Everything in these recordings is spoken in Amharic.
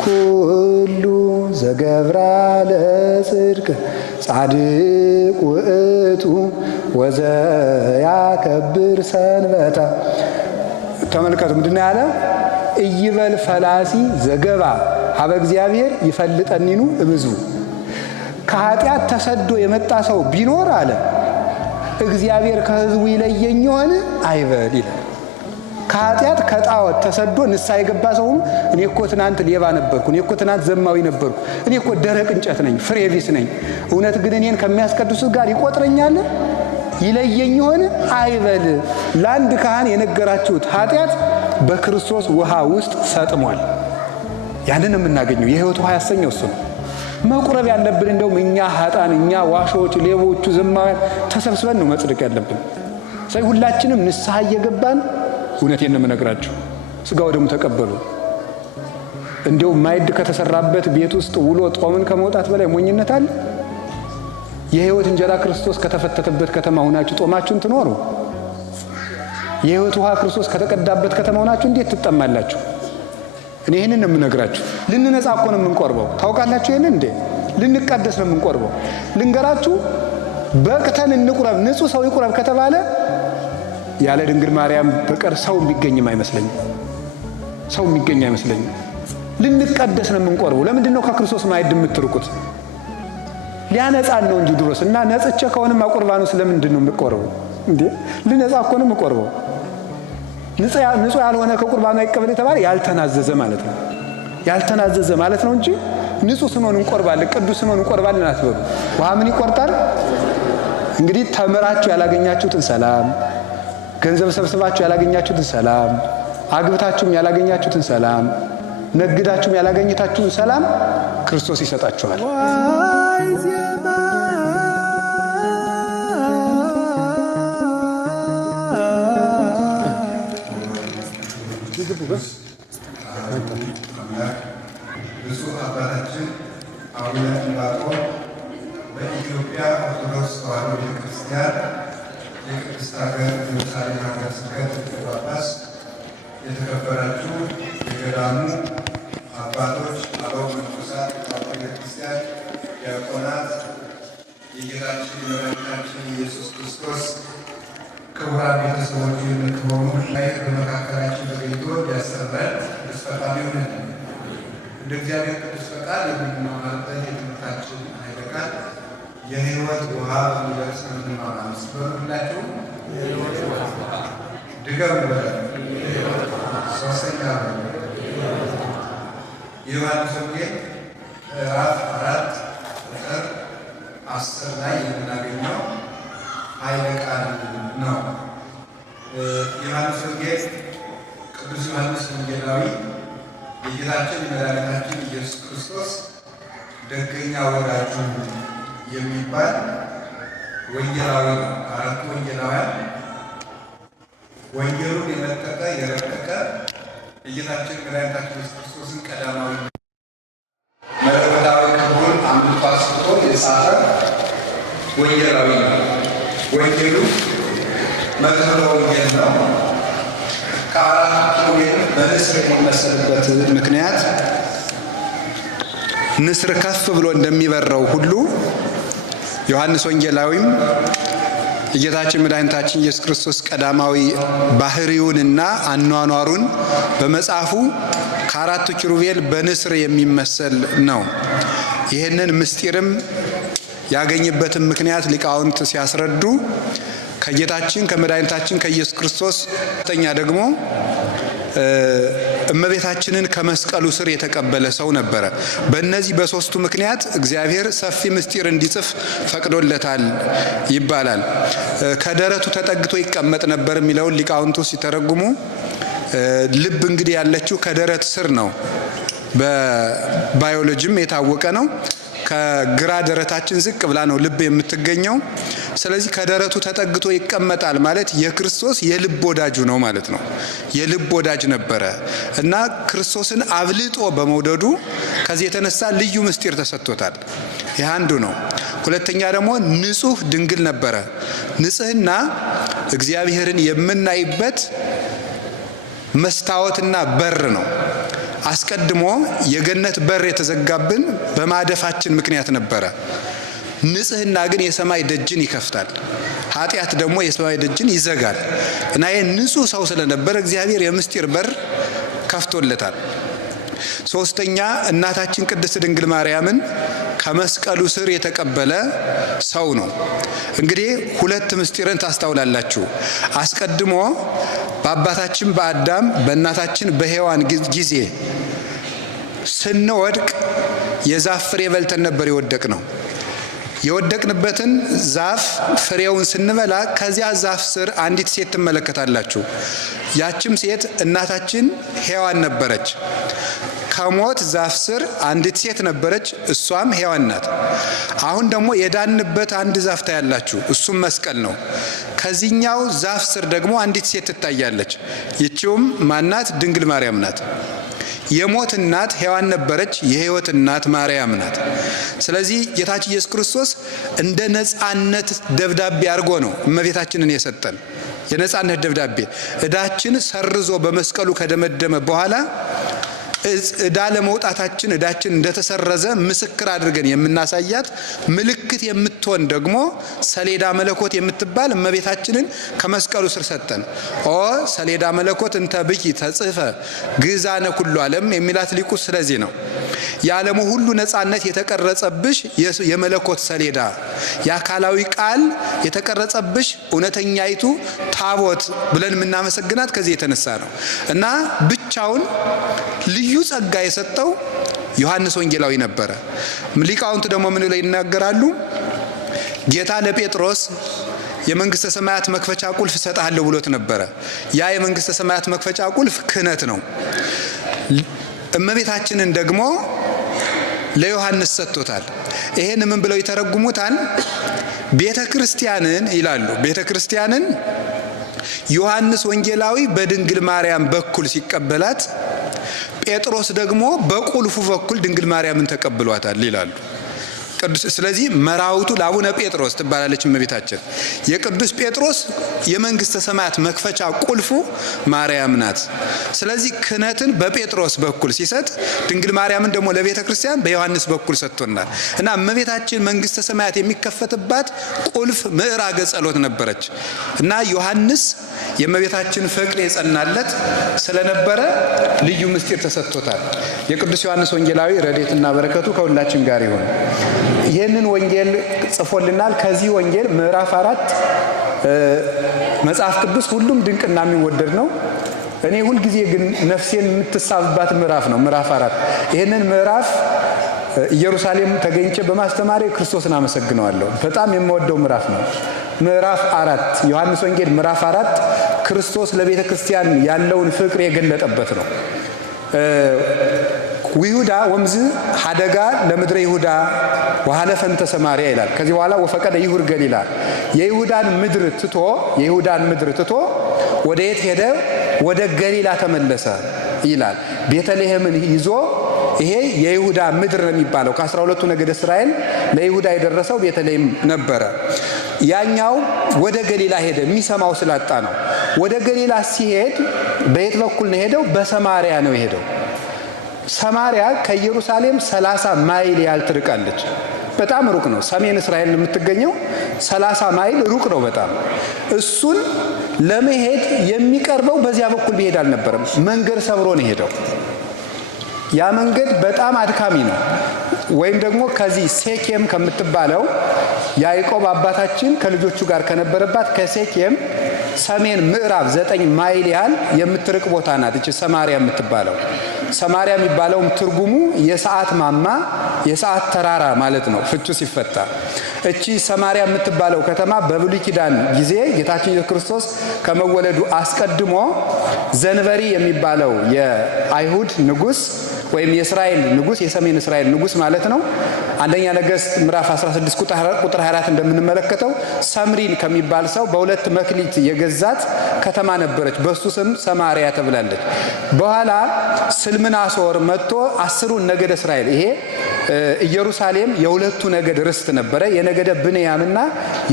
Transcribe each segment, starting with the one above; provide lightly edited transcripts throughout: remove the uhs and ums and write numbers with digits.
ኩሉ ዘገብራ ለጽድቅ ጻድቅ ውእቱ ወዘያከብር ሰንበታ። ተመልከቱ ምንድነው ያለ? እይበል ፈላሲ ዘገባ ሀበ እግዚአብሔር ይፈልጠኒኑ እምዙ። ከኃጢአት ተሰዶ የመጣ ሰው ቢኖር አለ እግዚአብሔር ከሕዝቡ ይለየኝ ይሆን አይበል ይላል። ከኃጢአት ከጣዖት ተሰዶ ንስሐ የገባ ሰውም እኔ እኮ ትናንት ሌባ ነበርኩ፣ እኔ እኮ ትናንት ዘማዊ ነበርኩ፣ እኔ እኮ ደረቅ እንጨት ነኝ፣ ፍሬ ቢስ ነኝ፣ እውነት ግን እኔን ከሚያስቀድሱት ጋር ይቆጥረኛል ይለየኝ ይሆን አይበል። ለአንድ ካህን የነገራችሁት ኃጢአት በክርስቶስ ውሃ ውስጥ ሰጥሟል። ያንን የምናገኘው የሕይወት ውሃ ያሰኘው እሱ ነው። መቁረብ ያለብን እንደውም እኛ ኃጣን፣ እኛ ዋሾች፣ ሌቦቹ፣ ዘማውያን ተሰብስበን ነው መጽደቅ ያለብን። ስለዚህ ሁላችንም ንስሐ እየገባን እውነቴን ነው የምነግራችሁ ሥጋው ደሙ ተቀበሉ። እንዲያው ማዕድ ከተሰራበት ቤት ውስጥ ውሎ ጦምን ከመውጣት በላይ ሞኝነት አለ? የሕይወት እንጀራ ክርስቶስ ከተፈተተበት ከተማ ሆናችሁ ጦማችሁን ትኖሩ? የሕይወት ውሃ ክርስቶስ ከተቀዳበት ከተማ ሆናችሁ እንዴት ትጠማላችሁ? እኔ ይህንን ነው የምነግራችሁ። ልንነጻ እኮ ነው የምንቆርበው። ታውቃላችሁ ይህንን እንዴ? ልንቀደስ ነው የምንቆርበው። ልንገራችሁ፣ በቅተን እንቁረብ፣ ንጹሕ ሰው ይቁረብ ከተባለ ያለ ድንግል ማርያም በቀር ሰው የሚገኝም አይመስለኝም። ሰው የሚገኝ አይመስለኝም። ልንቀደስ ነው የምንቆርበው። ለምንድን ነው ከክርስቶስ ማዕድ የምትርቁት? ሊያነጻን ነው እንጂ ድሮስ እና ነጽቼ ከሆነማ ቁርባኑ ስለምንድን ነው የምቆርበው እንዴ? ልነጻ እኮ ነው የምቆርበው። ንጹሕ ያልሆነ ከቁርባኑ አይቀበል የተባለ ያልተናዘዘ ማለት ነው። ያልተናዘዘ ማለት ነው እንጂ ንጹሕ ስንሆን እንቆርባለን፣ ቅዱስ ስንሆን እንቆርባለን አትበሉ። ውሃ ምን ይቆርጣል? እንግዲህ ተምራችሁ ያላገኛችሁትን ሰላም፣ ገንዘብ ሰብስባችሁ ያላገኛችሁትን ሰላም፣ አግብታችሁም ያላገኛችሁትን ሰላም፣ ነግዳችሁም ያላገኘታችሁን ሰላም ክርስቶስ ይሰጣችኋል። ብፁዕ አባታችን አቡነ እንባቆም በኢትዮጵያ ኦርቶዶክስ ተዋሕዶ ቤተክርስቲያን የቅድስት ሀገር ኢየሩሳሌም ሀገረ ስብከት ሊቀ ጳጳስ፣ የተከበራችሁ የገዳሙ አባቶች፣ አበው መነኮሳት፣ ቤተክርስቲያን ዲያቆናት፣ የጌታችን የመድኃኒታችን ኢየሱስ ክርስቶስ ክቡራን ቤተሰቦች የምትሆኑ ላይ በመካከላችን ተገኝቶ ሊያስተምረን ቅዱስ ፈቃዱ ይሁንልን። እንደ እግዚአብሔር ቅዱስ ፈቃድ የምንማማርበት የትምህርታችን ኃይለ ቃል የሕይወት ውሃ በሚደርስ የምንማማር በሁላችሁ ድገም ሶስተኛ የዮሐንስ ወንጌል ምዕራፍ 4 ቁጥር 10 ላይ የምናገኘው ኃይለ ቃል ነው። ዮሐንስ ወንጌል ቅዱስ ዮሐንስ ወንጌላዊ የጌታችን የመድኃኒታችን ኢየሱስ ክርስቶስ ደገኛ ወዳጁ የሚባል ወንጌላዊ ነው። አራቱ ወንጌላውያን ወንጌሉን የመጠቀ የረቀቀ የጌታችን የመድኃኒታችን ኢየሱስ ክርስቶስን ቀዳማዊ መለኮታዊ ክብሩን አምልጦ አስፍቶ የጻፈ ወንጌላዊ ነው። ወንጌሉ መክብረ ወንጌል ነው። ከአራቱ ወንጌል በንስር የሚመሰልበት ምክንያት ንስር ከፍ ብሎ እንደሚበረው ሁሉ ዮሐንስ ወንጌላዊም የጌታችን መድኃኒታችን ኢየሱስ ክርስቶስ ቀዳማዊ ባህሪውንና አኗኗሩን በመጽሐፉ ከአራቱ ኪሩቤል በንስር የሚመሰል ነው። ይህንን ምስጢርም ያገኝበትን ምክንያት ሊቃውንት ሲያስረዱ ከጌታችን ከመድኃኒታችን ከኢየሱስ ክርስቶስ ተኛ ደግሞ እመቤታችንን ከመስቀሉ ስር የተቀበለ ሰው ነበረ። በእነዚህ በሶስቱ ምክንያት እግዚአብሔር ሰፊ ምስጢር እንዲጽፍ ፈቅዶለታል ይባላል። ከደረቱ ተጠግቶ ይቀመጥ ነበር የሚለውን ሊቃውንቱ ሲተረጉሙ ልብ እንግዲህ ያለችው ከደረት ስር ነው። በባዮሎጂም የታወቀ ነው። ከግራ ደረታችን ዝቅ ብላ ነው ልብ የምትገኘው። ስለዚህ ከደረቱ ተጠግቶ ይቀመጣል ማለት የክርስቶስ የልብ ወዳጁ ነው ማለት ነው። የልብ ወዳጅ ነበረ እና ክርስቶስን አብልጦ በመውደዱ ከዚህ የተነሳ ልዩ ምስጢር ተሰጥቶታል። ይህ አንዱ ነው። ሁለተኛ ደግሞ ንጹሕ ድንግል ነበረ። ንጽሕና እግዚአብሔርን የምናይበት መስታወትና በር ነው። አስቀድሞ የገነት በር የተዘጋብን በማደፋችን ምክንያት ነበረ። ንጽህና ግን የሰማይ ደጅን ይከፍታል፣ ኃጢአት ደግሞ የሰማይ ደጅን ይዘጋል እና ይህ ንጹህ ሰው ስለነበረ እግዚአብሔር የምስጢር በር ከፍቶለታል። ሶስተኛ እናታችን ቅድስት ድንግል ማርያምን ከመስቀሉ ስር የተቀበለ ሰው ነው። እንግዲህ ሁለት ምስጢርን ታስተውላላችሁ። አስቀድሞ በአባታችን በአዳም በእናታችን በሔዋን ጊዜ ስንወድቅ የዛፍ ፍሬ በልተን ነበር የወደቅ ነው። የወደቅንበትን ዛፍ ፍሬውን ስንበላ ከዚያ ዛፍ ስር አንዲት ሴት ትመለከታላችሁ። ያችም ሴት እናታችን ሔዋን ነበረች። ከሞት ዛፍ ስር አንዲት ሴት ነበረች፣ እሷም ሔዋን ናት። አሁን ደግሞ የዳንበት አንድ ዛፍ ታያላችሁ፣ እሱም መስቀል ነው። ከዚህኛው ዛፍ ስር ደግሞ አንዲት ሴት ትታያለች። ይቺውም ማናት? ድንግል ማርያም ናት። የሞት እናት ሔዋን ነበረች፣ የሕይወት እናት ማርያም ናት። ስለዚህ ጌታችን ኢየሱስ ክርስቶስ እንደ ነጻነት ደብዳቤ አድርጎ ነው እመቤታችንን የሰጠን። የነጻነት ደብዳቤ ዕዳችን ሰርዞ በመስቀሉ ከደመደመ በኋላ ዕዳ ለመውጣታችን ዕዳችን እንደተሰረዘ ምስክር አድርገን የምናሳያት ምልክት የምትሆን ደግሞ ሰሌዳ መለኮት የምትባል እመቤታችንን ከመስቀሉ ስር ሰጠን። ኦ ሰሌዳ መለኮት እንተ ብኪ ተጽፈ ግዛነ ኩሉ ዓለም የሚላት ሊቁ ስለዚህ ነው። የዓለሙ ሁሉ ነጻነት የተቀረጸብሽ የመለኮት ሰሌዳ፣ የአካላዊ ቃል የተቀረጸብሽ እውነተኛይቱ ታቦት ብለን የምናመሰግናት ከዚህ የተነሳ ነው እና ብቻውን ልዩ ጸጋ የሰጠው ዮሐንስ ወንጌላዊ ነበረ። ሊቃውንቱ ደግሞ ምን ላይ ይናገራሉ? ጌታ ለጴጥሮስ የመንግስተ ሰማያት መክፈቻ ቁልፍ እሰጥሃለሁ ብሎት ነበረ። ያ የመንግስተ ሰማያት መክፈቻ ቁልፍ ክህነት ነው። እመቤታችንን ደግሞ ለዮሐንስ ሰጥቶታል። ይሄን ምን ብለው ይተረጉሙታል? ቤተ ክርስቲያንን ይላሉ። ቤተ ክርስቲያንን ዮሐንስ ወንጌላዊ በድንግል ማርያም በኩል ሲቀበላት፣ ጴጥሮስ ደግሞ በቁልፉ በኩል ድንግል ማርያምን ተቀብሏታል ይላሉ። ስለዚህ መራውቱ ለአቡነ ጴጥሮስ ትባላለች እመቤታችን። የቅዱስ ጴጥሮስ የመንግስተ ሰማያት መክፈቻ ቁልፉ ማርያም ናት። ስለዚህ ክህነትን በጴጥሮስ በኩል ሲሰጥ፣ ድንግል ማርያምን ደግሞ ለቤተ ክርስቲያን በዮሐንስ በኩል ሰጥቶናል እና እመቤታችን መንግስተ ሰማያት የሚከፈትባት ቁልፍ ምዕራገ ጸሎት ነበረች እና ዮሐንስ የእመቤታችን ፍቅር የጸናለት ስለነበረ ልዩ ምስጢር ተሰጥቶታል። የቅዱስ ዮሐንስ ወንጌላዊ ረድኤትና በረከቱ ከሁላችን ጋር ይሁን። ይህንን ወንጌል ጽፎልናል። ከዚህ ወንጌል ምዕራፍ 4 መጽሐፍ ቅዱስ ሁሉም ድንቅና የሚወደድ ነው። እኔ ሁልጊዜ ግን ነፍሴን የምትሳብባት ምዕራፍ ነው ምዕራፍ 4። ይህንን ምዕራፍ ኢየሩሳሌም ተገኝቼ በማስተማሬ ክርስቶስን አመሰግነዋለሁ። በጣም የምወደው ምዕራፍ ነው። ምዕራፍ 4 ዮሐንስ ወንጌል ምዕራፍ 4 ክርስቶስ ለቤተ ክርስቲያን ያለውን ፍቅር የገለጠበት ነው። ይሁዳ ወምዝ ሀደጋ ለምድረ ይሁዳ ወሐለፈ እንተ ሰማርያ ይላል። ከዚህ በኋላ ወፈቀደ ይሁር ገሊላ የይሁዳን ምድር ትቶ ወደ የት ሄደ? ወደ ገሊላ ተመለሰ ይላል። ቤተልሔምን ይዞ ይሄ የይሁዳ ምድር ነው የሚባለው። ከ12ቱ ነገደ እስራኤል ለይሁዳ የደረሰው ቤተልሔም ነበረ። ያኛው ወደ ገሊላ ሄደ፣ የሚሰማው ስላጣ ነው። ወደ ገሊላ ሲሄድ በየት በኩል ነው ሄደው? በሰማርያ ነው የሄደው። ሰማርያ ከኢየሩሳሌም 30 ማይል ያህል ትርቃለች። በጣም ሩቅ ነው። ሰሜን እስራኤል የምትገኘው 30 ማይል ሩቅ ነው በጣም። እሱን ለመሄድ የሚቀርበው በዚያ በኩል ቢሄድ አልነበረም። መንገድ ሰብሮ ነው ሄደው። ያ መንገድ በጣም አድካሚ ነው። ወይም ደግሞ ከዚህ ሴኬም ከምትባለው ያዕቆብ አባታችን ከልጆቹ ጋር ከነበረባት ከሴኬም ሰሜን ምዕራብ 9 ማይል ያህል የምትርቅ ቦታ ናት እቺ ሰማርያ የምትባለው። ሰማርያ የሚባለውም ትርጉሙ የሰዓት ማማ፣ የሰዓት ተራራ ማለት ነው ፍቹ ሲፈታ። እቺ ሰማርያ የምትባለው ከተማ በብሉይ ኪዳን ጊዜ ጌታችን ኢየሱስ ክርስቶስ ከመወለዱ አስቀድሞ ዘንበሪ የሚባለው የአይሁድ ንጉስ ወይም የእስራኤል ንጉስ፣ የሰሜን እስራኤል ንጉስ ማለት ነው። አንደኛ ነገሥት ምዕራፍ 16 ቁጥር 24 እንደምንመለከተው ሰምሪን ከሚባል ሰው በ2 መክሊት የገዛት ከተማ ነበረች። በሱ ስም ሰማርያ ተብላለች። በኋላ ስልምናሶር መጥቶ 10ሩን ነገደ እስራኤል፣ ይሄ ኢየሩሳሌም የ2ቱ ነገድ ርስት ነበረ፣ የነገደ ብንያምና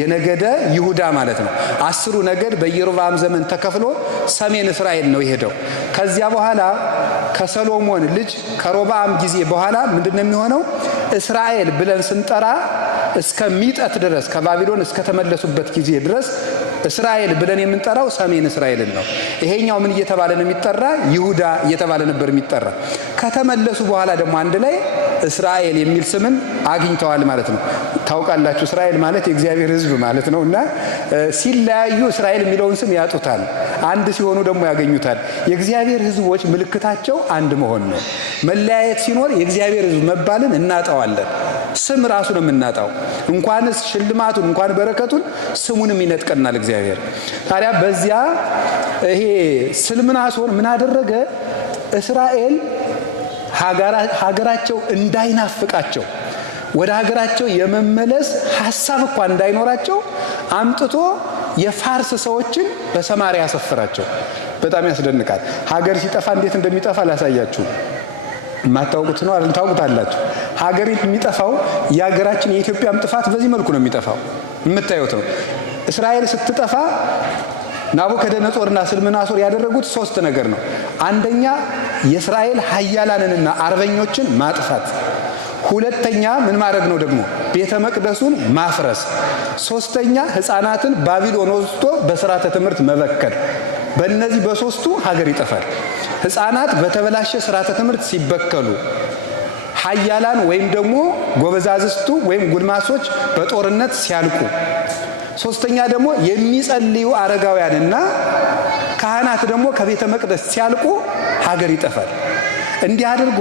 የነገደ ይሁዳ ማለት ነው። 10ሩ ነገድ በኢዮርብዓም ዘመን ተከፍሎ ሰሜን እስራኤል ነው የሄደው። ከዚያ በኋላ ከሰሎሞን ልጅ ከሮብዓም ጊዜ በኋላ ምንድነው የሚሆነው? እስራኤል ብለን ስንጠራ እስከሚጠት ድረስ ከባቢሎን እስከተመለሱበት ጊዜ ድረስ እስራኤል ብለን የምንጠራው ሰሜን እስራኤልን ነው። ይሄኛው ምን እየተባለ ነው የሚጠራ? ይሁዳ እየተባለ ነበር የሚጠራ። ከተመለሱ በኋላ ደግሞ አንድ ላይ እስራኤል የሚል ስምን አግኝተዋል ማለት ነው። ታውቃላችሁ እስራኤል ማለት የእግዚአብሔር ሕዝብ ማለት ነው። እና ሲለያዩ እስራኤል የሚለውን ስም ያጡታል፣ አንድ ሲሆኑ ደግሞ ያገኙታል። የእግዚአብሔር ሕዝቦች ምልክታቸው አንድ መሆን ነው። መለያየት ሲኖር የእግዚአብሔር ሕዝብ መባልን እናጣዋለን። ስም ራሱ ነው የምናጣው። እንኳንስ ሽልማቱን እንኳን በረከቱን ስሙንም ይነጥቀናል እግዚአብሔር። ታዲያ በዚያ ይሄ ስልምናሶር ምን አደረገ? እስራኤል ሀገራቸው እንዳይናፍቃቸው ወደ ሀገራቸው የመመለስ ሐሳብ እንኳን እንዳይኖራቸው አምጥቶ የፋርስ ሰዎችን በሰማርያ ያሰፈራቸው። በጣም ያስደንቃል። ሀገር ሲጠፋ እንዴት እንደሚጠፋ ላሳያችሁ። የማታውቁት ነው አይደል? ታውቁታላችሁ። ሀገር የሚጠፋው የሀገራችን የኢትዮጵያም ጥፋት በዚህ መልኩ ነው የሚጠፋው። የምታዩት ነው። እስራኤል ስትጠፋ ናቡከደነጾርና ስልምናሶር ያደረጉት 3 ነገር ነው። አንደኛ የእስራኤል ኃያላንንና አርበኞችን ማጥፋት። ሁለተኛ ምን ማድረግ ነው ደግሞ? ቤተ መቅደሱን ማፍረስ። ሶስተኛ ሕፃናትን ባቢሎን ወስዶ በስርዓተ ትምህርት መበከል። በእነዚህ በ3ቱ ሀገር ይጠፋል። ሕፃናት በተበላሸ ስርዓተ ትምህርት ሲበከሉ፣ ኃያላን ወይም ደግሞ ጎበዛዝቱ ወይም ጉልማሶች በጦርነት ሲያልቁ፣ ሶስተኛ ደግሞ የሚጸልዩ አረጋውያንና ካህናት ደግሞ ከቤተ መቅደስ ሲያልቁ ሀገር ይጠፋል። እንዲህ አድርጎ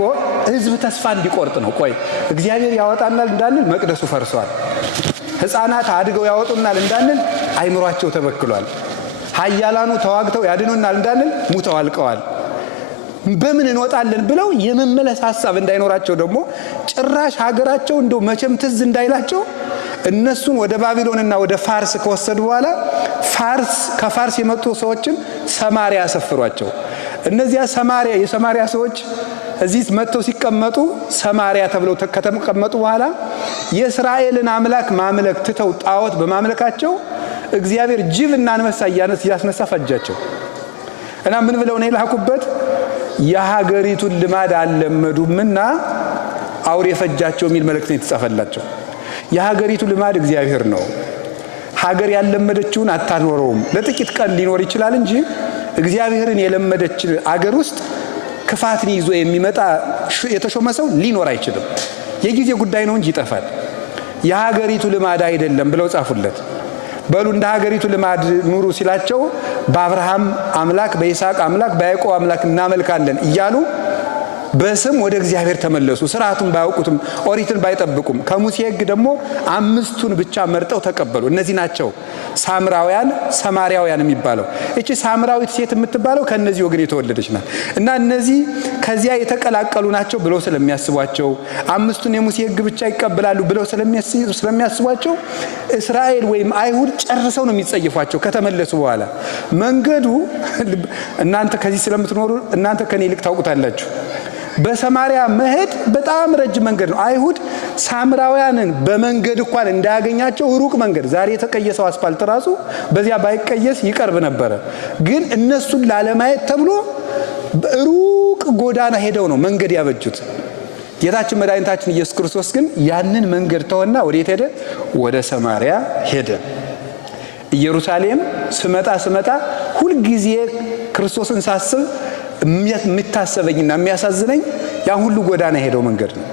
ሕዝብ ተስፋ እንዲቆርጥ ነው። ቆይ እግዚአብሔር ያወጣናል እንዳንል መቅደሱ ፈርሷል። ሕፃናት አድገው ያወጡናል እንዳንል አይምሯቸው ተበክሏል። ኃያላኑ ተዋግተው ያድኑናል እንዳንል ሙተው አልቀዋል። በምን እንወጣለን ብለው የመመለስ ሐሳብ እንዳይኖራቸው ደግሞ ጭራሽ ሀገራቸው እንደው መቼም ትዝ እንዳይላቸው እነሱን ወደ ባቢሎንና ወደ ፋርስ ከወሰዱ በኋላ ከፋርስ የመጡ ሰዎችን ሰማርያ ያሰፍሯቸው። እነዚያ የሰማርያ ሰዎች እዚህ መጥተው ሲቀመጡ ሰማርያ ተብለው ከተቀመጡ በኋላ የእስራኤልን አምላክ ማምለክ ትተው ጣዖት በማምለካቸው እግዚአብሔር ጅብና አንበሳ እያስነሳ ፈጃቸው። እና ምን ብለው ነው የላኩበት? የሀገሪቱን ልማድ አልለመዱምና አውሬ ፈጃቸው የሚል መልእክት ነው የተጻፈላቸው። የሀገሪቱ ልማድ እግዚአብሔር ነው። ሀገር ያለመደችውን አታኖረውም። ለጥቂት ቀን ሊኖር ይችላል እንጂ እግዚአብሔርን የለመደች አገር ውስጥ ክፋትን ይዞ የሚመጣ የተሾመ ሰው ሊኖር አይችልም። የጊዜ ጉዳይ ነው እንጂ ይጠፋል። የሀገሪቱ ልማድ አይደለም ብለው ጻፉለት። በሉ እንደ ሀገሪቱ ልማድ ኑሩ ሲላቸው በአብርሃም አምላክ፣ በይስሐቅ አምላክ፣ በያዕቆብ አምላክ እናመልካለን እያሉ በስም ወደ እግዚአብሔር ተመለሱ። ስርዓቱን ባያውቁትም ኦሪትን ባይጠብቁም ከሙሴ ሕግ ደግሞ 5ቱን ብቻ መርጠው ተቀበሉ። እነዚህ ናቸው ሳምራውያን፣ ሰማርያውያን የሚባለው። እቺ ሳምራዊት ሴት የምትባለው ከነዚህ ወገን የተወለደች ናት። እና እነዚህ ከዚያ የተቀላቀሉ ናቸው ብለው ስለሚያስቧቸው 5ቱን የሙሴ ሕግ ብቻ ይቀበላሉ ብለው ስለሚያስቧቸው እስራኤል ወይም አይሁድ ጨርሰው ነው የሚጸየፏቸው ከተመለሱ በኋላ። መንገዱ እናንተ ከዚህ ስለምትኖሩ እናንተ ከኔ ይልቅ ታውቁታላችሁ። በሰማርያ መሄድ በጣም ረጅም መንገድ ነው። አይሁድ ሳምራውያንን በመንገድ እንኳን እንዳያገኛቸው ሩቅ መንገድ፣ ዛሬ የተቀየሰው አስፋልት ራሱ በዚያ ባይቀየስ ይቀርብ ነበረ። ግን እነሱን ላለማየት ተብሎ ሩቅ ጎዳና ሄደው ነው መንገድ ያበጁት። ጌታችን መድኃኒታችን ኢየሱስ ክርስቶስ ግን ያንን መንገድ ተወና ወዴት ሄደ? ወደ ሰማርያ ሄደ። ኢየሩሳሌም ስመጣ ሁልጊዜ ክርስቶስን ሳስብ የሚታሰበኝና የሚያሳዝነኝ ያን ሁሉ ጎዳና ሄደው መንገድ ነው።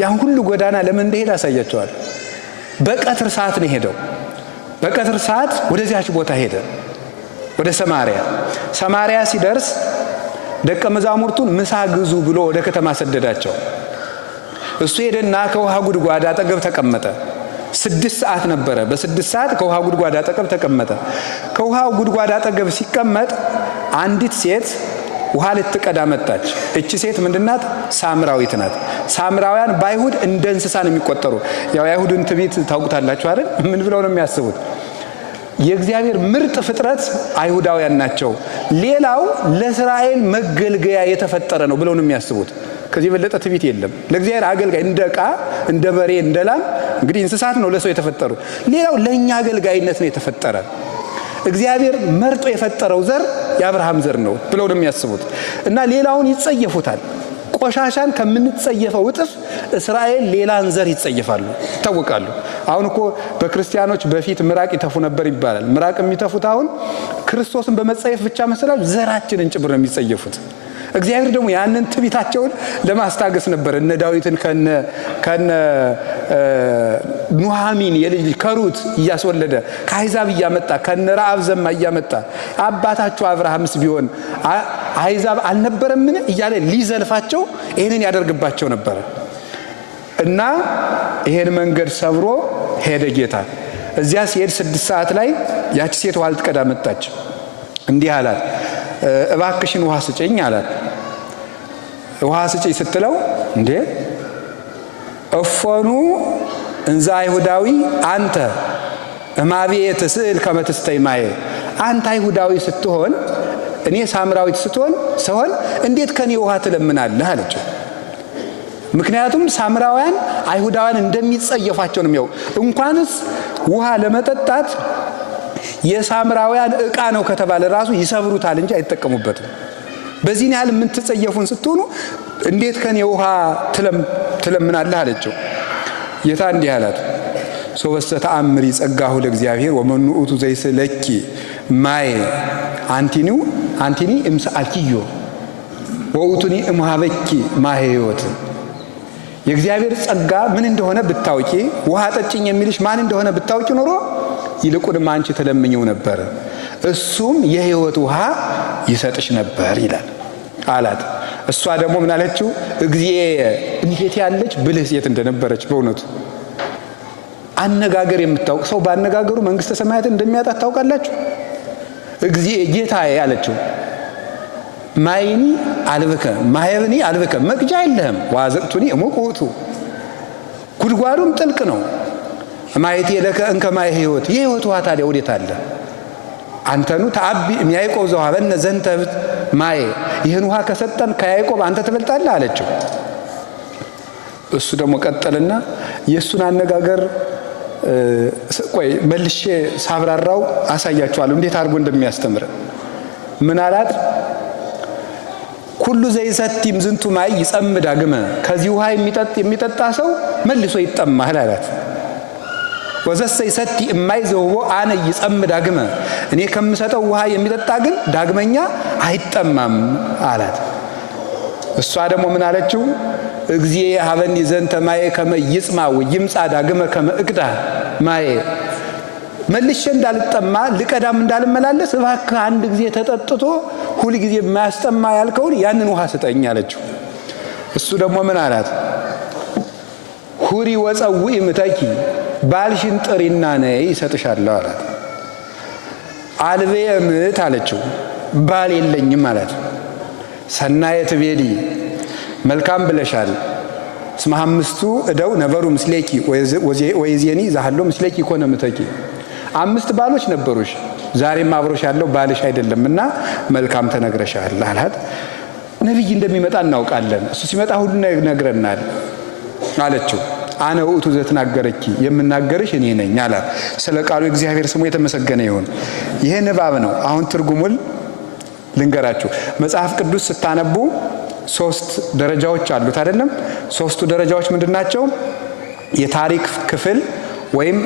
ያን ሁሉ ጎዳና ለምን እንደሄደ አሳያቸዋል። በቀትር ሰዓት ነው ሄደው። በቀትር ሰዓት ወደዚያች ቦታ ሄደ፣ ወደ ሰማርያ ሲደርስ ደቀ መዛሙርቱን ምሳ ግዙ ብሎ ወደ ከተማ ሰደዳቸው። እሱ ሄደና ከውሃ ጉድጓድ አጠገብ ተቀመጠ። 6 ሰዓት ነበረ። በ6 ሰዓት ከውሃ ጉድጓድ አጠገብ ተቀመጠ። ከውሃው ጉድጓድ አጠገብ ሲቀመጥ አንዲት ሴት ውሃ ልትቀዳ መጣች። እቺ ሴት ምንድናት? ሳምራዊት ናት። ሳምራውያን በአይሁድ እንደ እንስሳ ነው የሚቆጠሩ። ያው የአይሁድን ትዕቢት ታውቁታላችሁ አይደል? ምን ብለው ነው የሚያስቡት? የእግዚአብሔር ምርጥ ፍጥረት አይሁዳውያን ናቸው፣ ሌላው ለእስራኤል መገልገያ የተፈጠረ ነው ብለው ነው የሚያስቡት። ከዚህ የበለጠ ትዕቢት የለም። ለእግዚአብሔር አገልጋይ እንደ ዕቃ፣ እንደ በሬ፣ እንደ ላም እንግዲህ እንስሳት ነው ለሰው የተፈጠሩ። ሌላው ለእኛ አገልጋይነት ነው የተፈጠረ። እግዚአብሔር መርጦ የፈጠረው ዘር የአብርሃም ዘር ነው ብለው ነው የሚያስቡት እና ሌላውን ይጸየፉታል። ቆሻሻን ከምንጸየፈው እጥፍ እስራኤል ሌላን ዘር ይጸየፋሉ፣ ይታወቃሉ። አሁን እኮ በክርስቲያኖች በፊት ምራቅ ይተፉ ነበር ይባላል። ምራቅ የሚተፉት አሁን ክርስቶስን በመጸየፍ ብቻ መሰላችሁ ዘራችንን ጭምር ነው የሚጸየፉት። እግዚአብሔር ደግሞ ያንን ትዕቢታቸውን ለማስታገስ ነበር እነ ዳዊትን ከነ ኑሃሚን የልጅ ከሩት እያስወለደ ከአሕዛብ እያመጣ ከነ ረዓብ ዘማ እያመጣ አባታቸው አብርሃምስ ቢሆን አሕዛብ አልነበረምን እያለ ሊዘልፋቸው ይህንን ያደርግባቸው ነበር እና ይሄን መንገድ ሰብሮ ሄደ ጌታ። እዚያ ሲሄድ 6 ሰዓት ላይ ያቺ ሴት ውሃ ልትቀዳ መጣች። እንዲህ አላት፣ እባክሽን ውሃ ስጭኝ አላት። ውሃ ስጭኝ ስትለው እንዴ እፎኑ እንዛ አይሁዳዊ አንተ እማቤየ ትስእል ከመ ትስተይ ማየ፣ አንተ አይሁዳዊ ስትሆን እኔ ሳምራዊት ስሆን እንዴት ከኔ ውሃ ትለምናለህ አለችው። ምክንያቱም ሳምራውያን አይሁዳውያን እንደሚጸየፋቸው ነው። እንኳንስ ውሃ ለመጠጣት የሳምራውያን ዕቃ ነው ከተባለ ራሱ ይሰብሩታል እንጂ አይጠቀሙበትም። በዚህ ያህል የምትጸየፉን ስትሆኑ እንዴት ከኔ ውሃ ትለምናለህ አለችው። ጌታ እንዲህ አላት፣ ሶበሰ ተአምሪ ጸጋሁ ለእግዚአብሔር ወመኑ ውእቱ ዘይስእለኪ ማየ አንቲኒ እምሰአልኪዮ ወውቱኒ እምሃበኪ ማየ ሕይወት። የእግዚአብሔር ጸጋ ምን እንደሆነ ብታውቂ፣ ውሃ ጠጭኝ የሚልሽ ማን እንደሆነ ብታውቂ ኖሮ ይልቁንም አንቺ ተለምኘው ነበር፣ እሱም የሕይወት ውሃ ይሰጥሽ ነበር ይላል አላት። እሷ ደግሞ ምን አለችው? እግዚእ እንዴት ያለች ብልህ ሴት እንደነበረች በእውነቱ አነጋገር የምታውቅ ሰው ባነጋገሩ መንግስተ ሰማያትን እንደሚያጣት ታውቃላችሁ። እግዚእ ጌታዬ አለችው። ማይኒ አልብከ ማየብኒ አልብከ፣ መቅጃ የለህም። ዋዘቅቱኒ እሙቅ ውእቱ፣ ጉድጓዱም ጥልቅ ነው። ማየቴ ለከ እንከ ማየ ሕይወት፣ የሕይወት ውሃ ታዲያ ወዴት አለ? አንተኑ ተአቢ እምያዕቆብ ዘወሀበነ ዘንተ ማየ፣ ይህን ውሃ ከሰጠን ከያዕቆብ አንተ ትበልጣለህ አለችው። እሱ ደግሞ ቀጠልና የእሱን አነጋገር ቆይ መልሼ ሳብራራው አሳያችኋለሁ እንዴት አድርጎ እንደሚያስተምር። ምን አላት? ኩሉ ዘይሰቲም ዝንቱ ማይ ይጸም ዳግመ፣ ከዚህ ውሃ የሚጠጣ ሰው መልሶ ይጠማል አላት። ወዘሰ ይሰቲ እማይ ዘውቦ አነ ይጸም ዳግመ፣ እኔ ከምሰጠው ውሃ የሚጠጣ ግን ዳግመኛ አይጠማም አላት። እሷ ደግሞ ምን አለችው? እግዚእ ሀበኒ ዘንተ ማየ ከመ ይጽማ ወይምጻ ዳግመ ከመ እቅዳ ማየ፣ መልሼ እንዳልጠማ ልቀዳም እንዳልመላለስ እባክህ አንድ ጊዜ ተጠጥቶ ሁል ጊዜ የማያስጠማ ያልከውን ያንን ውሃ ስጠኝ አለችው። እሱ ደግሞ ምን አላት? ሁሪ ወፀውኢ እምተኪ፣ ባልሽን ጥሪና ነይ ይሰጥሻለሁ አላት። አልቤየ እምት አለችው፣ ባል የለኝም አላት። ሰናየ ትቤሊ፣ መልካም ብለሻል። እስመ አምስቱ እደው ነበሩ ምስሌኪ ወይዜኒ ዛሃሎ ምስሌኪ ኮነ እምተኪ፣ 5 ባሎች ነበሩሽ፣ ዛሬም አብሮሽ ያለው ባልሽ አይደለምና መልካም ተነግረሻል አላት። ነቢይ እንደሚመጣ እናውቃለን፣ እሱ ሲመጣ ሁሉ ነግረናል አለችው። አነ ውእቱ ዘትናገረኪ፣ የምናገርሽ እኔ ነኝ አላት። ስለ ቃሉ እግዚአብሔር ስሙ የተመሰገነ ይሁን። ይሄ ንባብ ነው። አሁን ትርጉሙን ልንገራችሁ። መጽሐፍ ቅዱስ ስታነቡ 3 ደረጃዎች አሉት አይደለም? 3ቱ ደረጃዎች ምንድናቸው? የታሪክ ክፍል ወይም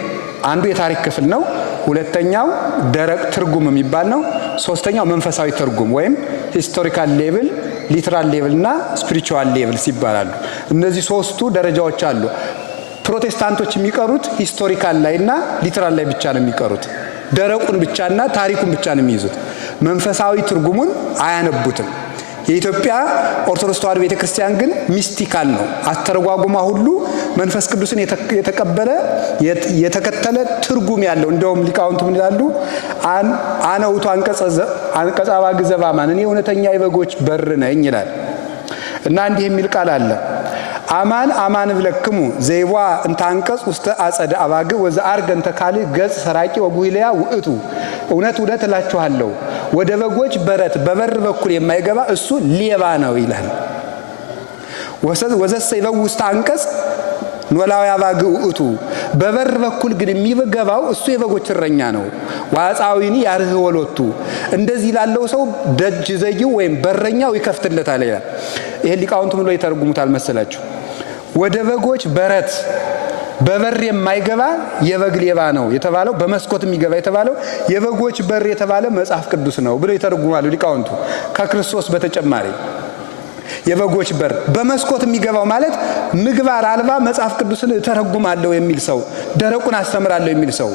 አንዱ የታሪክ ክፍል ነው። ሁለተኛው ደረቅ ትርጉም የሚባል ነው። ሶስተኛው መንፈሳዊ ትርጉም ወይም ሂስቶሪካል ሌቭል፣ ሊትራል ሌቭል እና ስፒሪቹዋል ሌቭልስ ይባላሉ። እነዚህ 3ቱ ደረጃዎች አሉ። ፕሮቴስታንቶች የሚቀሩት ሂስቶሪካል ላይ እና ሊትራል ላይ ብቻ ነው የሚቀሩት። ደረቁን ብቻና ታሪኩን ብቻ ነው የሚይዙት። መንፈሳዊ ትርጉሙን አያነቡትም። የኢትዮጵያ ኦርቶዶክስ ተዋሕዶ ቤተክርስቲያን ግን ሚስቲካል ነው። አተረጓጉማ ሁሉ መንፈስ ቅዱስን የተከተለ ትርጉም ያለው። እንደውም ሊቃውንቱ ምን ይላሉ? አነ ውእቱ አንቀጸ አባግ ዘበአማን፣ እኔ እውነተኛ የበጎች በር ነኝ ይላል እና እንዲህ የሚል ቃል አለ። አማን አማን ብለክሙ ዘይዋ እንተ አንቀጽ ውስተ አጸደ አባግ ወዘአርገ እንተ ካልእ ገጽ ሰራቂ ወጉሂልያ ውእቱ፣ እውነት እውነት እላችኋለሁ ወደ በጎች በረት በበር በኩል የማይገባ እሱ ሌባ ነው ይላል። ወዘሰ ይበው ውስተ አንቀጽ ኖላዊ አባግ ውእቱ፣ በበር በኩል ግን የሚገባው እሱ የበጎች እረኛ ነው። ዋጻዊኒ ያርህ ወሎቱ እንደዚህ ላለው ሰው ደጅ ዘጊው ወይም በረኛው ይከፍትለታል ይላል። ይሄ ሊቃውንቱ ምን ብለው ይተረጉሙታል መሰላችሁ? ወደ በጎች በረት በበር የማይገባ የበግ ሌባ ነው የተባለው፣ በመስኮት የሚገባ የተባለው የበጎች በር የተባለ መጽሐፍ ቅዱስ ነው ብለው ይተረጉማሉ ሊቃውንቱ። ከክርስቶስ በተጨማሪ የበጎች በር በመስኮት የሚገባው ማለት ምግባር አልባ መጽሐፍ ቅዱስን እተረጉማለሁ የሚል ሰው፣ ደረቁን አስተምራለሁ የሚል ሰው፣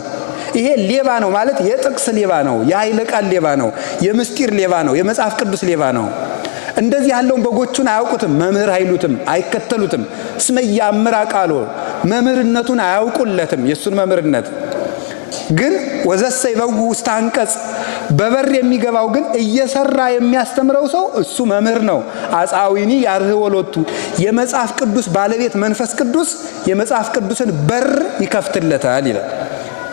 ይሄ ሌባ ነው ማለት የጥቅስ ሌባ ነው፣ የኃይለ ቃል ሌባ ነው፣ የምስጢር ሌባ ነው፣ የመጽሐፍ ቅዱስ ሌባ ነው። እንደዚህ ያለውን በጎቹን አያውቁትም፣ መምህር አይሉትም፣ አይከተሉትም። እስመ ያምራ ቃሎ መምህርነቱን አያውቁለትም። የእሱን መምህርነት ግን ወዘሰ ይበው ውስተ አንቀጽ በበር የሚገባው ግን እየሰራ የሚያስተምረው ሰው እሱ መምህር ነው። አጻዊኒ ያርህ ወሎቱ የመጽሐፍ ቅዱስ ባለቤት መንፈስ ቅዱስ የመጽሐፍ ቅዱስን በር ይከፍትለታል ይላል።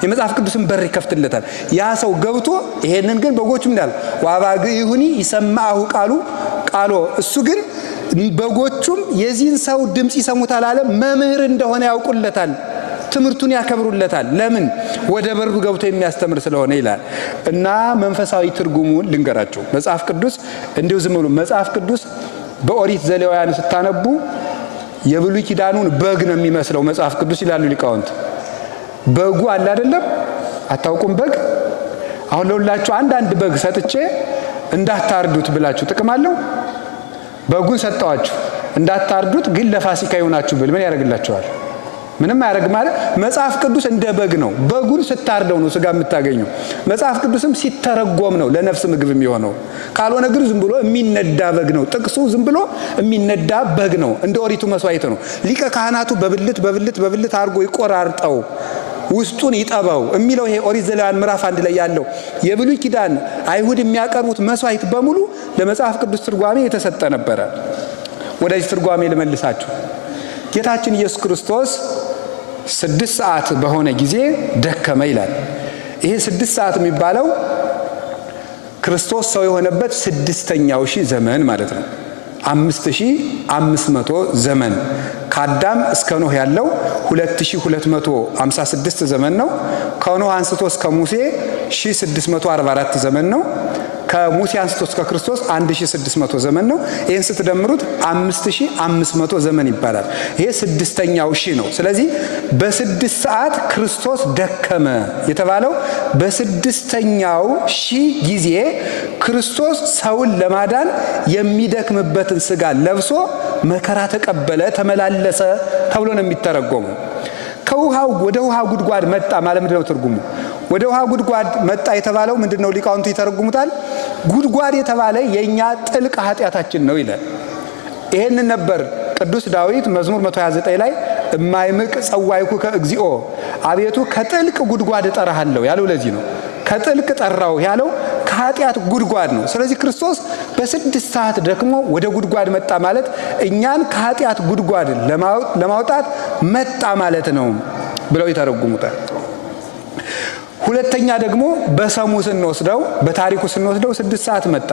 የመጽሐፍ ቅዱስን በር ይከፍትለታል። ያ ሰው ገብቶ ይሄንን ግን በጎቹ እንዳል ዋባግ ይሁኒ ይሰማሁ ቃሎ እሱ ግን በጎቹም የዚህን ሰው ድምጽ ይሰሙታል አለ። መምህር እንደሆነ ያውቁለታል፣ ትምህርቱን ያከብሩለታል። ለምን? ወደ በሩ ገብቶ የሚያስተምር ስለሆነ ይላል። እና መንፈሳዊ ትርጉሙን ልንገራቸው። መጽሐፍ ቅዱስ እንዲሁ ዝም ብሎ መጽሐፍ ቅዱስ በኦሪት ዘሌዋውያን ስታነቡ የብሉይ ኪዳኑን በግ ነው የሚመስለው መጽሐፍ ቅዱስ ይላሉ ሊቃውንት። በጉ አለ አይደለም? አታውቁም? በግ አሁን ለሁላችሁ አንድ በግ ሰጥቼ እንዳታርዱት ብላችሁ ጥቅም አለው? በጉን ሰጣችሁ እንዳታርዱት ግን ለፋሲካ ይሆናችሁ ብል ምን ያደርግላችኋል? ምንም ያደርግ ማለት መጽሐፍ ቅዱስ እንደ በግ ነው። በጉን ስታርደው ነው ስጋ የምታገኘው። መጽሐፍ ቅዱስም ሲተረጎም ነው ለነፍስ ምግብ የሚሆነው። ካልሆነ ግን ዝም ብሎ የሚነዳ በግ ነው። ጥቅሱ ዝም ብሎ የሚነዳ በግ ነው። እንደ ኦሪቱ መስዋዕት ነው። ሊቀ ካህናቱ በብልት አድርጎ ይቆራርጠው ውስጡን ይጠባው የሚለው ይሄ ኦሪት ዘሌዋውያን ምዕራፍ 1 ላይ ያለው የብሉይ ኪዳን አይሁድ የሚያቀርቡት መስዋዕት በሙሉ ለመጽሐፍ ቅዱስ ትርጓሜ የተሰጠ ነበረ። ወደዚህ ትርጓሜ ልመልሳችሁ። ጌታችን ኢየሱስ ክርስቶስ 6 ሰዓት በሆነ ጊዜ ደከመ ይላል። ይሄ 6 ሰዓት የሚባለው ክርስቶስ ሰው የሆነበት 6ኛው ሺህ ዘመን ማለት ነው። 5500 ዘመን ከአዳም እስከ ኖህ ያለው 2256 ዘመን ነው። ከኖህ አንስቶ እስከ ሙሴ 1644 ዘመን ነው። ከሙሴ አንስቶ እስከ ክርስቶስ 1600 ዘመን ነው። ይህን ስትደምሩት 5500 ዘመን ይባላል። ይሄ 6ኛው ሺህ ነው። ስለዚህ በ6 ሰዓት ክርስቶስ ደከመ የተባለው በ6ኛው ሺህ ጊዜ ክርስቶስ ሰውን ለማዳን የሚደክምበትን ስጋ ለብሶ መከራ ተቀበለ፣ ተመላለሰ ተብሎ ነው የሚተረጎመው። ከውሃው ወደ ውሃ ጉድጓድ መጣ ማለት ምንድነው ትርጉሙ? ወደ ውሃ ጉድጓድ መጣ የተባለው ምንድነው? ሊቃውንቱ ይተረጉሙታል። ጉድጓድ የተባለ የኛ ጥልቅ ኃጢአታችን ነው ይላል። ይሄንን ነበር ቅዱስ ዳዊት መዝሙር 129 ላይ እማይምቅ ጸዋይኩ ከእግዚኦ አቤቱ ከጥልቅ ጉድጓድ እጠራሃለሁ ያለው ለዚህ ነው። ከጥልቅ ጠራው ያለው ከኃጢአት ጉድጓድ ነው። ስለዚህ ክርስቶስ በ6 ሰዓት ደክሞ ወደ ጉድጓድ መጣ ማለት እኛን ከኃጢአት ጉድጓድ ለማውጣት መጣ ማለት ነው ብለው ይተረጉሙታል። ሁለተኛ ደግሞ በሰሙ ስንወስደው በታሪኩ ስንወስደው 6 ሰዓት መጣ።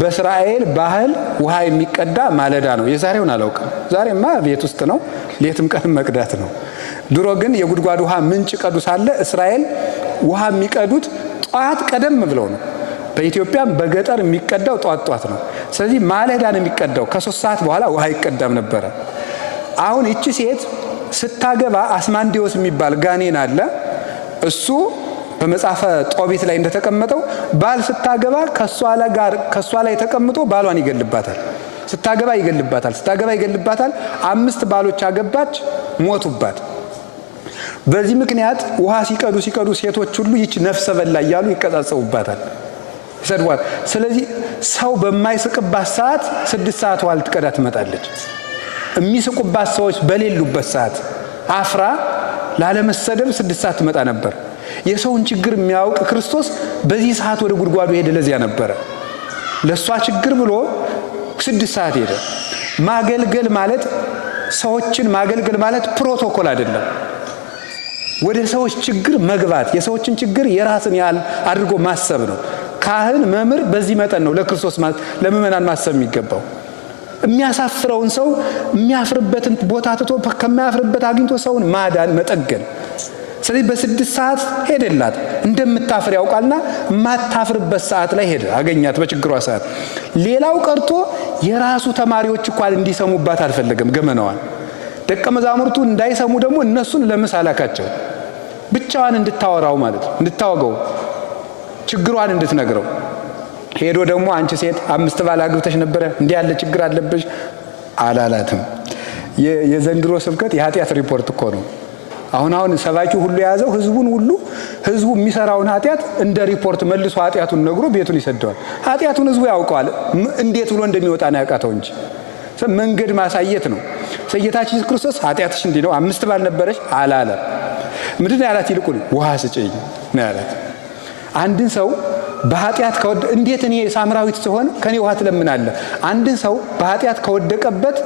በእስራኤል ባህል ውሃ የሚቀዳ ማለዳ ነው። የዛሬውን አላውቅም። ዛሬማ ቤት ውስጥ ነው፣ ሌትም ቀንም መቅዳት ነው። ድሮ ግን የጉድጓድ ውሃ ምንጭ ቀዱ ሳለ እስራኤል ውሃ የሚቀዱት ጧት ቀደም ብለው ነው። በኢትዮጵያም በገጠር የሚቀዳው ጧት ነው። ስለዚህ ማለዳ ነው የሚቀዳው። ከ3 ሰዓት በኋላ ውሃ ይቀዳም ነበረ። አሁን እቺ ሴት ስታገባ አስማንዲዮስ የሚባል ጋኔን አለ። እሱ በመጽሐፈ ጦቢት ላይ እንደተቀመጠው ባል ስታገባ ከሷ ላይ ተቀምጦ ባሏን ይገልባታል። ስታገባ ይገልባታል። 5 ባሎች አገባች፣ ሞቱባት። በዚህ ምክንያት ውሃ ሲቀዱ ሴቶች ሁሉ ይች ነፍሰ በላ እያሉ ይቀጻጸቡባታል፣ ይሰድቧት። ስለዚህ ሰው በማይስቅባት ሰዓት 6 ሰዓት ውሃ ልትቀዳ ትመጣለች። የሚስቁባት ሰዎች በሌሉበት ሰዓት አፍራ ላለመሰደብ 6 ሰዓት ትመጣ ነበር። የሰውን ችግር የሚያውቅ ክርስቶስ በዚህ ሰዓት ወደ ጉድጓዱ ሄደ። ለዚያ ነበረ ለሷ ችግር ብሎ 6 ሰዓት ሄደ። ማገልገል ማለት ሰዎችን ማገልገል ማለት ፕሮቶኮል አይደለም። ወደ ሰዎች ችግር መግባት፣ የሰዎችን ችግር የራስን ያህል አድርጎ ማሰብ ነው። ካህን መምህር በዚህ መጠን ነው ለክርስቶስ ለምእመናን ማሰብ የሚገባው። የሚያሳፍረውን ሰው የሚያፍርበትን ቦታ ትቶ ከማያፍርበት አግኝቶ ሰውን ማዳን፣ መጠገን ስለዚህ በ6 ሰዓት ሄደላት እንደምታፍር ያውቃልና ማታፍርበት ሰዓት ላይ ሄደ አገኛት በችግሯ ሰዓት። ሌላው ቀርቶ የራሱ ተማሪዎች እንኳን እንዲሰሙባት አልፈለገም ገመናዋን። ደቀ መዛሙርቱ እንዳይሰሙ ደግሞ እነሱን ለምሳ ላካቸው፣ ብቻዋን እንድታወራው ማለት እንድታወገው ችግሯን እንድትነግረው። ሄዶ ደግሞ አንቺ ሴት 5 ባል አግብተሽ ነበረ እንዲህ ያለ ችግር አለብሽ አላላትም። የዘንድሮ ስብከት የኃጢአት ሪፖርት እኮ ነው። አሁን ሰባኪው ሁሉ የያዘው ህዝቡን ሁሉ ህዝቡ የሚሰራውን ኃጢአት እንደ ሪፖርት መልሶ ኃጢአቱን ነግሮ ቤቱን ይሰደዋል። ኃጢአቱን ህዝቡ ያውቀዋል፣ እንዴት ብሎ እንደሚወጣ ነው ያቃተው እንጂ መንገድ ማሳየት ነው። ጌታችን ኢየሱስ ክርስቶስ ኃጢአትሽ እንዲህ ነው 5 ባል ነበረሽ አላለም። ምንድን ነው ያላት? ይልቁን ውሃ ስጪኝ ነው ያላት። አንድን ሰው በኃጢአት እንዴት እኔ ሳምራዊት ስሆን ከኔ ውሃ ትለምናለህ? አንድን ሰው በኃጢአት ከወደቀበት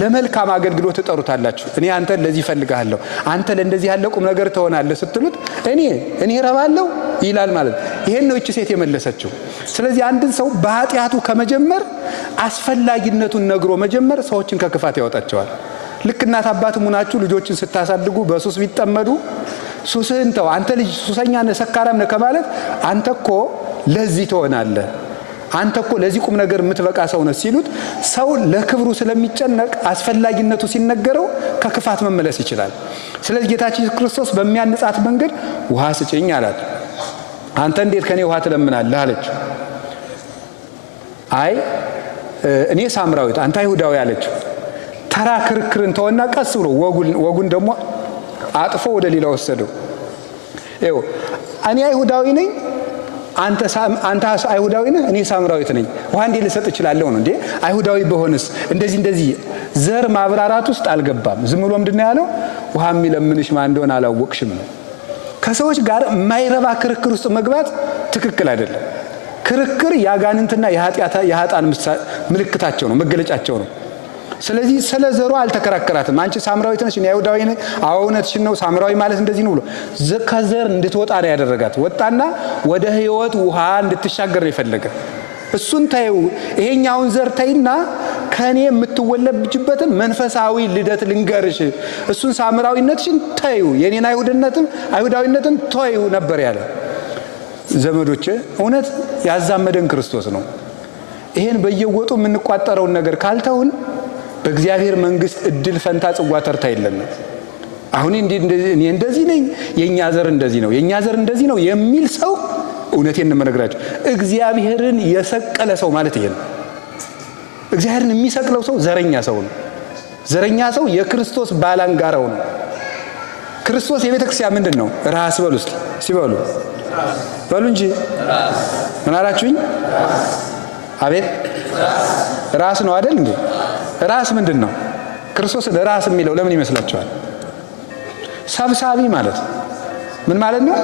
ለመልካም አገልግሎት ትጠሩታላችሁ። እኔ አንተ ለዚህ ፈልጋለሁ፣ አንተ ለእንደዚህ ያለ ቁም ነገር ትሆናለህ ስትሉት እኔ ረባለሁ ይላል ማለት። ይሄን ነው እቺ ሴት የመለሰችው። ስለዚህ አንድን ሰው በኃጢአቱ ከመጀመር አስፈላጊነቱን ነግሮ መጀመር ሰዎችን ከክፋት ያወጣቸዋል። ልክ እናት አባትም ሆናችሁ ልጆችን ስታሳድጉ በሱስ ቢጠመዱ ሱስህን ተው፣ አንተ ልጅ ሱሰኛ ነህ ሰካራም ነህ ከማለት አንተ እኮ ለዚህ ትሆናለህ፣ አንተ እኮ ለዚህ ቁም ነገር የምትበቃ ሰው ነህ ሲሉት ሰው ለክብሩ ስለሚጨነቅ አስፈላጊነቱ ሲነገረው ከክፋት መመለስ ይችላል። ስለዚህ ጌታችን ኢየሱስ ክርስቶስ በሚያንጻት መንገድ ውሃ ስጪኝ አላት። አንተ እንዴት ከኔ ውሃ ትለምናለህ አለች። አይ እኔ ሳምራዊት አንተ አይሁዳዊ አለች። ተራ ክርክርን ተወና ቀስ ብሎ ወጉን ደግሞ አጥፎ ወደ ሌላ ወሰደው። እኔ አይሁዳዊ ነኝ፣ አንተ አይሁዳዊ ነህ፣ እኔ ሳምራዊት ነኝ፣ ውሃ እንዴት ልሰጥ እችላለሁ ነው እንዴ? አይሁዳዊ በሆንስ እንደዚህ ዘር ማብራራት ውስጥ አልገባም። ዝም ብሎ ምንድን ነው ያለው? ውሃ የሚለምንሽ ማን እንደሆነ አላወቅሽም ነው። ከሰዎች ጋር የማይረባ ክርክር ውስጥ መግባት ትክክል አይደለም። ክርክር ያጋንንትና የኃጥአን ምልክታቸው ነው፣ መገለጫቸው ነው። ስለዚህ ስለ ዘሩ አልተከራከራትም። አንቺ ሳምራዊት ነሽ፣ እኔ አይሁዳዊ ነኝ፣ አዎ እውነትሽን ነው፣ ሳምራዊ ማለት እንደዚህ ነው ብሎ ከዘር እንድትወጣ ነው ያደረጋት። ወጣና ወደ ሕይወት ውሃ እንድትሻገር ነው የፈለገ። እሱን ታዩ፣ ይሄኛውን ዘር ታይና ከኔ የምትወለብጅበትን መንፈሳዊ ልደት ልንገርሽ፣ እሱን ሳምራዊነትሽን ታዩ፣ የኔን አይሁዳዊነትን ታዩ ነበር ያለ። ዘመዶቼ እውነት ያዛመደን ክርስቶስ ነው። ይሄን በየወጡ የምንቋጠረውን ነገር ካልተውን በእግዚአብሔር መንግስት እድል ፈንታ ጽዋ ተርታ የለም። አሁን እኔ እንደዚህ ነኝ፣ የኛ ዘር እንደዚህ ነው፣ የኛ ዘር እንደዚህ ነው የሚል ሰው እውነቴን ነው የምነግራችሁ፣ እግዚአብሔርን የሰቀለ ሰው ማለት ይሄ ነው። እግዚአብሔርን የሚሰቅለው ሰው ዘረኛ ሰው ነው። ዘረኛ ሰው የክርስቶስ ባላንጋራው ነው። ክርስቶስ የቤተ ክርስቲያን ምንድን ነው? ራስ በሉ እስቲ ሲበሉ በሉ እንጂ ምን አላችሁኝ? አቤት ራስ ነው አይደል እንዴ? ራስ ምንድን ነው? ክርስቶስ ራስ የሚለው ለምን ይመስላችኋል? ሰብሳቢ ማለት ምን ማለት ነው?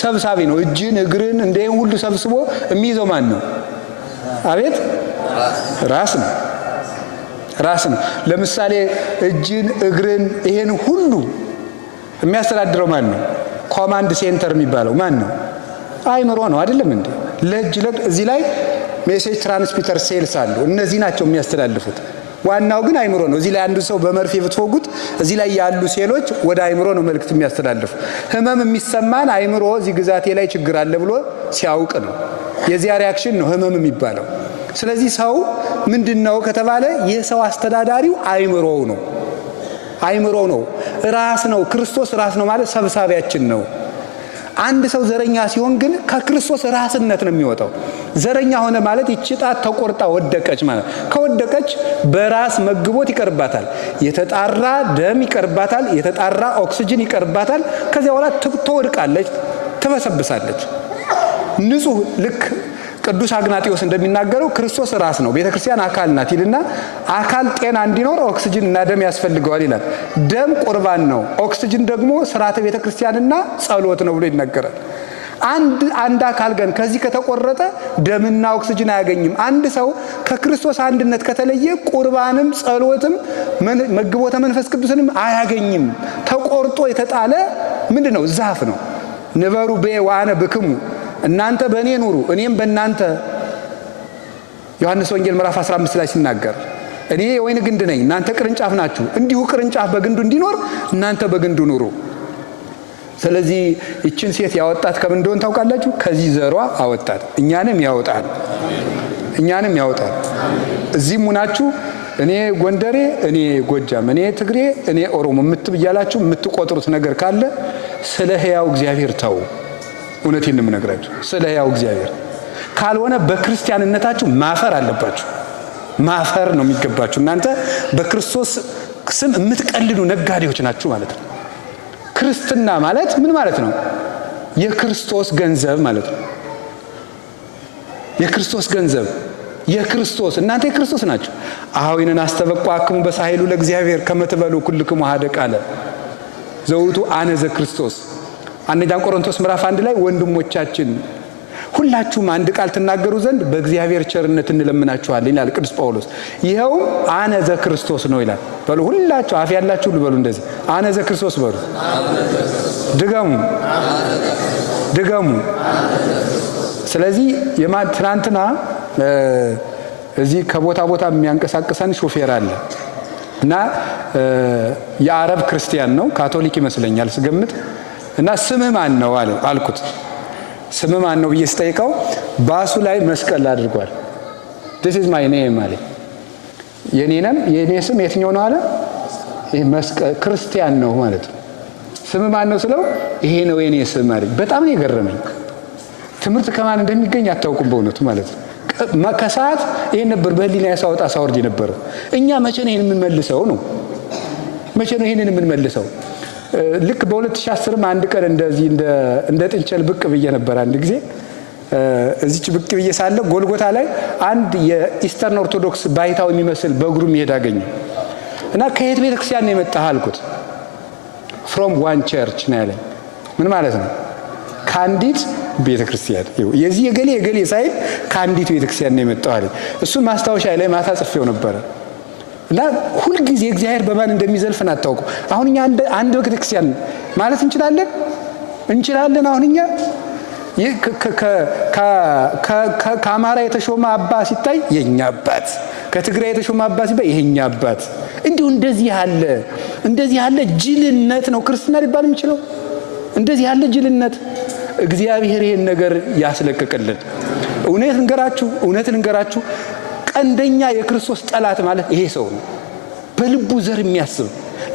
ሰብሳቢ ነው። እጅን እግርን እንደም ሁሉ ሰብስቦ የሚይዘው ማን ነው? አቤት ራስ ነው። ራስ ነው። ለምሳሌ እጅን እግርን ይሄን ሁሉ የሚያስተዳድረው ማን ነው? ኮማንድ ሴንተር የሚባለው ማን ነው? አይምሮ ነው አይደለም እንዴ? ለእጅ እዚህ ላይ ሜሴጅ ትራንስሚተር ሴልስ አሉ። እነዚህ ናቸው የሚያስተላልፉት። ዋናው ግን አይምሮ ነው። እዚህ ላይ አንዱ ሰው በመርፌ ብትወጉት እዚህ ላይ ያሉ ሴሎች ወደ አይምሮ ነው መልእክት የሚያስተላልፉ። ህመም የሚሰማን አይምሮ እዚህ ግዛቴ ላይ ችግር አለ ብሎ ሲያውቅ ነው። የዚያ ሪያክሽን ነው ህመም የሚባለው። ስለዚህ ሰው ምንድነው ከተባለ የሰው አስተዳዳሪው አይምሮው ነው። አይምሮው ነው፣ ራስ ነው። ክርስቶስ ራስ ነው ማለት ሰብሳቢያችን ነው። አንድ ሰው ዘረኛ ሲሆን ግን ከክርስቶስ ራስነት ነው የሚወጣው። ዘረኛ ሆነ ማለት ይህች ጣት ተቆርጣ ወደቀች ማለት፣ ከወደቀች በራስ መግቦት ይቀርባታል፣ የተጣራ ደም ይቀርባታል፣ የተጣራ ኦክሲጅን ይቀርባታል። ከዚያ በኋላ ትወድቃለች፣ ትበሰብሳለች። ንጹህ ልክ ቅዱስ አግናጢዮስ እንደሚናገረው ክርስቶስ ራስ ነው፣ ቤተክርስቲያን አካል ናት ይልና አካል ጤና እንዲኖር ኦክሲጅን እና ደም ያስፈልገዋል ይላል። ደም ቁርባን ነው፣ ኦክሲጅን ደግሞ ስርዓተ ቤተክርስቲያንና ጸሎት ነው ብሎ ይናገራል። አንድ አካል ግን ከዚህ ከተቆረጠ ደምና ኦክሲጅን አያገኝም። አንድ ሰው ከክርስቶስ አንድነት ከተለየ ቁርባንም ጸሎትም መግቦተ መንፈስ ቅዱስንም አያገኝም። ተቆርጦ የተጣለ ምንድነው? ዛፍ ነው። ንበሩ በ ወአነ ብክሙ፣ እናንተ በእኔ ኑሩ እኔም በእናንተ። ዮሐንስ ወንጌል ምዕራፍ 15 ላይ ሲናገር እኔ የወይን ግንድ ነኝ እናንተ ቅርንጫፍ ናችሁ፣ እንዲሁ ቅርንጫፍ በግንዱ እንዲኖር እናንተ በግንዱ ኑሩ። ስለዚህ እችን ሴት ያወጣት ከምን እንደሆነ ታውቃላችሁ? ከዚህ ዘሯ አወጣት። እኛንም ያወጣል። እዚህም ሆናችሁ እኔ ጎንደሬ፣ እኔ ጎጃም፣ እኔ ትግሬ፣ እኔ ኦሮሞ እያላችሁ የምትቆጥሩት ነገር ካለ ስለ ሕያው እግዚአብሔር ተው። እውነቴን ነው የምነግራችሁ። ስለ ሕያው እግዚአብሔር ካልሆነ በክርስቲያንነታችሁ ማፈር አለባችሁ። ማፈር ነው የሚገባችሁ። እናንተ በክርስቶስ ስም የምትቀልዱ ነጋዴዎች ናችሁ ማለት ነው። ክርስትና ማለት ምን ማለት ነው? የክርስቶስ ገንዘብ ማለት ነው። የክርስቶስ ገንዘብ የክርስቶስ እናንተ የክርስቶስ ናችሁ። አሁንን አስተበቋክሙ በሳይሉ ለእግዚአብሔር ከመትበሉ ኩልክሙ ሀደ ቃለ ዘውቱ አነ ዘክርስቶስ። አንደኛ ቆሮንቶስ ምዕራፍ 1 ላይ ወንድሞቻችን ሁላችሁም አንድ ቃል ትናገሩ ዘንድ በእግዚአብሔር ቸርነት እንለምናችኋለን ይላል ቅዱስ ጳውሎስ። ይኸውም አነ ዘክርስቶስ ነው ይላል። በሉ ሁላችሁ አፍ ያላችሁ ሁሉ በሉ እንደዚህ አነ ዘክርስቶስ በሉ። ድገሙ። ስለዚህ ትናንትና እዚህ ከቦታ ቦታ የሚያንቀሳቅሰን ሾፌር አለ እና የአረብ ክርስቲያን ነው፣ ካቶሊክ ይመስለኛል ስገምት። እና ስምህ ማን ነው አልኩት። ስምህ ማን ነው ብዬ ስጠይቀው ባሱ ላይ መስቀል አድርጓል። this is my name አለ። የኔ ስም የትኛው ነው አለ። ይሄ መስቀል ክርስቲያን ነው ማለት ነው። ስምህ ማን ነው ስለው ይሄ ነው የኔ ስም አለ። በጣም ነው የገረመኝ። ትምህርት ከማን እንደሚገኝ አታውቁም በእውነቱ ማለት ነው። ከሰዓት ይሄን ነበር በህሊና ሳወርድ የነበረው። እኛ መቼ ነው ይሄን የምንመልሰው ነው? መቼ ነው ይሄንን የምንመልሰው? ልክ በ2010 አንድ ቀን እንደዚህ እንደ ጥንቸል ብቅ ብዬ ነበር። አንድ ጊዜ እዚች ብቅ ብዬ ሳለ ጎልጎታ ላይ አንድ የኢስተርን ኦርቶዶክስ ባይታው የሚመስል በእግሩ መሄድ አገኘ እና ከየት ቤተክርስቲያን ነው የመጣህ አልኩት። from one church ነው ያለኝ። ምን ማለት ነው? ከአንዲት ቤተክርስቲያን። የዚህ የገሌ ሳይል ከአንዲት ቤተክርስቲያን ነው የመጣው አለኝ። እሱን ማስታወሻ ላይ ማታ ጽፌው ነበረ። እና ሁልጊዜ እግዚአብሔር በማን እንደሚዘልፈን አታውቁ። አሁን እኛ አንድ ቤተክርስቲያን ማለት እንችላለን። አሁን እኛ ከአማራ የተሾመ አባ ሲታይ የኛ አባት፣ ከትግራይ የተሾመ አባ ሲታይ የኛ አባት። እንዲሁ እንደዚህ ያለ ጅልነት ነው ክርስትና ሊባል የሚችለው። እንደዚህ ያለ ጅልነት እግዚአብሔር ይሄን ነገር ያስለቀቀልን። እውነት እንገራችሁ ቀንደኛ የክርስቶስ ጠላት ማለት ይሄ ሰው ነው። በልቡ ዘር የሚያስብ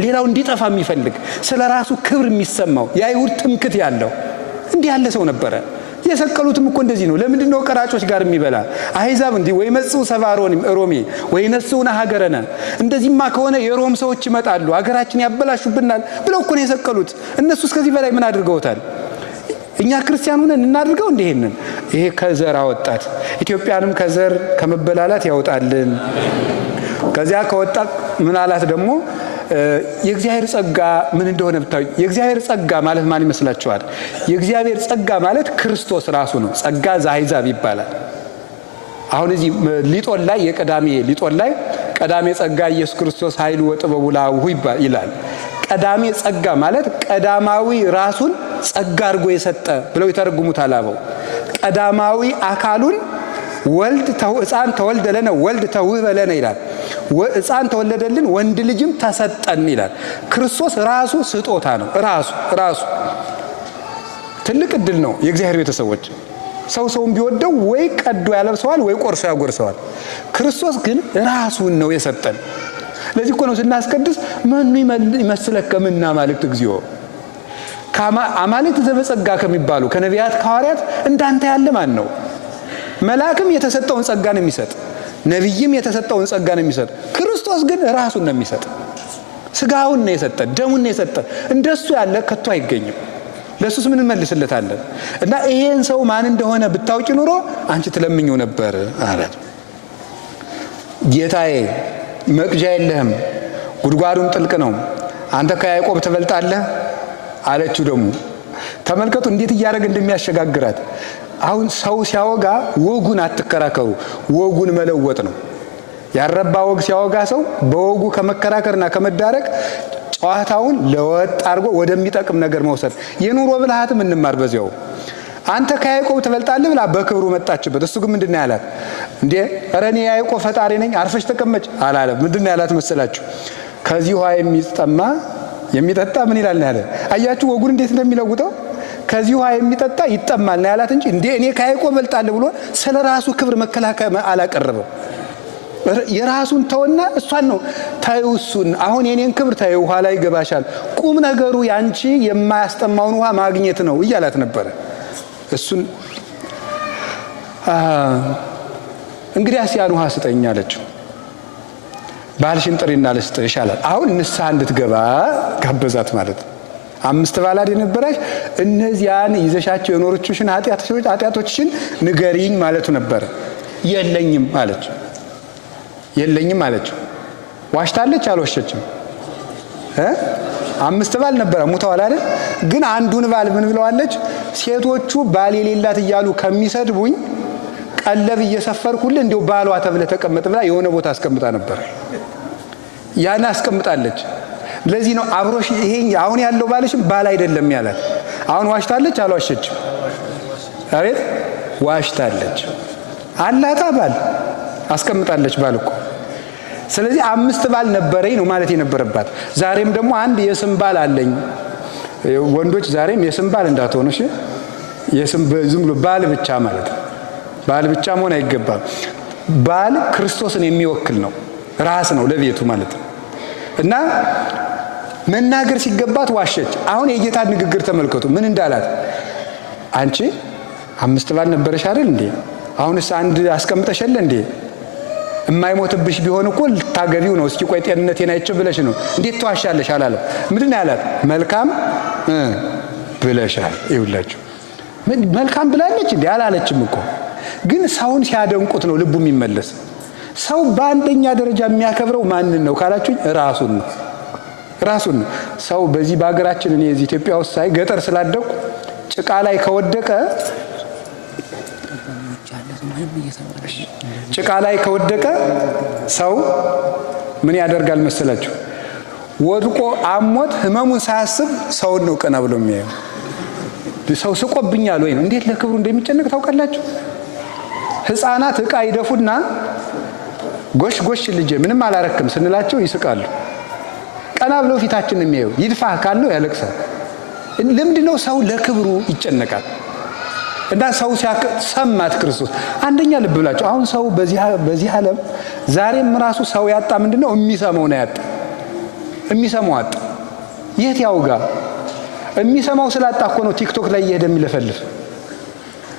ሌላው እንዲጠፋ የሚፈልግ ስለ ራሱ ክብር የሚሰማው የአይሁድ ትምክት ያለው እንዲህ ያለ ሰው ነበረ። የሰቀሉትም እኮ እንደዚህ ነው። ለምንድን ነው ቀራጮች ጋር የሚበላ አሕዛብ እንዲህ ወይ መጽኡ ሰባሮን ሮሜ ወይ ነስኡነ ሀገረነ፣ እንደዚህማ ከሆነ የሮም ሰዎች ይመጣሉ ሀገራችን ያበላሹብናል ብለው እኮ ነው የሰቀሉት። እነሱ እስከዚህ በላይ ምን አድርገውታል? እኛ ክርስቲያን ሆነን እናድርገው እንደሄንን። ይሄ ከዘር አወጣት። ኢትዮጵያንም ከዘር ከመበላላት ያወጣልን። ከዚያ ከወጣ ምን አላት ደግሞ የእግዚአብሔር ጸጋ ምን እንደሆነ ብታዩ። የእግዚአብሔር ጸጋ ማለት ማን ይመስላችኋል? የእግዚአብሔር ጸጋ ማለት ክርስቶስ ራሱ ነው። ጸጋ ዘአሕዛብ ይባላል። አሁን እዚህ ሊጦን ላይ የቀዳሜ ሊጦን ላይ ቀዳሜ ጸጋ ኢየሱስ ክርስቶስ ኃይሉ ወጥበቡ ላሁ ይላል። ቀዳሜ ጸጋ ማለት ቀዳማዊ ራሱን ጸጋ አድርጎ የሰጠ ብለው ይተረጉሙታል አበው። ቀዳማዊ አካሉን ወልድ ሕፃን ተወልደ ለነ ወልድ ተውህበ ለነ ይላል። ሕፃን ተወለደልን ወንድ ልጅም ተሰጠን ይላል። ክርስቶስ ራሱ ስጦታ ነው። ራሱ ትልቅ እድል ነው። የእግዚአብሔር ቤተሰቦች ሰውን ቢወደው ወይ ቀዶ ያለብሰዋል ወይ ቆርሶ ያጎርሰዋል። ክርስቶስ ግን ራሱን ነው የሰጠን። ለዚህ እኮ ነው ስናስቀድስ መኑ ይመስለከ ምና አማልክት እግዚኦ፣ አማልክት ዘበጸጋ ከሚባሉ ከነቢያት ከሐዋርያት እንዳንተ ያለ ማን ነው? መልአክም የተሰጠውን ጸጋ ነው የሚሰጥ፣ ነቢይም የተሰጠውን ጸጋ ነው የሚሰጥ። ክርስቶስ ግን ራሱን ነው የሚሰጥ። ስጋውን ነው የሰጠ፣ ደሙን ነው የሰጠ። እንደሱ ያለ ከቶ አይገኝም። ለሱስ ምን እንመልስለታለን? እና ይሄን ሰው ማን እንደሆነ ብታውቂ ኑሮ አንቺ ትለምኚው ነበር አላት። ጌታዬ መቅጃ የለህም፣ ጉድጓዱም ጥልቅ ነው፣ አንተ ከያዕቆብ ትበልጣለህ አለችው። ደግሞ ተመልከቱ እንዴት እያደረገ እንደሚያሸጋግራት። አሁን ሰው ሲያወጋ ወጉን አትከራከሩ፣ ወጉን መለወጥ ነው። ያረባ ወግ ሲያወጋ ሰው በወጉ ከመከራከርና ከመዳረቅ ጨዋታውን ለወጥ አድርጎ ወደሚጠቅም ነገር መውሰድ። የኑሮ ብልሃትም እንማር በዚያው። አንተ ከያዕቆብ ትበልጣለህ ብላ በክብሩ መጣችበት። እሱ ግን ምንድነው ያላት? እንዴ ኧረ እኔ ያዕቆብ ፈጣሪ ነኝ አርፈሽ ተቀመጭ አላለም። ምንድነው ያላት መሰላችሁ? ከዚህ ውሃ የሚጠማ የሚጠጣ ምን ይላል ነው ያለ። አያችሁ ወጉን እንዴት እንደሚለውጠው። ከዚህ ውሃ የሚጠጣ ይጠማል ነው ያላት እንጂ እንዴ እኔ ከያዕቆብ እበልጣለሁ ብሎ ስለ ራሱ ክብር መከላከያ አላቀረበው። የራሱን ተውና እሷን ነው ታዩ። እሱን አሁን የኔን ክብር ታዩ ውሃ ላይ ገባሻል፣ ቁም ነገሩ ያንቺ የማያስጠማውን ውሃ ማግኘት ነው እያላት ነበረ። እሱን እንግዲያስ ያን ውሃ ስጠኝ አለችው። ባልሽን ጥሪና ልስጥሽ አላት። አሁን ንስሐ እንድትገባ ጋበዛት ማለት ነው። 5 ባላድ የነበረች እነዚያን ይዘሻቸው የኖሮችሽን ኃጢአቶችሽን ንገሪኝ ማለቱ ነበረ። የለኝም አለች። የለኝም አለችው። ዋሽታለች አልዋሸችም? 5 ባል ነበረ ሙተዋል አይደል? ግን አንዱን ባል ምን ብለዋለች? ሴቶቹ ባል የሌላት እያሉ ከሚሰድቡኝ ቀለብ እየሰፈርኩልህ እንዲሁ ባሏ ተብለ ተቀመጥ ብላ የሆነ ቦታ አስቀምጣ ነበር። ያን አስቀምጣለች። ለዚህ ነው አብሮሽ ይሄ አሁን ያለው ባልሽም ባል አይደለም ያላት። አሁን ዋሽታለች አልዋሸችም? አቤት ዋሽታለች። አላታ ባል አስቀምጣለች ባል እኮ። ስለዚህ 5 ባል ነበረኝ ነው ማለት የነበረባት። ዛሬም ደግሞ አንድ የስም ባል አለኝ። ወንዶች ዛሬም የስም ባል እንዳትሆኑ እሺ። የስም ዝም ብሎ ባል ብቻ ማለት ነው። ባል ብቻ መሆን አይገባም። ባል ክርስቶስን የሚወክል ነው፣ ራስ ነው ለቤቱ ማለት ነው። እና መናገር ሲገባት ዋሸች። አሁን የጌታ ንግግር ተመልከቱ ምን እንዳላት። አንቺ 5 ባል ነበረሽ አይደል እንዴ? አሁንስ አንድ አስቀምጠሽለ እንዴ? የማይሞትብሽ ቢሆን እኮ ልታገቢው ነው። እስኪ ቆይ ጤንነቴን አይቼ ብለሽ ነው እንዴት ተዋሻለሽ አላለም። ምንድን ነው ያላት? መልካም ብለሻል። ይውላችሁ መልካም ብላለች እንዴ? አላለችም እኮ። ግን ሰውን ሲያደንቁት ነው ልቡ የሚመለስ። ሰው በአንደኛ ደረጃ የሚያከብረው ማንን ነው ካላችሁኝ ራሱን ነው። ራሱን ነው። ሰው በዚህ በሀገራችን እኔ እዚህ ኢትዮጵያ ውስጥ ሳይ ገጠር ስላደኩ ጭቃ ላይ ከወደቀ ሰው ምን ያደርጋል መሰላችሁ? ወድቆ አሞት ህመሙን ሳያስብ ሰውን ነው ቀና ብሎ የሚያየው። ሰው ስቆብኛል ወይ ነው እንዴት ለክብሩ እንደሚጨነቅ ታውቃላችሁ? ህፃናት ዕቃ ይደፉና ጎሽ ጎሽ ልጄ ምንም አላረክም ስንላቸው ይስቃሉ። ቀና ብለው ፊታችን ነው የሚያየው። ይድፋህ ካለው ያለቅሳል። ለምንድነው ሰው ለክብሩ ይጨነቃል? እና ሰው ሰማት ክርስቶስ። አንደኛ ልብ ብላችሁ አሁን ሰው በዚህ ዓለም ዛሬም ራሱ ሰው ያጣ ምንድነው? የሚሰማው ነው ያጣ። የሚሰማው አጣ። የት ያውጋ? የሚሰማው ስላጣ እኮ ነው ቲክቶክ ላይ እየሄደ የሚለፈልፍ።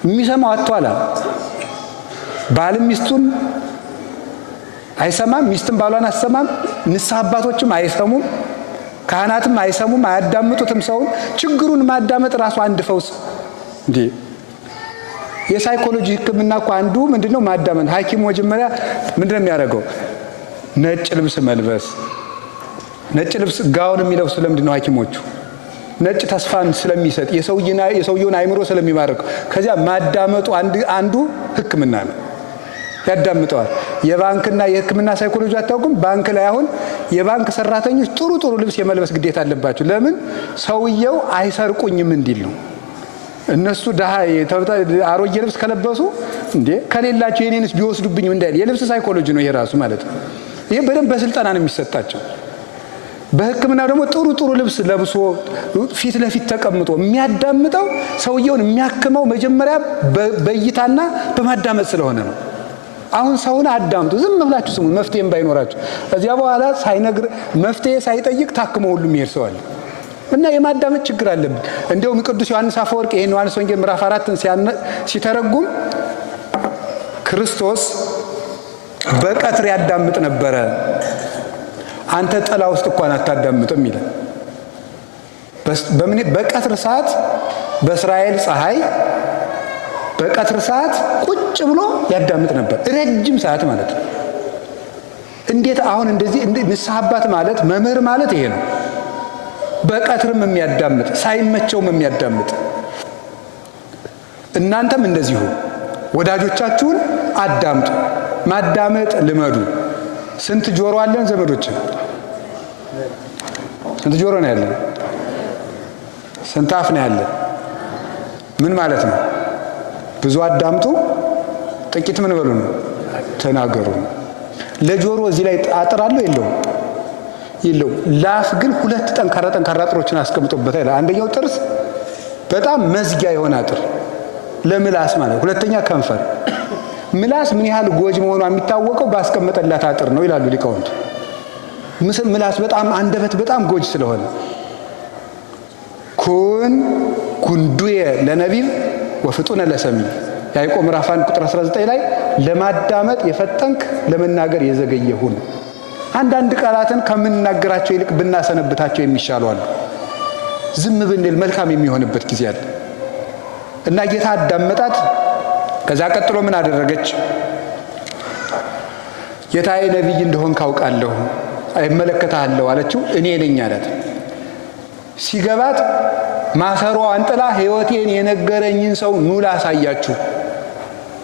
የሚሰማው አጥቷል። ባልም ሚስቱን አይሰማም፣ ሚስትም ባሏን አትሰማም። ንስሐ አባቶችም አይሰሙም፣ ካህናትም አይሰሙም፣ አያዳምጡትም። ሰውን ችግሩን ማዳመጥ ራሱ አንድ ፈውስ እንዴ! የሳይኮሎጂ ሕክምና እኮ አንዱ ምንድነው? ማዳመጥ። ሐኪሙ መጀመሪያ ምንድነው የሚያደርገው? ነጭ ልብስ መልበስ። ነጭ ልብስ ጋውን የሚለብሱ ለምንድነው? ሐኪሞቹ ነጭ ተስፋን ስለሚሰጥ የሰውየውን አይምሮ ስለሚማርክ። ከዚያ ማዳመጡ አንዱ ሕክምና ነው። ያዳምጠዋል። የባንክና የሕክምና ሳይኮሎጂ አታውቁም? ባንክ ላይ አሁን የባንክ ሰራተኞች ጥሩ ልብስ የመልበስ ግዴታ አለባቸው። ለምን? ሰውየው አይሰርቁኝም እንዲል ነው። እነሱ ደሃ አሮጌ ልብስ ከለበሱ እንዴ ከሌላቸው የኔንስ ቢወስዱብኝም እንዳይል የልብስ ሳይኮሎጂ ነው ይሄ ራሱ ማለት ነው። ይሄ በደንብ በስልጠና ነው የሚሰጣቸው። በሕክምና ደግሞ ጥሩ ልብስ ለብሶ ፊት ለፊት ተቀምጦ የሚያዳምጠው ሰውየውን የሚያክመው መጀመሪያ በእይታና በማዳመጥ ስለሆነ ነው። አሁን ሰውን አዳምጡ፣ ዝም ብላችሁ ስሙ፣ መፍትሄም ባይኖራችሁ። ከዚያ በኋላ ሳይነግር መፍትሄ ሳይጠይቅ ታክመው ሁሉ የሚሄድ ሰው አለ። እና የማዳመጥ ችግር አለብን። እንደውም ቅዱስ ዮሐንስ አፈወርቅ ይሄን ዮሐንስ ወንጌል ምዕራፍ 4ን ሲተረጉም ክርስቶስ በቀትር ያዳምጥ ነበረ፣ አንተ ጥላ ውስጥ እንኳን አታዳምጥም ይላል። በቀትር ሰዓት በእስራኤል ፀሐይ በቀትር ሰዓት ቁጭ ብሎ ያዳምጥ ነበር፣ ረጅም ሰዓት ማለት ነው። እንዴት አሁን እንደዚህ ንስሐ አባት ማለት መምህር ማለት ይሄ ነው። በቀትርም የሚያዳምጥ ሳይመቸውም የሚያዳምጥ። እናንተም እንደዚሁ ወዳጆቻችሁን አዳምጡ፣ ማዳመጥ ልመዱ። ስንት ጆሮ አለን ዘመዶች? ስንት ጆሮ ነው ያለን? ስንት አፍ ነው ያለን? ምን ማለት ነው? ብዙ አዳምጡ፣ ጥቂት ምን በሉ ነው? ተናገሩ። ለጆሮ እዚህ ላይ አጥር አለው የለውም? የለው። ላፍ ግን ሁለት ጠንካራ አጥሮችን አስቀምጦበታል። አንደኛው ጥርስ በጣም መዝጊያ የሆነ አጥር ለምላስ ማለት፣ ሁለተኛ ከንፈር። ምላስ ምን ያህል ጎጅ መሆኗ የሚታወቀው ባስቀመጠላት አጥር ነው ይላሉ ሊቃውንት። ምላስ በጣም አንደበት በጣም ጎጅ ስለሆነ ኩን ጉንዱየ ለነቢብ ወፍጡነ ለሰሚዕ ያዕቆብ ምዕራፍ 1 ቁጥር 19 ላይ ለማዳመጥ የፈጠንክ ለመናገር የዘገየ ሁን። አንዳንድ ቃላትን ከምንናገራቸው ይልቅ ብናሰነብታቸው የሚሻሉ አሉ። ዝም ብንል መልካም የሚሆንበት ጊዜ አለ እና ጌታ አዳመጣት። ከዛ ቀጥሎ ምን አደረገች? ጌታዬ ነቢይ እንደሆን ካውቃለሁ እመለከታለሁ አለችው። እኔ ነኝ አላት። ሲገባት ማሰሮዋን ጥላ ሕይወቴን የነገረኝን ሰው ኑ ላሳያችሁ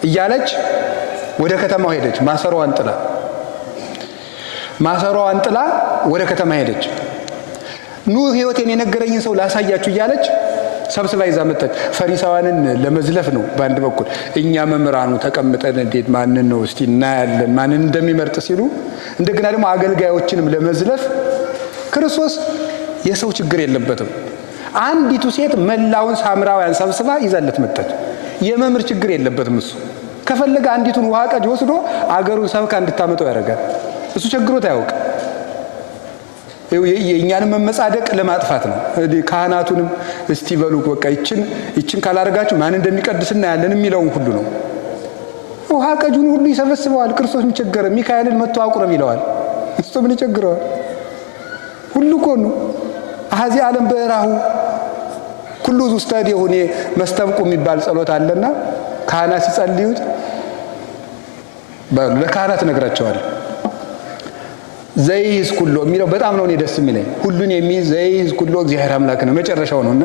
እያለች ወደ ከተማው ሄደች። ማሰሮዋን ጥላ ወደ ከተማ ሄደች። ኑ ሕይወቴን የነገረኝን ሰው ላሳያችሁ እያለች ሰብስባ ይዛ መጣች። ፈሪሳውያንን ለመዝለፍ ነው በአንድ በኩል። እኛ መምህራኑ ተቀምጠን እንዴት ማንን ነው እስቲ እናያለን ማንን እንደሚመርጥ ሲሉ፣ እንደገና ደግሞ አገልጋዮችንም ለመዝለፍ ክርስቶስ የሰው ችግር የለበትም። አንዲቱ ሴት መላውን ሳምራውያን ሰብስባ ይዛለት መጣች። የመምህር ችግር የለበትም። እሱ ከፈለገ አንዲቱን ውሃ ቀጅ ወስዶ አገሩን ሰብካ እንድታመጣው ያደርጋል። እሱ ቸግሮት አያውቅ። የእኛንም መመጻደቅ ለማጥፋት ነው። ካህናቱንም እስቲ በሉ በቃ ይችን ካላደረጋችሁ ማን እንደሚቀድስና ያለን የሚለውን ሁሉ ነው። ውሃ ቀጁን ሁሉ ይሰበስበዋል። ክርስቶስ ምን ቸገረ? ሚካኤልን መጥቶ አቁረብ ይለዋል። እሱ ምን ይቸግረዋል? ሁሉ እኮ ነው። አሐዚ ዓለም በእራሁ ኩሉ ውስጥ የሆነ መስተብቁ የሚባል ጸሎት አለና ካህናት ሲጸልዩት ለካህናት ነግራቸዋል። ዘይዝ ኩሎ የሚለው በጣም ነው እኔ ደስ የሚለኝ። ሁሉን የሚይዝ ዘይዝ ኩሎ እግዚአብሔር አምላክ ነው መጨረሻው ነውና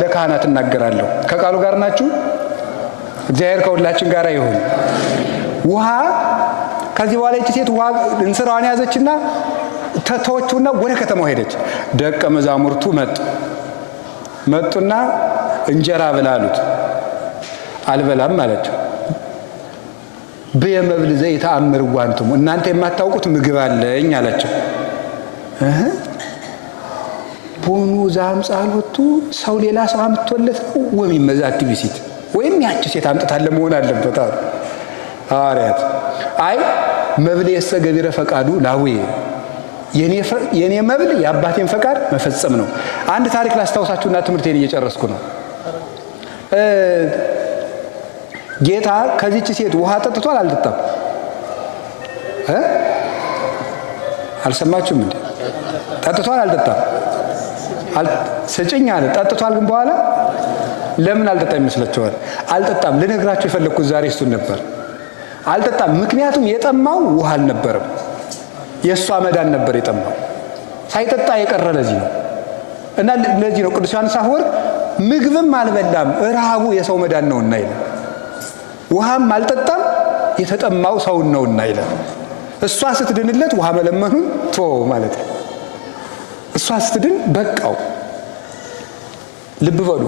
ለካህናት እናገራለሁ። ከቃሉ ጋር ናችሁ? እግዚአብሔር ከሁላችን ጋር ይሁን። ውሃ ከዚህ በኋላ ይህች ሴት ውሃ እንስራዋን ያዘችና ተተወችውና ወደ ከተማው ሄደች። ደቀ መዛሙርቱ መጡና እንጀራ ብላ አሉት። አልበላም አላቸው። በየመብል ዘይተአምር ዋንቱም እናንተ የማታውቁት ምግብ አለኝ አላቸው። ቦኑ ዛምጻሎቱ ሰው ሌላ ሰው አምጥቶለት ነው ወይም መዛት ቢሲት ወይም ያቺ ሴት አምጥታለ መሆን አለበት አሉ ሐዋርያት። አይ መብል የሰገቢረ ፈቃዱ ላዌ የኔ መብል የአባቴን ፈቃድ መፈጸም ነው። አንድ ታሪክ ላስታውሳችሁና ትምህርቴን እየጨረስኩ ነው። ጌታ ከዚህች ሴት ውሃ ጠጥቷል አልጠጣም? አልሰማችሁም እንዴ? ጠጥቷል አልጠጣም? ስጭኝ አለ። ጠጥቷል። ግን በኋላ ለምን አልጠጣም ይመስላችኋል? አልጠጣም። ልነግራችሁ የፈለግኩት ዛሬ እሱን ነበር። አልጠጣም። ምክንያቱም የጠማው ውሃ አልነበረም፣ የእሷ መዳን ነበር የጠማው። ሳይጠጣ የቀረ ለዚህ ነው። እና ለዚህ ነው ቅዱስ ዮሐንስ አፈወርቅ ምግብም አልበላም ረሃቡ የሰው መዳን ነውና ይላል። ውሃም አልጠጣም የተጠማው ሰውን ነውና ይላል። እሷ ስትድንለት ውሃ መለመኑን ተወው ማለት ነው። እሷ ስትድን በቃው። ልብ በሉ።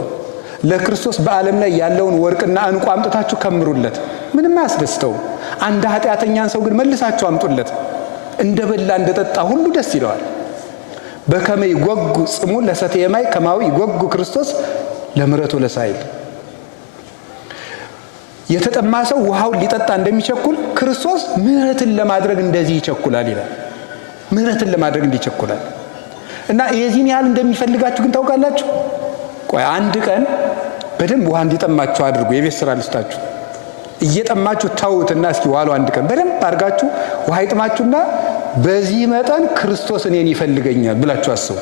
ለክርስቶስ በዓለም ላይ ያለውን ወርቅና ዕንቁ አምጥታችሁ ከምሩለት፣ ምንም አያስደስተውም። አንድ ኃጢአተኛን ሰው ግን መልሳችሁ አምጡለት፣ እንደበላ እንደጠጣ ሁሉ ደስ ይለዋል። በከመ ይጎጉ ጽሙ ለሰትየ ማይ ከማዊ ይጎጉ ክርስቶስ ለምሕረቱ ለሳይል። የተጠማ ሰው ውሃውን ሊጠጣ እንደሚቸኩል ክርስቶስ ምሕረትን ለማድረግ እንደዚህ ይቸኩላል ይላል። ምሕረትን ለማድረግ እንዲቸኩላል እና የዚህን ያህል እንደሚፈልጋችሁ ግን ታውቃላችሁ። ቆይ አንድ ቀን በደንብ ውሃ እንዲጠማችሁ አድርጉ። የቤት ስራ ልስጣችሁ። እየጠማችሁ ተውትና እስኪ ዋሉ አንድ ቀን በደንብ አድርጋችሁ ውሃ ይጥማችሁና በዚህ መጠን ክርስቶስ እኔን ይፈልገኛል ብላችሁ አስቡ።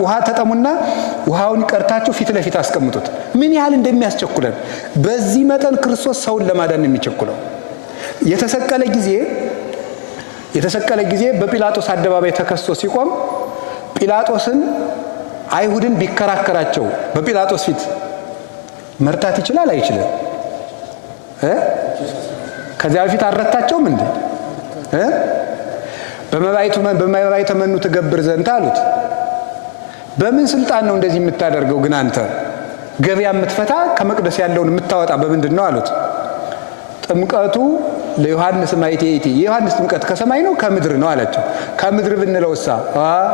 ውሃ ተጠሙና ውሃውን ቀርታችሁ ፊት ለፊት አስቀምጡት። ምን ያህል እንደሚያስቸኩለን። በዚህ መጠን ክርስቶስ ሰውን ለማዳን የሚቸኩለው። የተሰቀለ ጊዜ በጲላጦስ አደባባይ ተከሶ ሲቆም ጲላጦስን አይሁድን ቢከራከራቸው በጲላጦስ ፊት መርታት ይችላል አይችልም? ከዚያ በፊት አልረታቸውም እንዴ? በመባይቱ መኑ ትገብር ዘንድ አሉት። በምን ስልጣን ነው እንደዚህ የምታደርገው? ግን አንተ ገበያ የምትፈታ ከመቅደስ ያለውን የምታወጣ በምንድን ነው አሉት። ጥምቀቱ ለዮሐንስ ማይቴቲ የዮሐንስ ጥምቀት ከሰማይ ነው ከምድር ነው አላቸው። ከምድር ብንለውሳ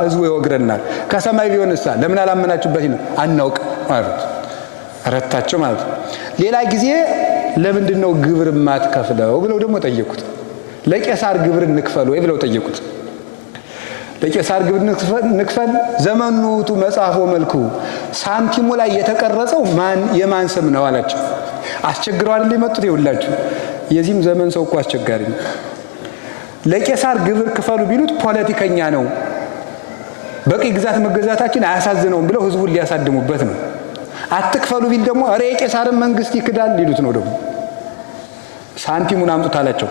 ህዝቡ ይወግረናል፣ ከሰማይ ቢሆንሳ ለምን አላመናችሁበት ነው አናውቅ ማለት ረታቸው ማለት ነው። ሌላ ጊዜ ለምንድን ነው ግብር ማትከፍለው ብለው ደግሞ ጠየቁት። ለቄሳር ግብር እንክፈል ወይ ብለው ጠየቁት። ለቄሳር ግብር እንክፈል ዘመኑ ውእቱ መጽሐፎ መልኩ ሳንቲሙ ላይ የተቀረጸው የማን ስም ነው አላቸው። አስቸግረው አይደል የመጡት ይውላችሁ። የዚህም ዘመን ሰው እኮ አስቸጋሪ ነው። ለቄሳር ግብር ክፈሉ ቢሉት ፖለቲከኛ ነው፣ በቅኝ ግዛት መገዛታችን አያሳዝነውም ብለው ህዝቡን ሊያሳድሙበት ነው። አትክፈሉ ቢል ደግሞ አረ የቄሳርን መንግስት ይክዳል ሊሉት ነው። ደግሞ ሳንቲሙን አምጡት አላቸው።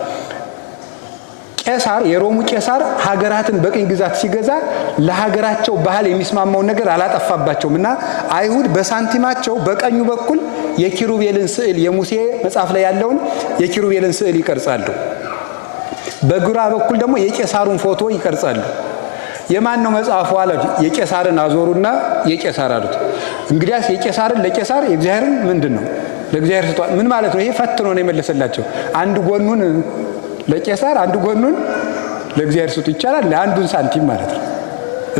ቄሳር የሮሙ ቄሳር ሀገራትን በቅኝ ግዛት ሲገዛ ለሀገራቸው ባህል የሚስማማውን ነገር አላጠፋባቸውም እና አይሁድ በሳንቲማቸው በቀኙ በኩል የኪሩቤልን ስዕል የሙሴ መጽሐፍ ላይ ያለውን የኪሩቤልን ስዕል ይቀርጻሉ። በግራ በኩል ደግሞ የቄሳሩን ፎቶ ይቀርጻሉ። የማን ነው መጽሐፉ አላቸው። የቄሳርን አዞሩና የቄሳር አሉት። እንግዲያስ የቄሳርን ለቄሳር የእግዚአብሔርን ምንድን ነው ለእግዚአብሔር ስጧል። ምን ማለት ነው? ይሄ ፈትኖ ነው የመለሰላቸው። አንድ ጎኑን ለቄሳር አንድ ጎኑን ለእግዚአብሔር ስጡ ይቻላል? ለአንዱን ሳንቲም ማለት ነው።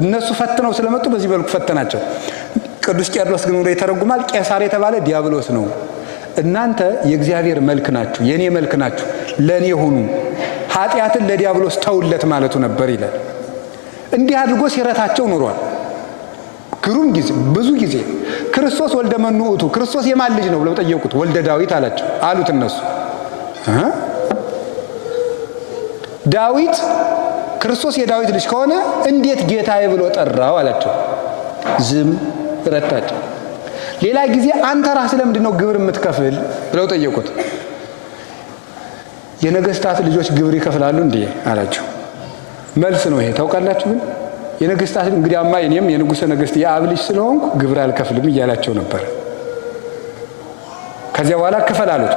እነሱ ፈትነው ስለመጡ በዚህ መልኩ ፈተናቸው። ቅዱስ ቄርሎስ ግን ወደ ይተረጉማል። ቄሳር የተባለ ዲያብሎስ ነው። እናንተ የእግዚአብሔር መልክ ናችሁ፣ የኔ መልክ ናችሁ፣ ለኔ ሁኑ፣ ኃጢአትን ለዲያብሎስ ተውለት ማለቱ ነበር ይላል። እንዲህ አድርጎ ሲረታቸው ኑሯል። ግሩም ጊዜ ብዙ ጊዜ ክርስቶስ ወልደ መኑ ውእቱ ክርስቶስ የማን ልጅ ነው ብለው ጠየቁት። ወልደ ዳዊት አላቸው አሉት። እነሱ ዳዊት ክርስቶስ የዳዊት ልጅ ከሆነ እንዴት ጌታዬ ብሎ ጠራው አላቸው። ዝም ረታቸው። ሌላ ጊዜ አንተ ራስህ ለምንድን ነው ግብር የምትከፍል ብለው ጠየቁት። የነገስታት ልጆች ግብር ይከፍላሉ እንዴ አላቸው። መልስ ነው ይሄ ታውቃላችሁ። ግን የነገስታት እንግዲያማ እኔም የንጉሠ ነገሥት የአብ ልጅ ስለሆንኩ ግብር አልከፍልም እያላቸው ነበር። ከዚያ በኋላ ክፈል አሉት።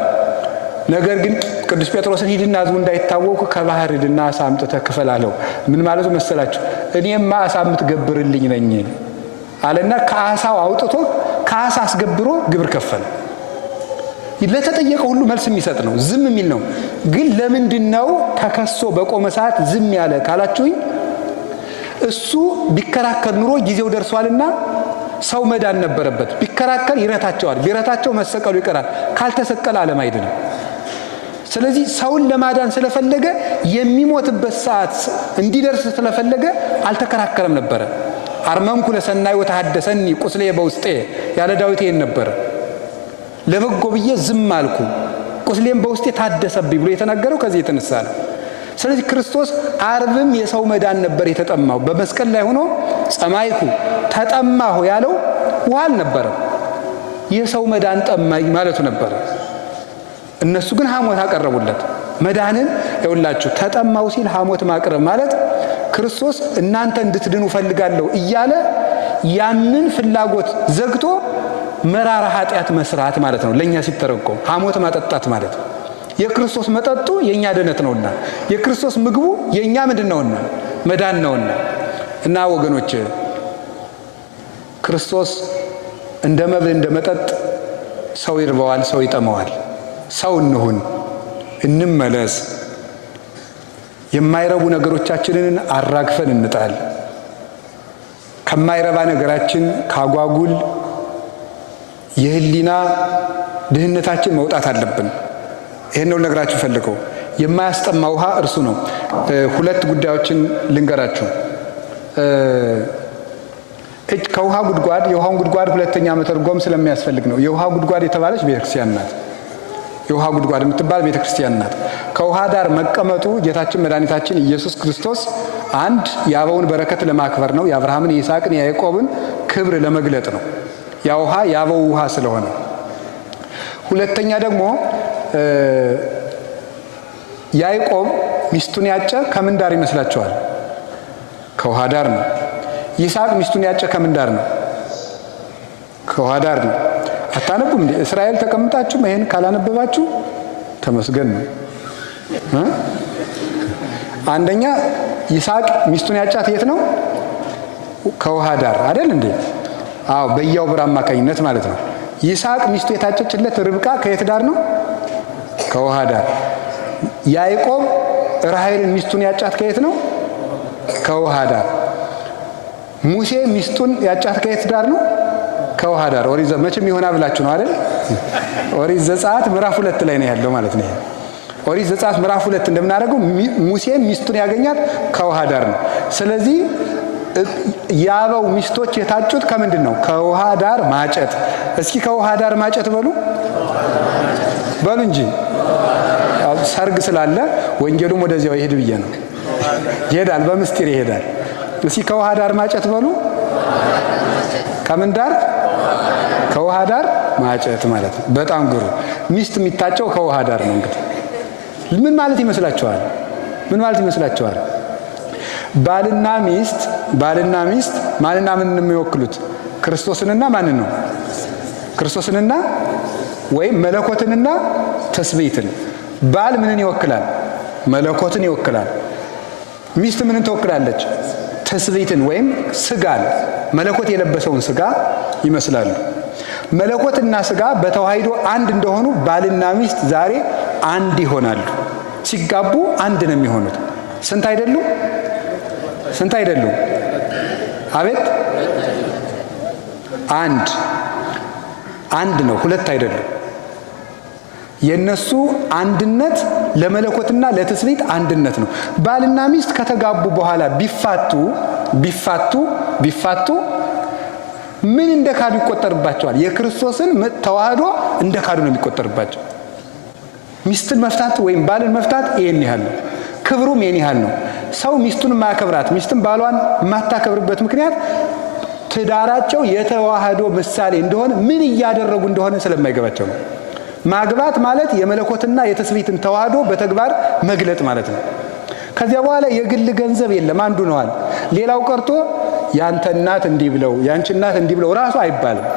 ነገር ግን ቅዱስ ጴጥሮስን ሂድና ህዝቡ እንዳይታወቁ ከባህር ሂድና አሳ አምጥተህ ክፈል አለው። ምን ማለቱ መሰላችሁ? እኔማ አሳ የምትገብርልኝ ነኝ አለና ከአሳው አውጥቶ ከአሳ አስገብሮ ግብር ከፈለ። ለተጠየቀው ሁሉ መልስ የሚሰጥ ነው፣ ዝም የሚል ነው። ግን ለምንድን ነው ተከሶ በቆመ ሰዓት ዝም ያለ ካላችሁኝ፣ እሱ ቢከራከር ኑሮ ጊዜው ደርሷልና ሰው መዳን ነበረበት። ቢከራከር ይረታቸዋል። ቢረታቸው መሰቀሉ ይቀራል። ካልተሰቀለ ዓለም አይድንም። ስለዚህ ሰውን ለማዳን ስለፈለገ የሚሞትበት ሰዓት እንዲደርስ ስለፈለገ አልተከራከረም ነበረ። አርመምኩ ለሰናይ ወተሐደሰኒ ቁስሌ በውስጤ ያለ ዳዊት ይሄን ነበረ። ለበጎ ብዬ ዝም አልኩ ቁስሌም በውስጤ ታደሰብኝ ብሎ የተናገረው ከዚህ የተነሳ ነው። ስለዚህ ክርስቶስ አርብም የሰው መዳን ነበር የተጠማው። በመስቀል ላይ ሆኖ ጸማይኩ ተጠማሁ ያለው ውሃ አልነበረም፣ የሰው መዳን ጠማኝ ማለቱ ነበረ። እነሱ ግን ሐሞት አቀረቡለት። መዳንን ይውላችሁ ተጠማው ሲል ሐሞት ማቅረብ ማለት ክርስቶስ እናንተ እንድትድኑ ፈልጋለሁ እያለ ያንን ፍላጎት ዘግቶ መራራ ኃጢአት መስራት ማለት ነው። ለኛ ሲተረጎም ሐሞት ማጠጣት ማለት ነው። የክርስቶስ መጠጡ የኛ ድነት ነውና፣ የክርስቶስ ምግቡ የኛ ምንድን ነውና መዳን ነውና። እና ወገኖች ክርስቶስ እንደ መብል እንደ መጠጥ ሰው ይርበዋል፣ ሰው ይጠመዋል። ሰው እንሁን፣ እንመለስ። የማይረቡ ነገሮቻችንን አራግፈን እንጣል። ከማይረባ ነገራችን ካጓጉል የህሊና ድህነታችን መውጣት አለብን። ይሄን ነው ልነግራችሁ ፈልገው። የማያስጠማ ውሃ እርሱ ነው። ሁለት ጉዳዮችን ልንገራችሁ። ከውሃ ጉድጓድ የውሃውን ጉድጓድ ሁለተኛ መተርጎም ስለሚያስፈልግ ነው። የውሃ ጉድጓድ የተባለች ቤተክርስቲያን ናት። የውሃ ጉድጓድ የምትባል ቤተክርስቲያን ናት። ከውሃ ዳር መቀመጡ ጌታችን መድኃኒታችን ኢየሱስ ክርስቶስ አንድ የአበውን በረከት ለማክበር ነው። የአብርሃምን፣ የይስሐቅን፣ የያዕቆብን ክብር ለመግለጥ ነው። ያ ውሃ የአበው ውሃ ስለሆነ። ሁለተኛ ደግሞ ያዕቆብ ሚስቱን ያጨ ከምን ዳር ይመስላችኋል? ከውሃ ዳር ነው። ይስሐቅ ሚስቱን ያጨ ከምን ዳር ነው? ከውሃ ዳር ነው። አታነቡም እንዴ? እስራኤል ተቀምጣችሁ ይሄን ካላነበባችሁ ተመስገን ነው። አንደኛ ይስሐቅ ሚስቱን ያጫት የት ነው? ከውሃ ዳር አይደል እንዴ? አዎ፣ በያዕቆብ አማካኝነት ማለት ነው። ይስሐቅ ሚስቱ የታጨችለት ርብቃ ከየት ዳር ነው? ከውሃ ዳር። ያዕቆብ ራሔልን ሚስቱን ያጫት ከየት ነው? ከውሃ ዳር። ሙሴ ሚስቱን ያጫት ከየት ዳር ነው? ከውሃ ዳር። ኦሪት መቼም ይሆና ብላችሁ ነው አይደል? ኦሪት ዘጸአት ምዕራፍ 2 ላይ ነው ያለው ማለት ነው። ኦሪት ዘጸአት ምዕራፍ 2 እንደምናደርገው ሙሴ ሚስቱን ያገኛት ከውሃ ዳር ነው። ስለዚህ የአበው ሚስቶች የታጩት ከምንድን ነው? ከውሃ ዳር ማጨት። እስኪ ከውሃ ዳር ማጨት በሉ እንጂ ሰርግ ስላለ ወንጌሉም ወደዚያው ይሄድ ብዬ ነው። ይሄዳል፣ በምስጢር ይሄዳል። እስኪ ከውሃ ዳር ማጨት በሉ። ከምን ዳር? ከውሃ ዳር ማጨት ማለት ነው። በጣም ግሩ። ሚስት የሚታጨው ከውሃ ዳር ነው። እንግዲህ ምን ማለት ይመስላችኋል? ባልና ሚስት ማንና ምን የሚወክሉት? ክርስቶስንና ማንን ነው? ክርስቶስንና ወይም መለኮትንና ትስብእትን። ባል ምንን ይወክላል? መለኮትን ይወክላል። ሚስት ምንን ትወክላለች? ትስብእትን ወይም ስጋን፣ መለኮት የለበሰውን ስጋ ይመስላሉ። መለኮትና ስጋ በተዋሂዶ አንድ እንደሆኑ ባልና ሚስት ዛሬ አንድ ይሆናሉ። ሲጋቡ አንድ ነው የሚሆኑት። ስንት አይደሉም? አቤት! አንድ ነው፣ ሁለት አይደሉም። የነሱ አንድነት ለመለኮትና ለትስብእት አንድነት ነው። ባልና ሚስት ከተጋቡ በኋላ ቢፋቱ ምን እንደካዱ ይቆጠርባቸዋል? የክርስቶስን ተዋህዶ እንደካዱ ነው የሚቆጠርባቸው። ሚስትን መፍታት ወይም ባልን መፍታት ይሄን ያህል ነው። ክብሩም ይሄን ያህል ነው። ሰው ሚስቱን ማያከብራት፣ ሚስትን ባሏን የማታከብርበት ምክንያት ትዳራቸው የተዋህዶ ምሳሌ እንደሆነ ምን እያደረጉ እንደሆነ ስለማይገባቸው ነው። ማግባት ማለት የመለኮትና የትስብእትን ተዋህዶ በተግባር መግለጥ ማለት ነው። ከዚያ በኋላ የግል ገንዘብ የለም፣ አንዱ ነዋል። ሌላው ቀርቶ ያንተ እናት እንዲህ ብለው፣ ያንቺ እናት እንዲህ ብለው ራሱ አይባልም።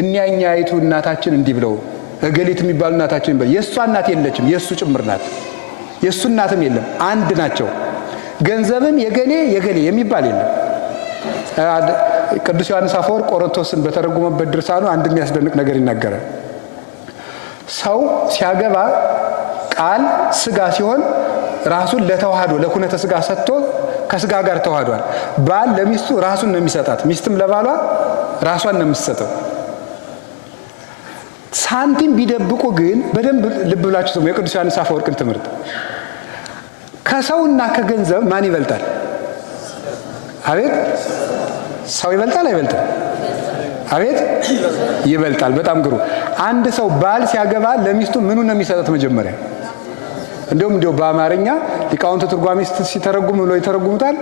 እኛይቱ እናታችን እንዲህ ብለው፣ እገሊት የሚባሉ እናታችን ይባል። የእሷ እናት የለችም፣ የእሱ ጭምር ናት። የእሱ እናትም የለም፣ አንድ ናቸው። ገንዘብም የገሌ የሚባል የለም። ቅዱስ ዮሐንስ አፈወርቅ ቆሮንቶስን በተረጎመበት ድርሳኑ አንድ የሚያስደንቅ ነገር ይናገራል። ሰው ሲያገባ ቃል ስጋ ሲሆን ራሱን ለተዋህዶ ለኩነተ ስጋ ሰጥቶ ከስጋ ጋር ተዋህዷል። ባል ለሚስቱ ራሱን ነው የሚሰጣት፣ ሚስትም ለባሏ ራሷን ነው የምትሰጠው። ሳንቲም ቢደብቁ ግን በደንብ ልብ ብላችሁ ስሙ የቅዱስ ዮሐንስ አፈወርቅን ትምህርት። ከሰውና ከገንዘብ ማን ይበልጣል? አቤት! ሰው ይበልጣል አይበልጥም? አቤት! ይበልጣል። በጣም ግሩ። አንድ ሰው ባል ሲያገባ ለሚስቱ ምኑን ነው የሚሰጣት? መጀመሪያ እንደውም በአማርኛ ሊቃውንቱ ትርጓሜ ሲተረጉም ብሎ ይተረጉሙታል።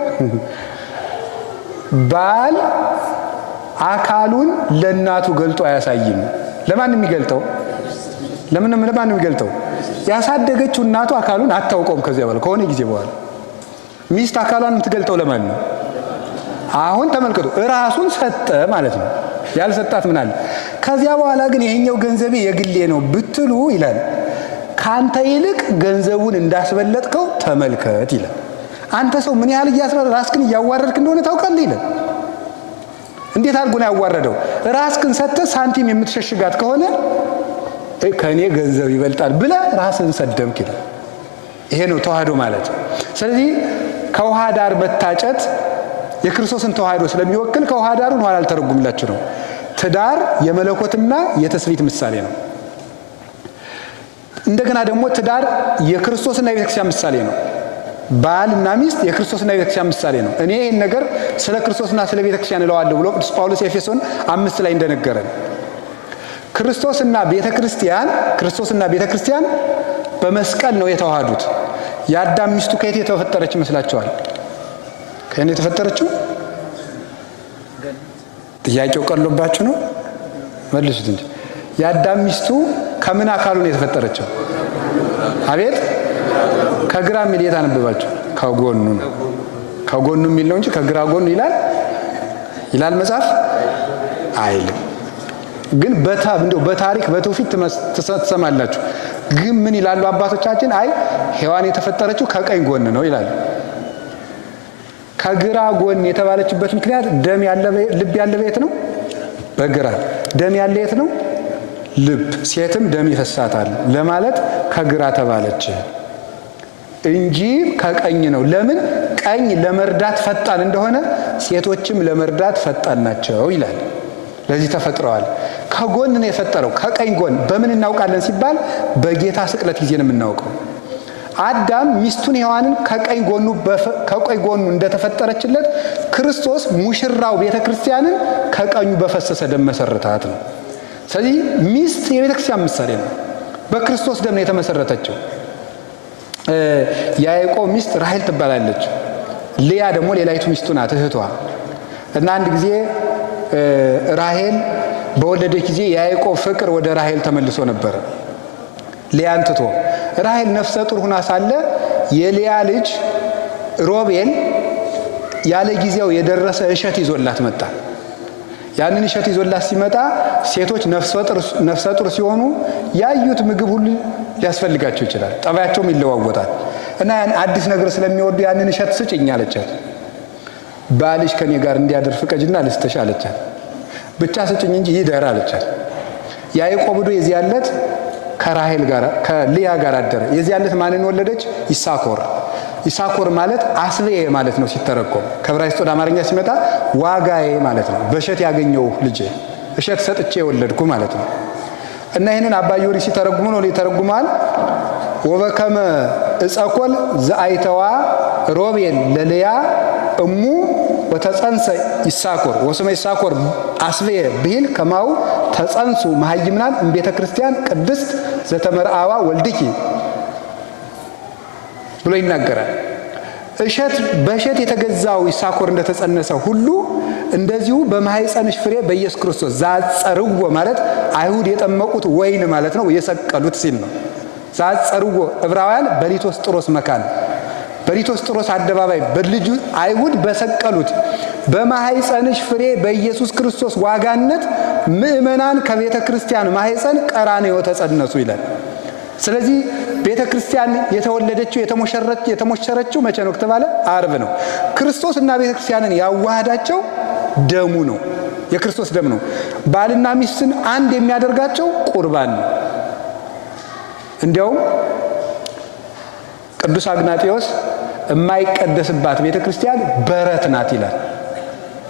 ባል አካሉን ለእናቱ ገልጦ አያሳይም። ለማን የሚገልጠው? ለማን የሚገልጠው? ያሳደገችው እናቱ አካሉን አታውቀውም። ከዚያ በኋላ ከሆነ ጊዜ በኋላ ሚስት አካሏን የምትገልጠው ለማን ነው? አሁን ተመልከቱ፣ ራሱን ሰጠ ማለት ነው። ያልሰጣት ምን አለ? ከዚያ በኋላ ግን ይሄኛው ገንዘቤ የግሌ ነው ብትሉ ይላል፣ ካንተ ይልቅ ገንዘቡን እንዳስበለጥከው ተመልከት ይላል። አንተ ሰው ምን ያህል ራስክን እያዋረድክ እንደሆነ ታውቃለህ ይላል። እንዴት አድርጎ ነው ያዋረደው? ራስክን ሰጥተህ ሳንቲም የምትሸሽጋት ከሆነ ከእኔ ገንዘብ ይበልጣል ብለህ ራስን ሰደብክ ይላል። ይሄ ነው ተዋህዶ ማለት። ስለዚህ ከውሃ ዳር መታጨት የክርስቶስን ተዋህዶ ስለሚወክል ከውሃ ዳሩን ኋላ አልተረጉምላችሁ ነው። ትዳር የመለኮትና የትስብእት ምሳሌ ነው። እንደገና ደግሞ ትዳር የክርስቶስና የቤተክርስቲያን ምሳሌ ነው። ባልና ሚስት የክርስቶስና የቤተክርስቲያን ምሳሌ ነው። እኔ ይህን ነገር ስለ ክርስቶስና ስለ ቤተክርስቲያን እለዋለሁ ብሎ ቅዱስ ጳውሎስ ኤፌሶን 5 ላይ እንደነገረን ክርስቶስና ቤተክርስቲያን በመስቀል ነው የተዋሃዱት። የአዳም ሚስቱ ከየት የተፈጠረች ይመስላችኋል? ከእኔ የተፈጠረችው? ጥያቄው ቀሎባችሁ ነው? መልሱት እንጂ። የአዳም ሚስቱ ከምን አካሉ ነው የተፈጠረችው? አቤት! ከግራ የሚል የት አነበባችሁ? ከጎኑ ነው። ከጎኑ የሚል ነው እንጂ ከግራ ጎኑ ይላል መጽሐፍ አይልም። ግን በታሪክ በትውፊት ትሰማላችሁ። ግን ምን ይላሉ አባቶቻችን? አይ ሔዋን የተፈጠረችው ከቀኝ ጎን ነው ይላሉ። ከግራ ጎን የተባለችበት ምክንያት ልብ ያለ ቤት ነው። በግራ ደም ያለ የት ነው? ልብ፣ ሴትም ደም ይፈሳታል ለማለት ከግራ ተባለች እንጂ ከቀኝ ነው። ለምን? ቀኝ ለመርዳት ፈጣን እንደሆነ ሴቶችም ለመርዳት ፈጣን ናቸው ይላል። ለዚህ ተፈጥረዋል። ከጎን ነው የፈጠረው፣ ከቀኝ ጎን። በምን እናውቃለን ሲባል በጌታ ስቅለት ጊዜ ነው የምናውቀው። አዳም ሚስቱን ሔዋንን ከቀኝ ጎኑ እንደተፈጠረችለት ክርስቶስ ሙሽራው ቤተክርስቲያንን ከቀኙ በፈሰሰ ደም መሰረታት ነው። ስለዚህ ሚስት የቤተክርስቲያን ምሳሌ ነው። በክርስቶስ ደም ነው የተመሰረተችው። የያዕቆብ ሚስት ራሔል ትባላለች። ልያ ደግሞ ሌላይቱ ሚስቱ ናት፣ እህቷ። እና አንድ ጊዜ ራሔል በወለደች ጊዜ የያዕቆብ ፍቅር ወደ ራሔል ተመልሶ ነበር፣ ልያን ትቶ። ራሔል ነፍሰ ጡር ሁና ሳለ የልያ ልጅ ሮቤል ያለ ጊዜው የደረሰ እሸት ይዞላት መጣ። ያንን እሸት ይዞላት ሲመጣ ሴቶች ነፍሰ ጡር ሲሆኑ ያዩት ምግብ ሁሉ ሊያስፈልጋቸው ይችላል፣ ጠባያቸውም ይለዋወጣል። እና ያን አዲስ ነገር ስለሚወዱ ያንን እሸት ስጭኝ አለቻት። ባልሽ ከኔ ጋር እንዲያድር ፍቀጅና ልስጥሽ አለቻት። ብቻ ስጭኝ እንጂ ይደር አለቻት። ያዕቆብ ሄዶ የዚያን ዕለት ከራሔል ጋር ከልያ ጋር አደረ። የዚያን ዕለት ማንን ወለደች? ይሳኮር። ይሳኮር ማለት አስቤ ማለት ነው ሲተረጎም። ከዕብራይስጥ ወደ አማርኛ ሲመጣ ዋጋዬ ማለት ነው። በእሸት ያገኘው ልጄ፣ እሸት ሰጥቼ የወለድኩ ማለት ነው። እና ይህንን አባ ጊዮርጊስ ሲተረጉሙ ነው ይተረጉማል። ወበከመ እጸኮል ዘአይተዋ ሮቤል ለልያ እሙ ወተጸንሰ ይሳኮር ወስመ ይሳኮር አስቤ ብሂል ከማው ተጸንሱ መሃይምናን እምቤተ ክርስቲያን ቅድስት ዘተመርአዋ ወልድኪ ብሎ ይናገራል። በእሸት የተገዛው ይሳኮር እንደተጸነሰ ሁሉ እንደዚሁ በማኅፀንሽ ፍሬ በኢየሱስ ክርስቶስ ዛጸርዎ ማለት አይሁድ የጠመቁት ወይን ማለት ነው፣ የሰቀሉት ሲል ነው። ዛጸርዎ ዕብራውያን በሊቶስጥሮስ መካን፣ በሊቶስጥሮስ አደባባይ በልጁ አይሁድ በሰቀሉት በማኅፀንሽ ፍሬ በኢየሱስ ክርስቶስ ዋጋነት ምእመናን ከቤተ ክርስቲያን ማኅፀን ቀራንዮ ተጸነሱ ይላል። ስለዚህ ቤተ ክርስቲያን የተወለደችው የተሞሸረችው መቼ ነው ከተባለ ዓርብ ነው። ክርስቶስ እና ቤተ ክርስቲያንን ያዋሃዳቸው ደሙ ነው፣ የክርስቶስ ደም ነው። ባልና ሚስትን አንድ የሚያደርጋቸው ቁርባን ነው። እንዲያውም ቅዱስ አግናጤዎስ የማይቀደስባት ቤተ ክርስቲያን በረት ናት ይላል።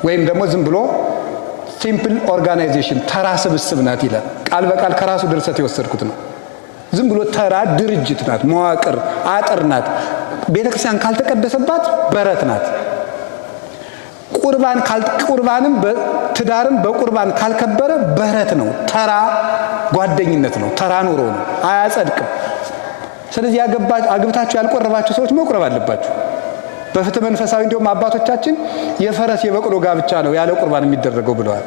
ወይም ደግሞ ዝም ብሎ ሲምፕል ኦርጋናይዜሽን ተራ ስብስብ ናት ይላል። ቃል በቃል ከራሱ ድርሰት የወሰድኩት ነው። ዝም ብሎ ተራ ድርጅት ናት፣ መዋቅር አጥር ናት። ቤተክርስቲያን ካልተቀደሰባት በረት ናት። ቁርባንም ትዳርም በቁርባን ካልከበረ በረት ነው፣ ተራ ጓደኝነት ነው፣ ተራ ኑሮ ነው፣ አያጸድቅም። ስለዚህ አግብታችሁ ያልቆረባችሁ ሰዎች መቁረብ አለባችሁ። በፍትሕ መንፈሳዊ እንዲሁም አባቶቻችን የፈረስ የበቅሎ ጋብቻ ነው ያለ ቁርባን የሚደረገው ብለዋል።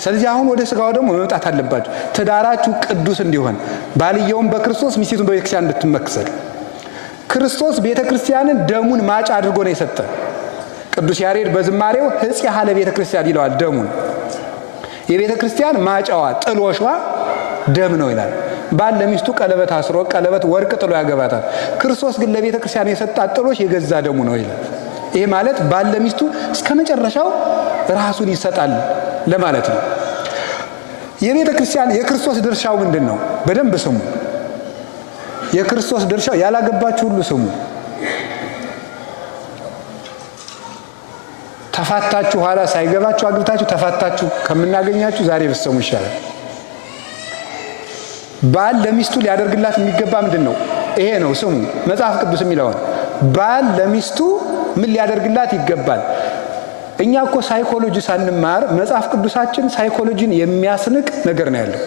ስለዚህ አሁን ወደ ስጋው ደግሞ መምጣት አለባችሁ። ትዳራችሁ ቅዱስ እንዲሆን ባልየውም በክርስቶስ ሚስቱን በቤተክርስቲያን እንድትመክሰል። ክርስቶስ ቤተክርስቲያንን ደሙን ማጫ አድርጎ ነው የሰጠ። ቅዱስ ያሬድ በዝማሬው ሕጽያ ለቤተ ክርስቲያን ይለዋል። ደሙን የቤተክርስቲያን ማጫዋ ጥሎሿ ደም ነው ይላል። ባል ለሚስቱ ቀለበት አስሮ ቀለበት ወርቅ ጥሎ ያገባታል። ክርስቶስ ግን ለቤተ ክርስቲያን የሰጣት ጥሎሽ የገዛ ደሙ ነው ይላል። ይሄ ማለት ባል ለሚስቱ እስከ መጨረሻው ራሱን ይሰጣል ለማለት ነው። የቤተ ክርስቲያን የክርስቶስ ድርሻው ምንድን ነው? በደንብ ስሙ። የክርስቶስ ድርሻው ያላገባችሁ ሁሉ ስሙ። ተፋታችሁ ኋላ ሳይገባችሁ አግብታችሁ ተፋታችሁ ከምናገኛችሁ ዛሬ ብትሰሙ ይሻላል። ባል ለሚስቱ ሊያደርግላት የሚገባ ምንድን ነው? ይሄ ነው ስሙ። መጽሐፍ ቅዱስ የሚለውን ባል ለሚስቱ ምን ሊያደርግላት ይገባል? እኛ እኮ ሳይኮሎጂ ሳንማር መጽሐፍ ቅዱሳችን ሳይኮሎጂን የሚያስንቅ ነገር ነው ያለው።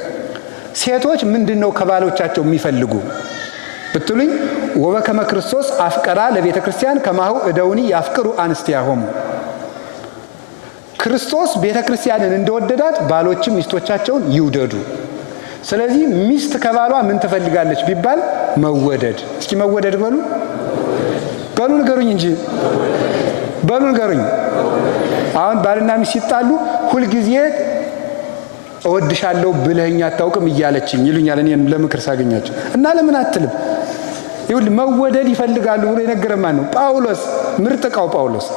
ሴቶች ምንድን ነው ከባሎቻቸው የሚፈልጉ ብትሉኝ፣ ወበከመ ክርስቶስ አፍቀራ ለቤተ ክርስቲያን ከማሁ እደውኒ ያፍቅሩ አንስቲያሆሙ። ክርስቶስ ቤተ ክርስቲያንን እንደወደዳት ባሎችም ሚስቶቻቸውን ይውደዱ። ስለዚህ ሚስት ከባሏ ምን ትፈልጋለች ቢባል መወደድ። እስኪ መወደድ በሉ ንገሩኝ እንጂ በሉ ንገሩኝ። አሁን ባልና ሚስት ሲጣሉ ሁልጊዜ እወድሻለሁ ብለኸኝ አታውቅም እያለችኝ ይሉኛል እኔን ለምክር ሳገኛቸው። እና ለምን አትልም? ይሁን መወደድ ይፈልጋሉ ብሎ የነገረን ማን ነው? ጳውሎስ። ምርጥ ዕቃው ጳውሎስ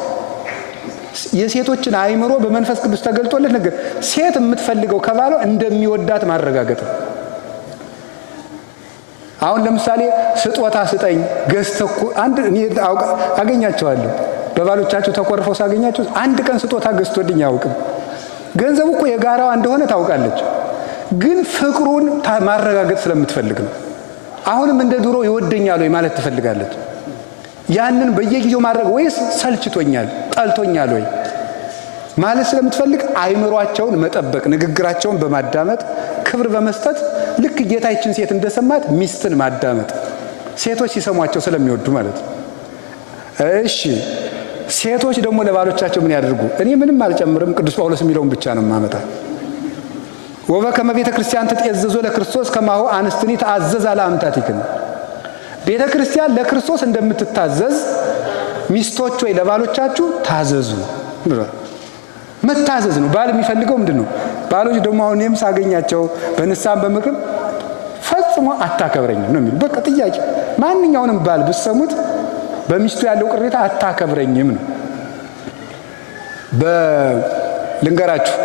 የሴቶችን አእምሮ በመንፈስ ቅዱስ ተገልጦለት ነገር ሴት የምትፈልገው ከባሏ እንደሚወዳት ማረጋገጥ ነው። አሁን ለምሳሌ ስጦታ ስጠኝ ገዝተኩ አንድ እኔ አገኛቸዋለሁ በባሎቻቸው ተቆርፈው ሳገኛቸው አንድ ቀን ስጦታ ገዝቶልኝ አያውቅም። ገንዘቡ እኮ የጋራዋ እንደሆነ ታውቃለች፣ ግን ፍቅሩን ማረጋገጥ ስለምትፈልግ ነው። አሁንም እንደ ድሮ ይወደኛል ወይ ማለት ትፈልጋለች። ያንን በየጊዜው ማድረግ ወይስ ሰልችቶኛል ጠልቶኛል ወይ ማለት ስለምትፈልግ አእምሯቸውን መጠበቅ፣ ንግግራቸውን በማዳመጥ ክብር በመስጠት ልክ ጌታችን ሴት እንደሰማት ሚስትን ማዳመጥ ሴቶች ሲሰሟቸው ስለሚወዱ ማለት ነው። እሺ ሴቶች ደግሞ ለባሎቻቸው ምን ያደርጉ? እኔ ምንም አልጨምርም፣ ቅዱስ ጳውሎስ የሚለውን ብቻ ነው ማመጣ። ወበከመ ቤተ ክርስቲያን ትጤዘዞ ለክርስቶስ ከማሁ አንስትኒ ተአዘዛ ለአምታቲክን። ቤተ ክርስቲያን ለክርስቶስ እንደምትታዘዝ ሚስቶች ወይ ለባሎቻችሁ ታዘዙ። መታዘዝ ነው። ባል የሚፈልገው ምንድን ነው? ባሎች ደግሞ አሁን እኔም ሳገኛቸው በንስሐም በምክርም ፈጽሞ አታከብረኝም ነው የሚሉ። በቃ ጥያቄ ማንኛውንም ባል ብትሰሙት በሚስቱ ያለው ቅሬታ አታከብረኝም ነው። ልንገራችሁ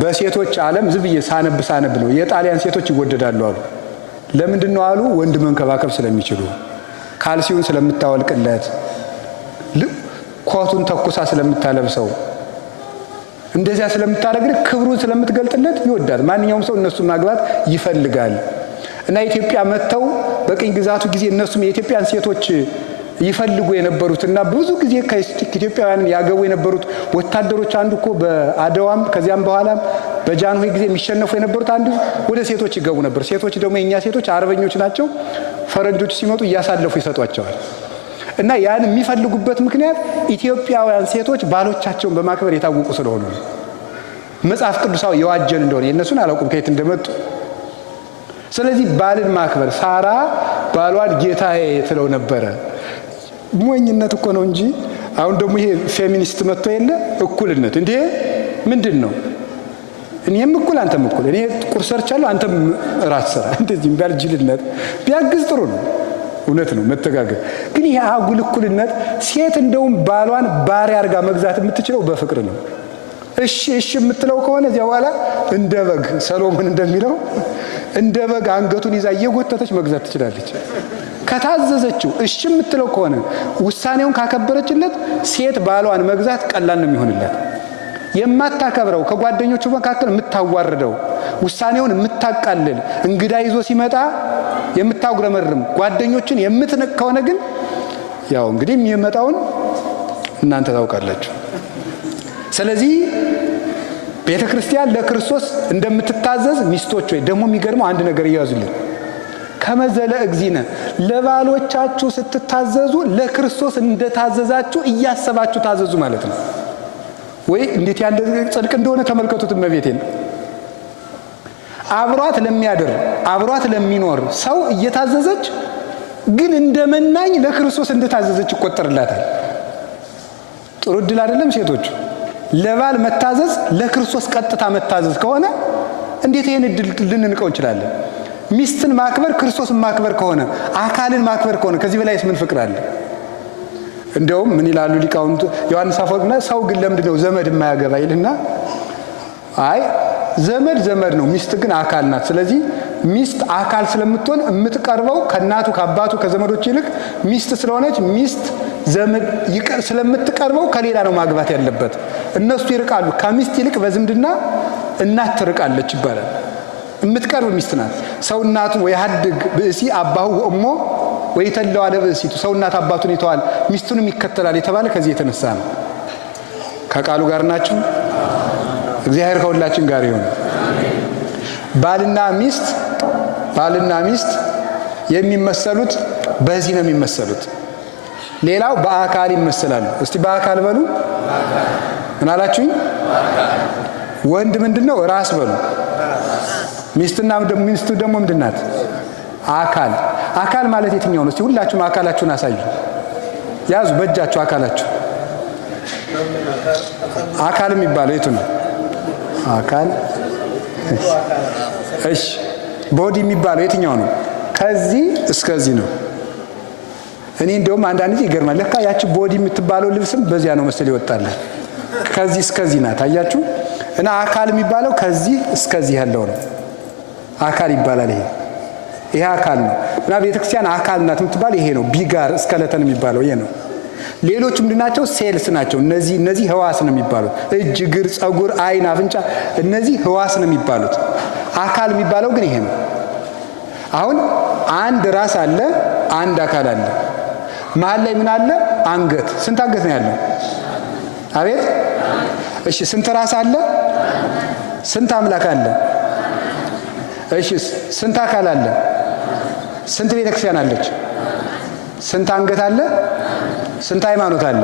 በሴቶች ዓለም ዝም ብዬ ሳነብ ነው የጣሊያን ሴቶች ይወደዳሉ አሉ። ለምንድን ነው አሉ? ወንድ መንከባከብ ስለሚችሉ፣ ካልሲውን ስለምታወልቅለት፣ ኮቱን ተኩሳ ስለምታለብሰው፣ እንደዚያ ስለምታደርግ ክብሩን ስለምትገልጥለት ይወዳል። ማንኛውም ሰው እነሱን ማግባት ይፈልጋል። እና ኢትዮጵያ መጥተው በቅኝ ግዛቱ ጊዜ እነሱም የኢትዮጵያን ሴቶች ይፈልጉ የነበሩትና ብዙ ጊዜ ከኢትዮጵያውያንን ያገቡ የነበሩት ወታደሮች አንዱ እኮ በአድዋም ከዚያም በኋላም በጃንሆይ ጊዜ የሚሸነፉ የነበሩት አንዱ ወደ ሴቶች ይገቡ ነበር። ሴቶች ደግሞ የኛ ሴቶች አርበኞች ናቸው። ፈረንጆች ሲመጡ እያሳለፉ ይሰጧቸዋል። እና ያን የሚፈልጉበት ምክንያት ኢትዮጵያውያን ሴቶች ባሎቻቸውን በማክበር የታወቁ ስለሆኑ ነው። መጽሐፍ ቅዱሳዊ የዋጀን እንደሆነ የእነሱን አላውቁም ከየት እንደመጡ። ስለዚህ ባልን ማክበር ሳራ ባሏን ጌታዬ ትለው ነበረ። ሞኝነት እኮ ነው እንጂ አሁን ደግሞ ይሄ ፌሚኒስት መጥቶ የለ እኩልነት እንዴ ምንድን ነው? እኔም እኩል አንተም እኩል፣ እኔ ቁርስ ሰርቻለሁ አንተም ራስ ሰራ፣ እንደዚህ የሚባል ጅልነት ቢያግዝ ጥሩ ነው። እውነት ነው መተጋገር። ግን ይሄ አጉል እኩልነት ሴት እንደውም ባሏን ባሪያ አድርጋ መግዛት የምትችለው በፍቅር ነው። እሺ እሺ የምትለው ከሆነ እዚያ በኋላ እንደ በግ ሰሎሞን እንደሚለው እንደ በግ አንገቱን ይዛ እየጎተተች መግዛት ትችላለች። ከታዘዘችው እሺ የምትለው ከሆነ ውሳኔውን ካከበረችለት ሴት ባሏን መግዛት ቀላል ነው የሚሆንላት። የማታከብረው ከጓደኞቹ መካከል የምታዋርደው ውሳኔውን የምታቃልል እንግዳ ይዞ ሲመጣ የምታጉረመርም ጓደኞችን የምትንቅ ከሆነ ግን ያው እንግዲህ የሚመጣውን እናንተ ታውቃላችሁ። ስለዚህ ቤተ ክርስቲያን ለክርስቶስ እንደምትታዘዝ ሚስቶች ወይ ደግሞ የሚገርመው አንድ ነገር እያዙልን ከመዘለ እግዚእነ ለባሎቻችሁ ስትታዘዙ ለክርስቶስ እንደታዘዛችሁ እያሰባችሁ ታዘዙ ማለት ነው። ወይ እንዴት ያለ ጽድቅ እንደሆነ ተመልከቱት። እመቤቴን አብሯት ለሚያድር አብሯት ለሚኖር ሰው እየታዘዘች ግን እንደመናኝ ለክርስቶስ እንደታዘዘች ይቆጠርላታል። ጥሩ ዕድል አይደለም? ሴቶች ለባል መታዘዝ ለክርስቶስ ቀጥታ መታዘዝ ከሆነ እንዴት ይሄን ዕድል ልንንቀው እንችላለን? ሚስትን ማክበር ክርስቶስን ማክበር ከሆነ አካልን ማክበር ከሆነ ከዚህ በላይስ ምን ፍቅር አለ? እንደውም ምን ይላሉ ሊቃውንቱ ዮሐንስ አፈወርቅ ሰው ግን ለምንድነው ዘመድ የማያገባ ይልና አይ ዘመድ ዘመድ ነው፣ ሚስት ግን አካል ናት። ስለዚህ ሚስት አካል ስለምትሆን የምትቀርበው ከእናቱ ከአባቱ ከዘመዶች ይልቅ ሚስት ስለሆነች ሚስት ዘመድ ይቀር ስለምትቀርበው ከሌላ ነው ማግባት ያለበት። እነሱ ይርቃሉ። ከሚስት ይልቅ በዝምድና እናት ትርቃለች ይባላል። የምትቀርብ ሚስት ናት። ሰው እናቱ ወይ ሀድግ ብእሲ አባሁ ወእሞ ወይ ተለዋ ለብእሲቱ፣ ሰው እናት አባቱን ይተዋል ሚስቱንም ይከተላል የተባለ ከዚህ የተነሳ ነው። ከቃሉ ጋር ናችሁ። እግዚአብሔር ከሁላችን ጋር ይሁን። ባልና ሚስት የሚመሰሉት በዚህ ነው የሚመሰሉት። ሌላው በአካል ይመሰላሉ። እስቲ በአካል በሉ። ምን አላችሁኝ? ወንድ ምንድነው? ራስ በሉ። ሚስቱ ደግሞ ምንድናት? አካል። አካል ማለት የትኛው ነው? እስቲ ሁላችሁም አካላችሁን አሳዩ። ያዙ በእጃችሁ አካላችሁ። አካል የሚባለው የቱ ነው? አካል። እሺ ቦዲ የሚባለው የትኛው ነው? ከዚህ እስከዚህ ነው። እኔ እንደውም አንዳንድ ጊዜ ይገርማል። ለካ ያቺ ቦዲ የምትባለው ልብስም በዚያ ነው መሰል ይወጣላል። ከዚህ እስከዚህ ናት። አያችሁ? እና አካል የሚባለው ከዚህ እስከዚህ ያለው ነው። አካል ይባላል። ይሄ አካል ነው። እና ቤተክርስቲያን አካል ናት የምትባል ይሄ ነው። ቢጋር እስከለተን የሚባለው ይሄ ነው። ሌሎች ምንድናቸው? ሴልስ ናቸው። እነዚህ ህዋስ ነው የሚባሉት። እጅ፣ እግር፣ ጸጉር፣ አይን፣ አፍንጫ እነዚህ ህዋስ ነው የሚባሉት። አካል የሚባለው ግን ይሄ ነው። አሁን አንድ ራስ አለ፣ አንድ አካል አለ። መሀል ላይ ምን አለ? አንገት። ስንት አንገት ነው ያለው? አቤት። እሺ ስንት ራስ አለ? ስንት አምላክ አለ? እሺ ስንት አካል አለ? ስንት ቤተክርስቲያን አለች? ስንት አንገት አለ? ስንት ሃይማኖት አለ?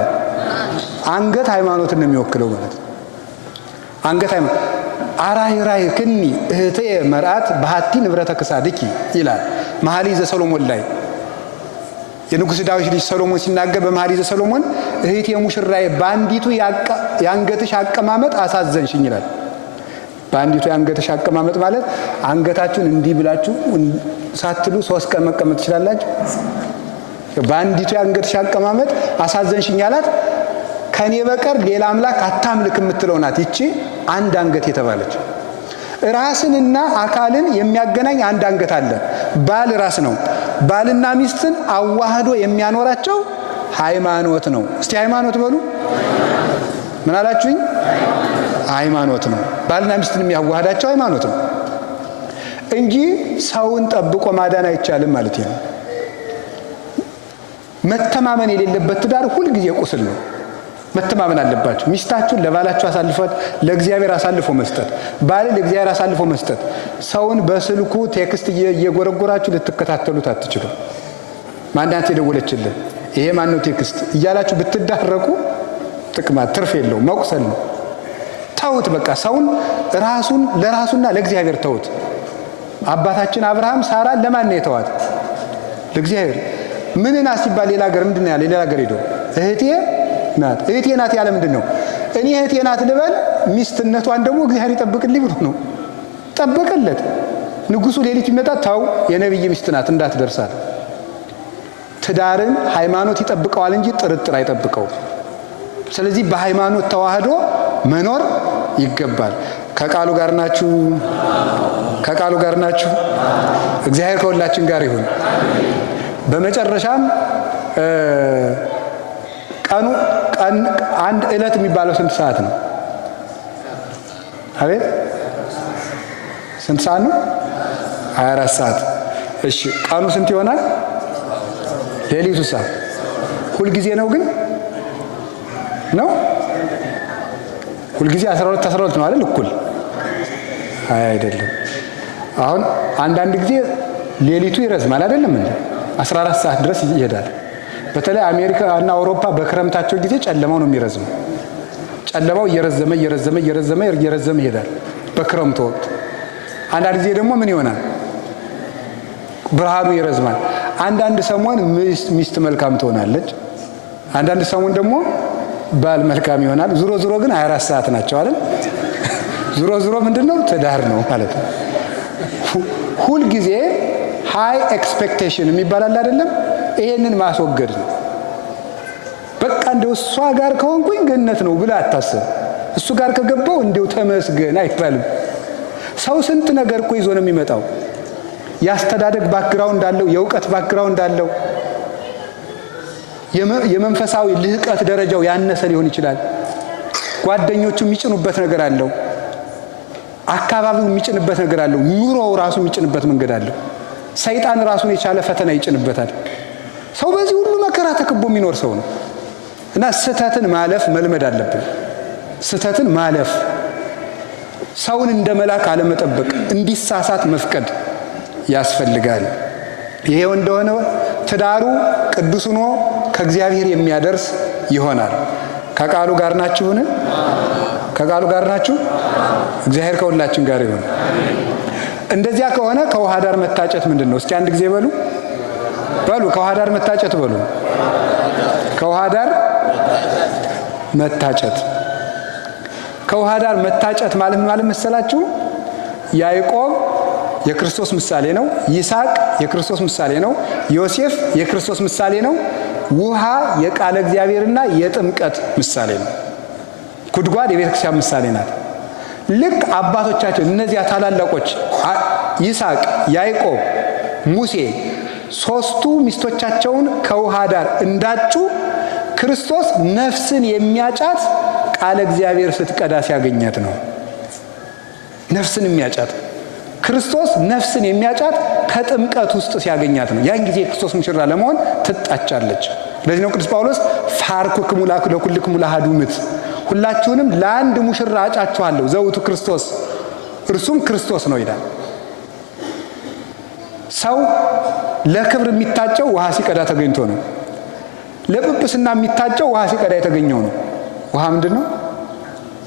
አንገት ሃይማኖትን ነው የሚወክለው ማለት ነው። አንገት ሃይማኖት አራይ ክኒ እህቴ መርአት በሃቲ ንብረተ ክሳድኪ ይላል መኃልየ ዘሰሎሞን ላይ። የንጉሥ ዳዊት ልጅ ሰሎሞን ሲናገር በመኃልየ ዘሰሎሞን እህቴ ሙሽራዬ በአንዲቱ የአንገትሽ አቀማመጥ አሳዘንሽኝ ይላል። በአንዲቱ የአንገትሽ አቀማመጥ ማለት አንገታችሁን እንዲህ ብላችሁ ሳትሉ 3 ቀን መቀመጥ ትችላላችሁ። በአንዲቱ የአንገትሽ አቀማመጥ አሳዘንሽኝ ያላት ከኔ በቀር ሌላ አምላክ አታምልክ የምትለው ናት። ይቺ አንድ አንገት የተባለች ራስንና አካልን የሚያገናኝ አንድ አንገት አለ። ባል ራስ ነው። ባልና ሚስትን አዋህዶ የሚያኖራቸው ሃይማኖት ነው። እስቲ ሃይማኖት በሉ። ምን አላችሁኝ? ሃይማኖት ነው። ባልና ሚስትን የሚያዋህዳቸው ሃይማኖት ነው እንጂ ሰውን ጠብቆ ማዳን አይቻልም ማለት ነው። መተማመን የሌለበት ትዳር ሁልጊዜ ቁስል ነው። መተማመን አለባችሁ። ሚስታችሁን ለባላችሁ አሳልፏት ለእግዚአብሔር አሳልፎ መስጠት፣ ባልን ለእግዚአብሔር አሳልፎ መስጠት። ሰውን በስልኩ ቴክስት እየጎረጎራችሁ ልትከታተሉት አትችሉ። ማንዳንት የደወለችልን ይሄ ማን ነው ቴክስት እያላችሁ ብትዳረቁ ጥቅማት ትርፍ የለው፣ መቁሰል ነው። ተውት በቃ። ሰውን ራሱን ለራሱና ለእግዚአብሔር ተውት። አባታችን አብርሃም ሳራን ለማን ነው የተዋት? ለእግዚአብሔር። ምንና ሲባል ሌላ ሀገር ምንድን ነው ያለ? ሌላ ሀገር ሄዶ እህቴ ናት እህቴ ናት ያለ ምንድን ነው? እኔ እህቴ ናት ልበል፣ ሚስትነቷን ደግሞ እግዚአብሔር ይጠብቅልኝ ብሎ ነው። ጠበቀለት። ንጉሱ ሌሊት ይመጣ ታው የነብይ ሚስት ናት እንዳትደርሳት። ትዳርን ሃይማኖት ይጠብቀዋል እንጂ ጥርጥር አይጠብቀውም። ስለዚህ በሃይማኖት ተዋህዶ መኖር ይገባል። ከቃሉ ጋር ናችሁ? ከቃሉ ጋር ናችሁ? እግዚአብሔር ከሁላችን ጋር ይሁን። በመጨረሻም አንድ ዕለት የሚባለው ስንት ሰዓት ነው? አቤት ስንት ሰዓት ነው? 24 ሰዓት። እሺ ቀኑ ስንት ይሆናል? ሌሊቱ ሰዓት ሁልጊዜ ነው ግን ነው? ሁልጊዜ 12 ነው አይደል? እኩል አይደለም። አሁን አንዳንድ ጊዜ ሌሊቱ ይረዝማል አይደለም እንዴ? 14 ሰዓት ድረስ ይሄዳል። በተለይ አሜሪካ እና አውሮፓ በክረምታቸው ጊዜ ጨለማው ነው የሚረዝመው። ጨለማው እየረዘመ ይሄዳል በክረምቱ ወቅት። አንዳንድ ጊዜ ደግሞ ምን ይሆናል? ብርሃኑ ይረዝማል። አንዳንድ ሰሞን ሚስት መልካም ትሆናለች፣ አንዳንድ ሰሞን ደግሞ ባል መልካም ይሆናል። ዙሮ ግን 24 ሰዓት ናቸው አይደል? ዙሮ ምንድነው? ትዳር ነው ማለት ነው። ሁል ጊዜ ሃይ ኤክስፔክቴሽን የሚባል አይደለም? ይሄንን ማስወገድ ነው። በቃ እንደው እሷ ጋር ከሆንኩኝ ገነት ነው ብላ አታስብ። እሱ ጋር ከገባው እንደው ተመስገን አይባልም። ሰው ስንት ነገር እኮ ይዞ ነው የሚመጣው። ያስተዳደግ ባክግራውንድ አለው፣ የእውቀት ባክግራውንድ አለው፣ የመንፈሳዊ ልህቀት ደረጃው ያነሰ ሊሆን ይችላል። ጓደኞቹ የሚጭኑበት ነገር አለው፣ አካባቢው የሚጭንበት ነገር አለው፣ ኑሮው ራሱ የሚጭንበት መንገድ አለው። ሰይጣን ራሱን የቻለ ፈተና ይጭንበታል። ሰው በዚህ ሁሉ መከራ ተከቦ የሚኖር ሰው ነው እና ስህተትን ማለፍ መልመድ አለብን። ስህተትን ማለፍ፣ ሰውን እንደ መልአክ አለመጠበቅ፣ እንዲሳሳት መፍቀድ ያስፈልጋል። ይሄው እንደሆነ ትዳሩ ቅዱስ ሆኖ ከእግዚአብሔር የሚያደርስ ይሆናል። ከቃሉ ጋር ናችሁን? ከቃሉ ጋር ናችሁ? እግዚአብሔር ከሁላችን ጋር ይሁን። እንደዚያ ከሆነ ከውሃ ዳር መታጨት ምንድን ነው? እስኪ አንድ ጊዜ በሉ። ከውሃ ዳር መታጨት በሉ። ከውሃ ዳር መታጨት። ከውሃ ዳር መታጨት ማለት መሰላችሁ? ያዕቆብ የክርስቶስ ምሳሌ ነው። ይስሐቅ የክርስቶስ ምሳሌ ነው። ዮሴፍ የክርስቶስ ምሳሌ ነው። ውሃ የቃለ እግዚአብሔርና የጥምቀት ምሳሌ ነው። ጉድጓድ የቤተ ክርስቲያን ምሳሌ ናት። ልክ አባቶቻችን እነዚያ ታላላቆች ይስሐቅ፣ ያዕቆብ፣ ሙሴ ሶስቱ ሚስቶቻቸውን ከውሃ ዳር እንዳጩ ክርስቶስ ነፍስን የሚያጫት ቃለ እግዚአብሔር ስትቀዳ ሲያገኛት ነው። ነፍስን የሚያጫት ክርስቶስ ነፍስን የሚያጫት ከጥምቀት ውስጥ ሲያገኛት ነው። ያን ጊዜ የክርስቶስ ሙሽራ ለመሆን ትጣቻለች። ለዚህ ነው ቅዱስ ጳውሎስ ፋርኩክሙ ለኩልክሙ ለአሐዱ ምት፣ ሁላችሁንም ለአንድ ሙሽራ አጫችኋለሁ ዘውቱ ክርስቶስ፣ እርሱም ክርስቶስ ነው ይላል። ሰው ለክብር የሚታጨው ውሃ ሲቀዳ ተገኝቶ ነው። ለጵጵስና የሚታጨው ውሃ ሲቀዳ የተገኘው ነው። ውሃ ምንድን ነው?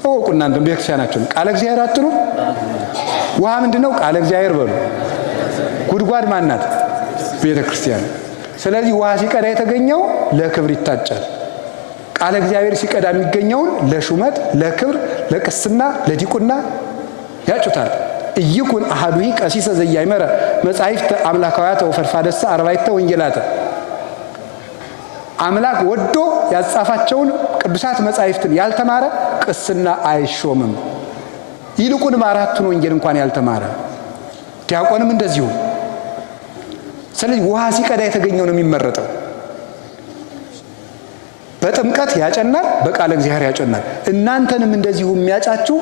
እወቁ እናንተ ቤተክርስቲያናችሁ ቃለ እግዚአብሔር አትሉ? ውሃ ምንድን ነው? ቃለ እግዚአብሔር በሉ። ጉድጓድ ማናት? ቤተ ክርስቲያን። ስለዚህ ውሃ ሲቀዳ የተገኘው ለክብር ይታጫል። ቃለ እግዚአብሔር ሲቀዳ የሚገኘውን ለሹመት፣ ለክብር፣ ለቅስና፣ ለዲቁና ያጩታል። እይኩን አሐዱሂ ቀሲሰ ዘያይመረ መጻሕፍተ አምላካውያተ ወፈድፋደሰ አርባዕተ ወንጌላተ። አምላክ ወዶ ያጻፋቸውን ቅዱሳት መጻሕፍትን ያልተማረ ቅስና አይሾምም። ይልቁንም አራቱን ወንጌል እንኳን ያልተማረ ዲያቆንም እንደዚሁ። ስለዚህ ውሃ ሲቀዳ የተገኘው ነው የሚመረጠው። በጥምቀት ያጨናል፣ በቃለ እግዚአብሔር ያጨናል። እናንተንም እንደዚሁ የሚያጫችሁ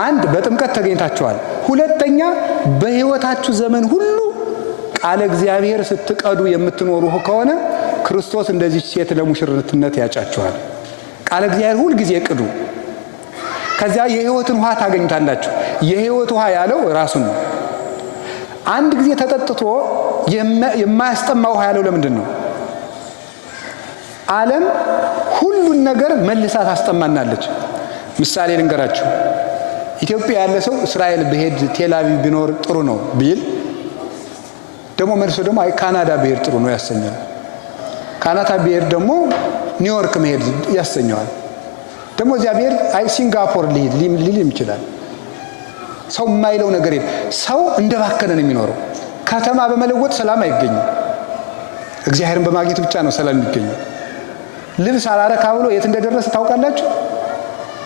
አንድ በጥምቀት ተገኝታችኋል። ሁለተኛ በሕይወታችሁ ዘመን ሁሉ ቃለ እግዚአብሔር ስትቀዱ የምትኖሩ ከሆነ ክርስቶስ እንደዚህ ሴት ለሙሽርትነት ያጫችኋል። ቃለ እግዚአብሔር ሁል ጊዜ ቅዱ። ከዚያ የሕይወትን ውሃ ታገኙታላችሁ። የሕይወት ውሃ ያለው ራሱን ነው። አንድ ጊዜ ተጠጥቶ የማያስጠማ ውሃ ያለው ለምንድን ነው? ዓለም ሁሉን ነገር መልሳ ታስጠማናለች። ምሳሌ ልንገራችሁ። ኢትዮጵያ ያለ ሰው እስራኤል ብሄድ ቴልአቪቭ ቢኖር ጥሩ ነው ቢል ደግሞ መልሶ ደግሞ አይ ካናዳ ብሄድ ጥሩ ነው ያሰኛል። ካናዳ ብሄድ ደግሞ ኒውዮርክ መሄድ ያሰኘዋል። ደግሞ እዚያ ብሄድ አይ ሲንጋፖር ሊልም ይችላል። ሰው የማይለው ነገር የለም። ሰው እንደባከነ ነው የሚኖረው። ከተማ በመለወጥ ሰላም አይገኝም። እግዚአብሔርን በማግኘት ብቻ ነው ሰላም የሚገኘው። ልብስ አላረካ ብሎ የት እንደደረሰ ታውቃላችሁ?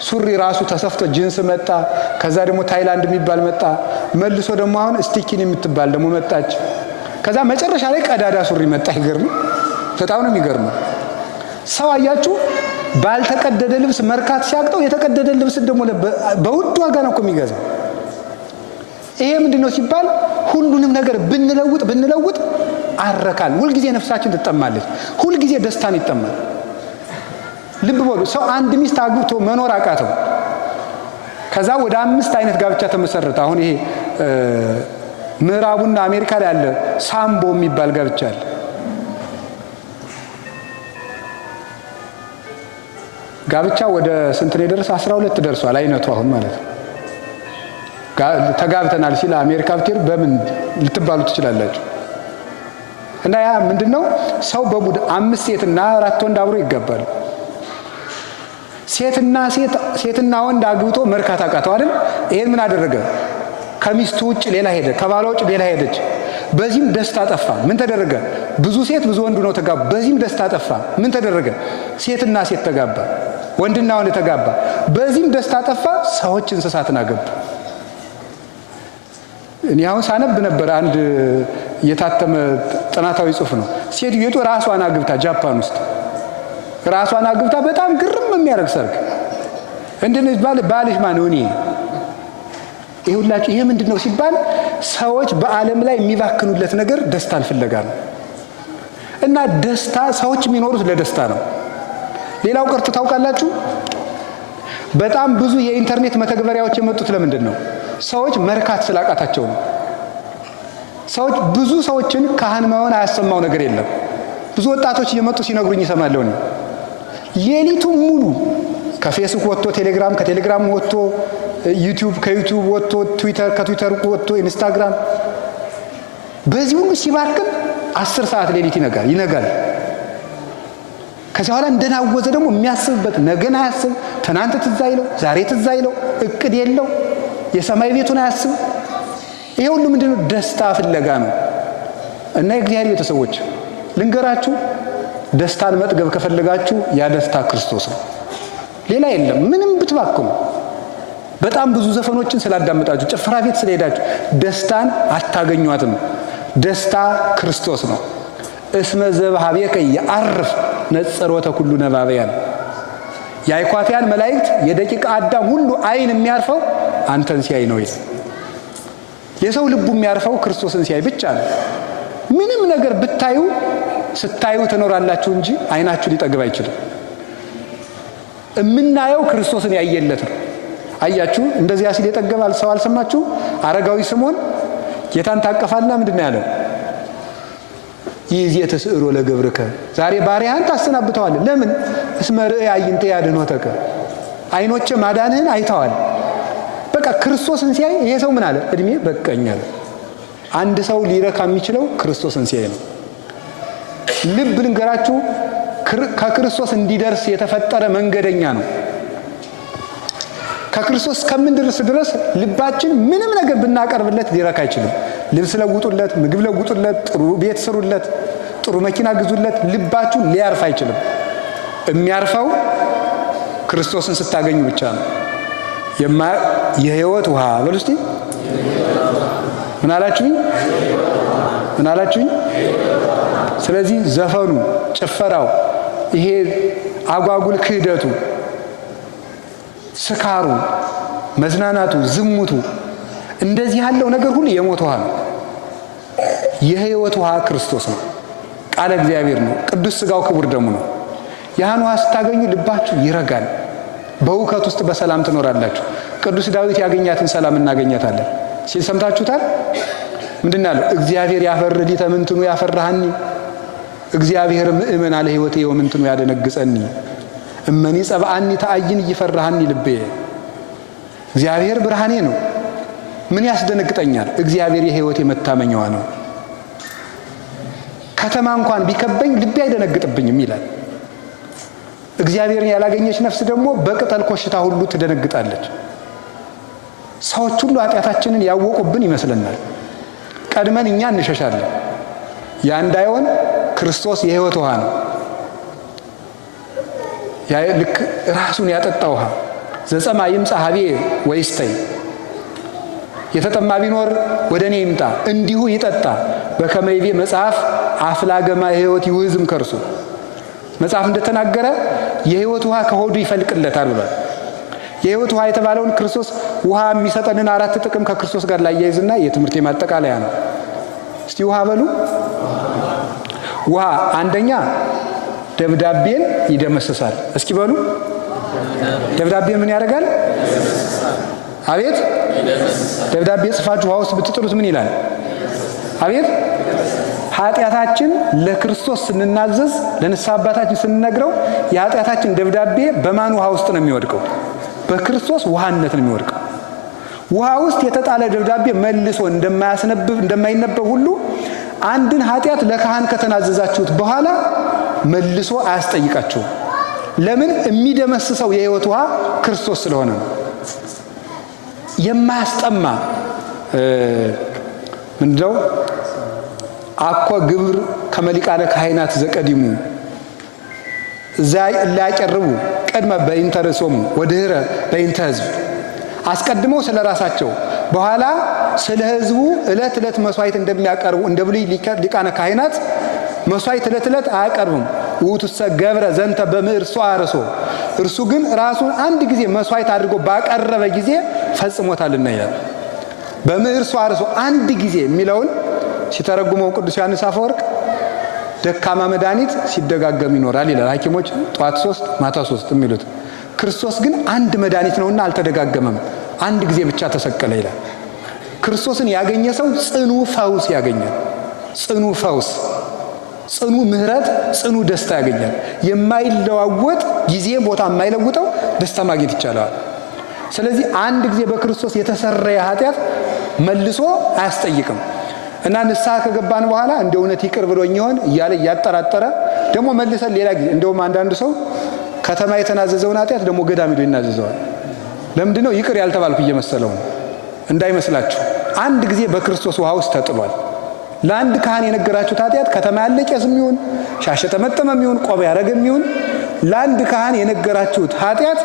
ሱሪ ራሱ ተሰፍቶ ጂንስ መጣ። ከዛ ደግሞ ታይላንድ የሚባል መጣ። መልሶ ደግሞ አሁን ስቲኪን የምትባል ደግሞ መጣች። ከዛ መጨረሻ ላይ ቀዳዳ ሱሪ መጣ። ይገርም፣ በጣም ነው የሚገርመው። ሰው አያችሁ ባልተቀደደ ልብስ መርካት ሲያቅተው የተቀደደ ልብስ ደግሞ በውድ ዋጋ ነው እኮ የሚገዛው። ይሄ ምንድነው ሲባል ሁሉንም ነገር ብንለውጥ አረካል። ሁልጊዜ ነፍሳችን ትጠማለች። ሁልጊዜ ደስታን ይጠማል። ልብ በሉ። ሰው አንድ ሚስት አግብቶ መኖር አቃተው። ከዛ ወደ 5 አይነት ጋብቻ ተመሰረተ። አሁን ይሄ ምዕራቡና አሜሪካ ላይ ያለ ሳምቦ የሚባል ጋብቻ አለ። ጋብቻ ወደ ስንት ነው የደረሰ? 12 ደርሷል አይነቱ አሁን ማለት ነው። ተጋብተናል ሲል አሜሪካ ብትሄዱ በምን ልትባሉ ትችላላችሁ? እና ያ ምንድነው? ሰው በቡድን 5 ሴትና 4 ወንድ አብሮ ይጋባሉ። ሴትና ወንድ አግብቶ መርካት አቃተው አይደል? ይሄን ምን አደረገ? ከሚስቱ ውጭ ሌላ ሄደ፣ ከባሏ ውጭ ሌላ ሄደች። በዚህም ደስታ ጠፋ። ምን ተደረገ? ብዙ ሴት ብዙ ወንድ ነው ተጋባ። በዚህም ደስታ ጠፋ። ምን ተደረገ? ሴትና ሴት ተጋባ፣ ወንድና ወንድ ተጋባ። በዚህም ደስታ ጠፋ። ሰዎች እንስሳትን አገቡ። እኔ አሁን ሳነብ ነበር፣ አንድ የታተመ ጥናታዊ ጽሑፍ ነው። ሴትዮቱ ራሷን አግብታ ጃፓን ውስጥ ራሷን አግብታ በጣም ግርም የሚያደርግ ሰርግ እንደዚህ ባልሽ ማን ነው? እኔ ይሁላችሁ። ይሄ ምንድነው ሲባል ሰዎች በዓለም ላይ የሚባክኑለት ነገር ደስታን ፍለጋ ነው። እና ደስታ ሰዎች የሚኖሩት ለደስታ ነው። ሌላው ቀርቶ ታውቃላችሁ፣ በጣም ብዙ የኢንተርኔት መተግበሪያዎች የመጡት ለምንድን ነው? ሰዎች መርካት ስላቃታቸው ነው። ሰዎች ብዙ ሰዎችን ካህን መሆን አያሰማው ነገር የለም። ብዙ ወጣቶች እየመጡ ሲነግሩኝ ይሰማለሁ። እኔ ሌሊቱን ሙሉ ከፌስቡክ ወጥቶ ቴሌግራም፣ ከቴሌግራም ወጥቶ ዩቲዩብ፣ ከዩቲዩብ ወጥቶ ትዊተር፣ ከትዊተር ወጥቶ ኢንስታግራም፣ በዚህ ሁሉ ሲባክን 10 ሰዓት ሌሊት ይነጋል። ከዚያ በኋላ እንደናወዘ ደግሞ የሚያስብበት ነገን አያስብ፣ ትናንት ትዝ አይለው፣ ዛሬ ትዝ አይለው፣ እቅድ የለው፣ የሰማይ ቤቱን አያስብ። ይሄ ሁሉ ምንድነው? ደስታ ፍለጋ ነው። እና የእግዚአብሔር ቤተሰቦች ልንገራችሁ፣ ደስታን መጥገብ ከፈለጋችሁ ያ ደስታ ክርስቶስ ነው። ሌላ የለም። ምንም ብትባክኑ በጣም ብዙ ዘፈኖችን ስላዳመጣችሁ ጭፈራ ቤት ስለሄዳችሁ ደስታን አታገኟትም። ደስታ ክርስቶስ ነው። እስመ ዘበኀቤከ የዐርፍ ነጸሮተ ኩሉ ነባብያን። የአይኳትያን መላእክት የደቂቀ አዳም ሁሉ አይን የሚያርፈው አንተን ሲያይ ነው ይላል። የሰው ልቡ የሚያርፈው ክርስቶስን ሲያይ ብቻ ነው። ምንም ነገር ብታዩ ስታዩ ትኖራላችሁ እንጂ አይናችሁ ሊጠግብ አይችልም። የምናየው ክርስቶስን ያየለት ነው። አያችሁ እንደዚያ ሲል የጠገባል ሰው አልሰማችሁ? አረጋዊ ስምዖን ጌታን ታቀፋልና ምንድነው ያለው? ይዜ ተስዕሮ ለገብርከ፣ ዛሬ ባሪያህን ታሰናብተዋለህ። ለምን? እስመ ርእየ አዕይንተ ያድኅኖተከ፣ አይኖቼ ማዳንህን አይተዋል። በቃ ክርስቶስን ሲያይ ይሄ ሰው ምን አለ? እድሜ በቃኝ አለ። አንድ ሰው ሊረካ የሚችለው ክርስቶስን ሲያይ ነው። ልብ ልንገራችሁ፣ ከክርስቶስ እንዲደርስ የተፈጠረ መንገደኛ ነው። ከክርስቶስ እስከምንደርስ ድረስ ልባችን ምንም ነገር ብናቀርብለት ሊረካ አይችልም። ልብስ ለውጡለት፣ ምግብ ለውጡለት፣ ጥሩ ቤት ስሩለት፣ ጥሩ መኪና ግዙለት፣ ልባችሁ ሊያርፍ አይችልም። የሚያርፈው ክርስቶስን ስታገኙ ብቻ ነው። የሕይወት ውሃ በሉ እስቲ። ምን አላችሁኝ? ምን አላችሁኝ? ስለዚህ ዘፈኑ፣ ጭፈራው፣ ይሄ አጓጉል ክህደቱ፣ ስካሩ፣ መዝናናቱ፣ ዝሙቱ፣ እንደዚህ ያለው ነገር ሁሉ የሞት ውሃ ነው። የሕይወት ውሃ ክርስቶስ ነው። ቃለ እግዚአብሔር ነው። ቅዱስ ሥጋው ክቡር ደሙ ነው። ያን ውሃ ስታገኙ ልባችሁ ይረጋል። በእውከት ውስጥ በሰላም ትኖራላችሁ። ቅዱስ ዳዊት ያገኛትን ሰላም እናገኛታለን ሲል ሰምታችሁታል። ምንድን ያለው? እግዚአብሔር ያፈርህ ተምንትኑ ያፈራሃኒ፣ እግዚአብሔር ምእመን አለ ሕይወቴ ወምንትኑ ያደነግጸኒ፣ እመኒ ጸብአኒ ተአይን እይፈራሃኒ ልቤ። እግዚአብሔር ብርሃኔ ነው፣ ምን ያስደነግጠኛል? እግዚአብሔር የሕይወቴ መታመኛዋ ነው። ከተማ እንኳን ቢከበኝ ልቤ አይደነግጥብኝም ይላል። እግዚአብሔርን ያላገኘች ነፍስ ደግሞ በቅጠል ኮሽታ ሁሉ ትደነግጣለች። ሰዎች ሁሉ ኃጢአታችንን ያወቁብን ይመስለናል። ቀድመን እኛ እንሸሻለን። ያ እንዳይሆን ክርስቶስ የሕይወት ውሃ ነው። ልክ ራሱን ያጠጣ ውሃ ዘጸማ ይምጻ ሀቤ ወይስተይ፣ የተጠማ ቢኖር ወደ እኔ ይምጣ እንዲሁ ይጠጣ። በከመ ይቤ መጽሐፍ አፍላገ ማየ ሕይወት ይውህዝም ከርሱ። መጽሐፍ እንደተናገረ የሕይወት ውሃ ከሆዱ ይፈልቅለታል ብሏል። የሕይወት ውሃ የተባለውን ክርስቶስ ውሃ የሚሰጠንን 4 ጥቅም ከክርስቶስ ጋር ላያይዝና የትምህርት ማጠቃለያ ነው። እስቲ ውሃ በሉ። ውሃ አንደኛ ደብዳቤን ይደመስሳል። እስኪ በሉ። ደብዳቤ ምን ያደርጋል? አቤት። ደብዳቤ ጽፋችሁ ውሃ ውስጥ ብትጥሉት ምን ይላል? አቤት። ኃጢአታችን ለክርስቶስ ስንናዘዝ፣ ለንስሐ አባታችን ስንነግረው የኃጢአታችን ደብዳቤ በማን ውሃ ውስጥ ነው የሚወድቀው? በክርስቶስ ውሃነት ነው የሚወድቀው። ውሃ ውስጥ የተጣለ ደብዳቤ መልሶ እንደማይነበብ ሁሉ አንድን ኃጢአት ለካህን ከተናዘዛችሁት በኋላ መልሶ አያስጠይቃችሁም። ለምን? የሚደመስሰው የሕይወት ውሃ ክርስቶስ ስለሆነ ነው። የማያስጠማ ምንድነው? አኮ ግብር ከመሊቃነ ካህናት ዘቀዲሙ እዛ ላያቀርቡ ቀድመ በእንተ ርእሶሙ ወድኅረ በእንተ ሕዝብ። አስቀድመው ስለ ራሳቸው በኋላ ስለ ሕዝቡ ዕለት ዕለት መስዋዕት እንደሚያቀርቡ እንደ ብሉይ ሊቃነ ካህናት መስዋዕት ዕለት ዕለት አያቀርቡም። ውእቱሰ ገብረ ዘንተ በምዕርሶ አርሶ፣ እርሱ ግን ራሱን አንድ ጊዜ መስዋዕት አድርጎ ባቀረበ ጊዜ ፈጽሞታልና ይላል። በምዕርሶ አርሶ አንድ ጊዜ የሚለውን ሲተረጉመው ቅዱስ ዮሐንስ አፈወርቅ ደካማ መድኃኒት ሲደጋገም ይኖራል ይላል። ሐኪሞች ጠዋት 3 ማታ 3 የሚሉት ክርስቶስ ግን አንድ መድኃኒት ነውና አልተደጋገመም፣ አንድ ጊዜ ብቻ ተሰቀለ ይላል። ክርስቶስን ያገኘ ሰው ጽኑ ፈውስ ያገኛል። ጽኑ ፈውስ፣ ጽኑ ምሕረት፣ ጽኑ ደስታ ያገኛል። የማይለዋወጥ ጊዜ ቦታ የማይለውጠው ደስታ ማግኘት ይቻላል። ስለዚህ አንድ ጊዜ በክርስቶስ የተሰረየ ኃጢአት መልሶ አያስጠይቅም እና ንስሐ ከገባን በኋላ እንደ እውነት ይቅር ብሎኝ ይሆን እያለ እያጠራጠረ ደግሞ መልሰን ሌላ ጊዜ እንደውም አንዳንዱ ሰው ከተማ የተናዘዘውን ኃጢአት ደግሞ ገዳም ሄዶ ይናዘዘዋል። ለምንድን ነው? ይቅር ያልተባልኩ እየመሰለው ነው። እንዳይመስላችሁ አንድ ጊዜ በክርስቶስ ውሃ ውስጥ ተጥሏል። ለአንድ ካህን የነገራችሁት ኃጢአት ከተማ ያለ ቄስም ይሁን ሻሽ ጠመጠመም ይሁን ቆብ ያረገም ይሁን ለአንድ ካህን የነገራችሁት ኃጢአት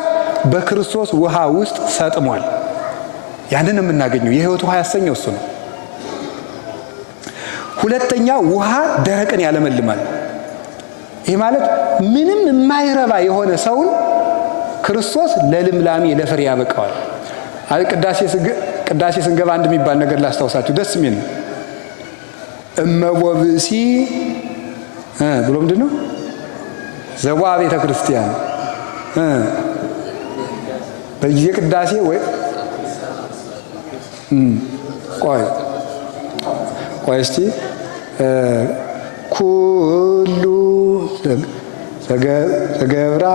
በክርስቶስ ውሃ ውስጥ ሰጥሟል። ያንን የምናገኘው የሕይወት ውሃ ያሰኘው እሱ ነው። ሁለተኛ ውሃ ደረቅን ያለመልማል። ይህ ማለት ምንም የማይረባ የሆነ ሰውን ክርስቶስ ለልምላሜ ለፍሬ ያበቃዋል። ቅዳሴ ስንገባ አንድ የሚባል ነገር ላስታውሳችሁ ደስ የሚል ነው። እመቦብሲ ብሎ ምንድን ነው ዘዋ ቤተ ክርስቲያን በጊዜ ቅዳሴ ወይ ቆይ እስቲ ኩሉ ዘገብራ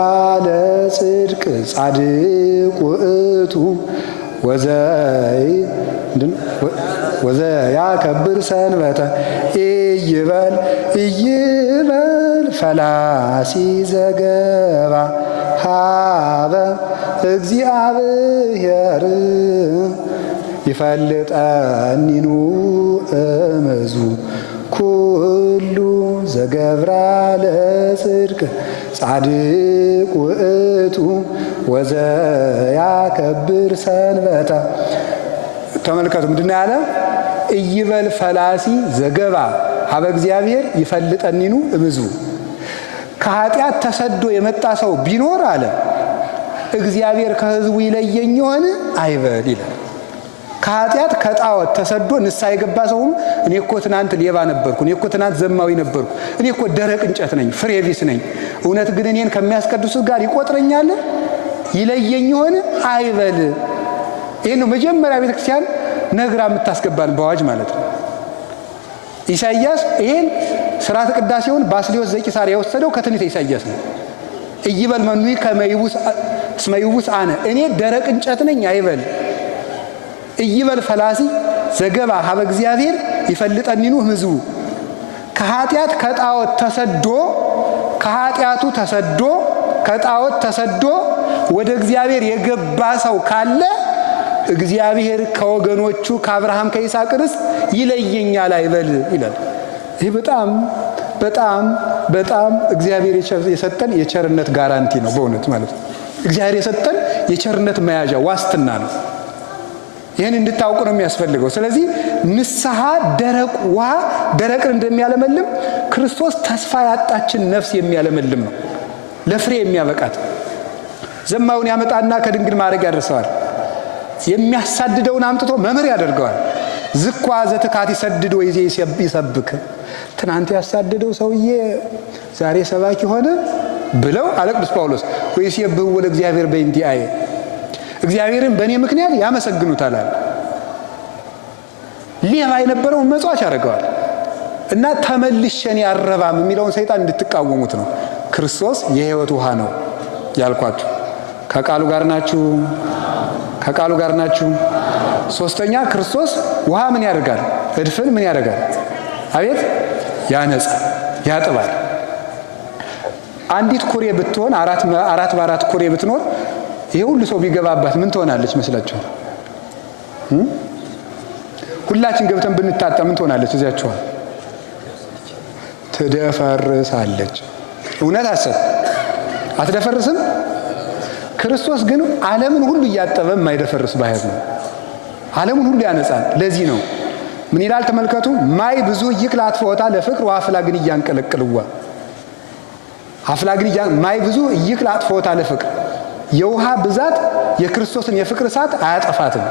ለጽድቅ ጻድቅ ውእቱ ወዘያከብር ሰንበተ ኢይበል ፈላሲ ዘገባ ሀበ እግዚአብሔር ይፈልጠኒኑ እምዙ ኩሉ ዘገብራ ለጽድቅ ጻድቅ ውእቱ ወዘያከብር ሰንበተ። ተመልከቱ ምንድን ያለ? ኢይበል ፈላሲ ዘገባ ሀበ እግዚአብሔር ይፈልጠኒኑ እምዙ። ከኃጢአት ተሰዶ የመጣ ሰው ቢኖር አለ እግዚአብሔር ከሕዝቡ ይለየኝ ይሆን አይበል ይላል። ከኃጢአት ከጣዖት ተሰዶ ንስሐ የገባ ሰው እኔ እኮ ትናንት ሌባ ነበርኩ፣ እኔ እኮ ትናንት ዘማዊ ነበርኩ፣ እኔ እኮ ደረቅ እንጨት ነኝ፣ ፍሬ ቢስ ነኝ፣ እውነት ግን እኔን ከሚያስቀድሱት ጋር ይቆጥረኛል ይለየኝ ይሆን አይበል። ይህ ነው መጀመሪያ ቤተክርስቲያን ነግራ የምታስገባን በአዋጅ ማለት ነው። ኢሳይያስ ይሄን ስርዓተ ቅዳሴውን ባስልዮስ ዘቂሳርያ የወሰደው ከትንቢተ ኢሳይያስ ነው። ኢይበል መኑይ ከመ ይቡስ አነ እኔ ደረቅ እንጨት ነኝ አይበል። ኢይበል ፈላሲ ዘገባ ሀበ እግዚአብሔር ይፈልጠኒኑ እምሕዝቡ። ከኃጢአት ከጣዖት ተሰዶ ከኃጢአቱ ተሰዶ ከጣዖት ተሰዶ ወደ እግዚአብሔር የገባ ሰው ካለ እግዚአብሔር ከወገኖቹ ከአብርሃም ከይስሐቅ ርስት ይለየኛል አይበል ይላል። ይህ በጣም በጣም በጣም እግዚአብሔር የሰጠን የቸርነት ጋራንቲ ነው በእውነት ማለት ነው። እግዚአብሔር የሰጠን የቸርነት መያዣ ዋስትና ነው። ይህን እንድታውቁ ነው የሚያስፈልገው። ስለዚህ ንስሐ ደረቅ ውሃ ደረቅን እንደሚያለመልም ክርስቶስ ተስፋ ያጣችን ነፍስ የሚያለመልም ነው፣ ለፍሬ የሚያበቃት። ዘማውን ያመጣና ከድንግል ማዕረግ ያደርሰዋል። የሚያሳድደውን አምጥቶ መምህር ያደርገዋል። ዝኳ ዘትካት ይሰድድ ወይዜ ይሰብክ። ትናንት ያሳደደው ሰውዬ ዛሬ ሰባኪ ሆነ ብለው አለ ቅዱስ ጳውሎስ። ወይሴብሕዎ ለእግዚአብሔር በእንቲአየ እግዚአብሔርን በእኔ ምክንያት ያመሰግኑታል አለ። ሌባ የነበረውን መጽዋች ያደርገዋል። እና ተመልሸን ያረባም የሚለውን ሰይጣን እንድትቃወሙት ነው። ክርስቶስ የሕይወት ውሃ ነው ያልኳችሁ። ከቃሉ ጋር ናችሁ? ከቃሉ ጋር ናችሁ? ሶስተኛ ክርስቶስ ውሃ ምን ያደርጋል? እድፍን ምን ያደርጋል? አቤት ያነጻል፣ ያጥባል። አንዲት ኩሬ ብትሆን አራት በአራት ኩሬ ብትኖር ይሄ ሁሉ ሰው ቢገባባት ምን ትሆናለች መስላችኋል? ሁላችን ገብተን ብንታጣ ምን ትሆናለች? እዚያችኋል ትደፈርሳለች። እውነት አሰብ አትደፈርስም? ክርስቶስ ግን ዓለምን ሁሉ እያጠበ የማይደፈርስ ባህር ነው። ዓለምን ሁሉ ያነጻል። ለዚህ ነው ምን ይላል ተመልከቱ። ማይ ብዙ ይክል አጥፎታ ለፍቅር ወአፍላግን እያንቀለቅልዋ አፍላግን ማይ ብዙ ይክል አጥፎታ ለፍቅር የውሃ ብዛት የክርስቶስን የፍቅር እሳት አያጠፋትም።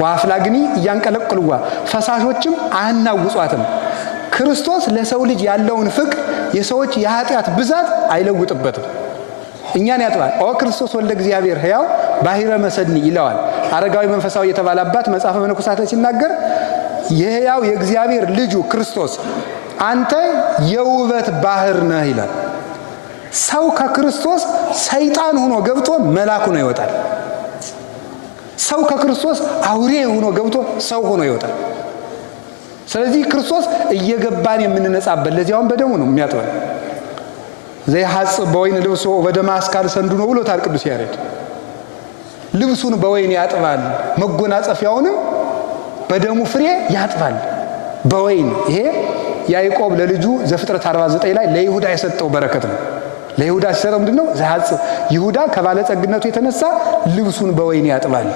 ወአፍላግን እያንቀለቅልዋ ፈሳሾችም አያናውጿትም። ክርስቶስ ለሰው ልጅ ያለውን ፍቅር የሰዎች የኃጢአት ብዛት አይለውጥበትም። እኛን ያጥባል። ኦ ክርስቶስ ወልደ እግዚአብሔር ሕያው ባሕረ መሰድኒ ይለዋል አረጋዊ መንፈሳዊ የተባለ አባት መጽሐፈ መነኮሳት ላይ ሲናገር የሕያው የእግዚአብሔር ልጁ ክርስቶስ አንተ የውበት ባህር ነህ ይላል። ሰው ከክርስቶስ ሰይጣን ሆኖ ገብቶ መልአክ ሆኖ ይወጣል። ሰው ከክርስቶስ አውሬ ሆኖ ገብቶ ሰው ሆኖ ይወጣል። ስለዚህ ክርስቶስ እየገባን የምንነጻበት ለዚያውም በደሙ ነው የሚያጥበን። ዘይሐጽብ በወይን ልብሶ በደመ አስካል ሰንዱ ነው ብሎታል ቅዱስ ያሬድ። ልብሱን በወይን ያጥባል፣ መጎናጸፊያውንም በደሙ ፍሬ ያጥባል በወይን። ይሄ ያዕቆብ ለልጁ ዘፍጥረት 49 ላይ ለይሁዳ የሰጠው በረከት ነው። ለይሁዳ ሲሰጠው ምንድነው? ዘይሐጽብ ይሁዳ ከባለጸግነቱ የተነሳ ልብሱን በወይን ያጥባል።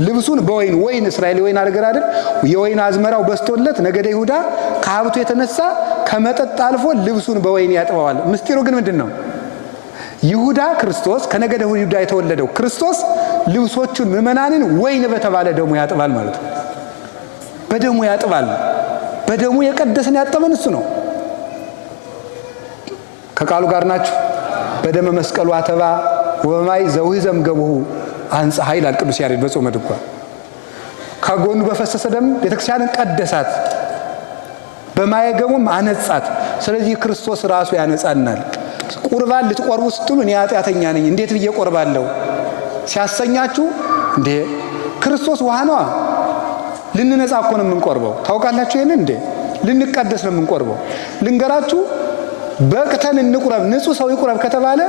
ልብሱን በወይን ወይን እስራኤል ወይን አገር አይደል? የወይን አዝመራው በስቶለት ነገደ ይሁዳ ከሀብቱ የተነሳ ከመጠጥ አልፎ ልብሱን በወይን ያጥበዋል። ምስጢሩ ግን ምንድነው? ይሁዳ ክርስቶስ ከነገደ ይሁዳ የተወለደው ክርስቶስ ልብሶቹን ምዕመናንን ወይን በተባለ ደሙ ያጥባል ማለት ነው። በደሙ ያጥባል። በደሙ የቀደሰን ያጠበን እሱ ነው። ከቃሉ ጋር ናችሁ። በደመ መስቀሉ አተባ ወበማይ ዘውህዘም ገቡሁ አንጻ ኃይል ቅዱስ ያሬድ በጾመ ድጓ። ከጎኑ በፈሰሰ ደም ቤተክርስቲያንን ቀደሳት፣ በማየ ገቡም አነጻት። ስለዚህ ክርስቶስ ራሱ ያነጻናል። ቁርባን ልትቆርቡ ስትሉ እኔ ኃጢአተኛ ነኝ እንዴት ብዬ ቆርባለሁ ሲያሰኛችሁ፣ እንዴ ክርስቶስ ውሃ ነዋ። ልንነጻ እኮ ነው የምንቆርበው። ታውቃላችሁ ይሄን እንዴ? ልንቀደስ ነው የምንቆርበው። ልንገራችሁ፣ በቅተን እንቁረብ፣ ንጹህ ሰው ይቁረብ ከተባለ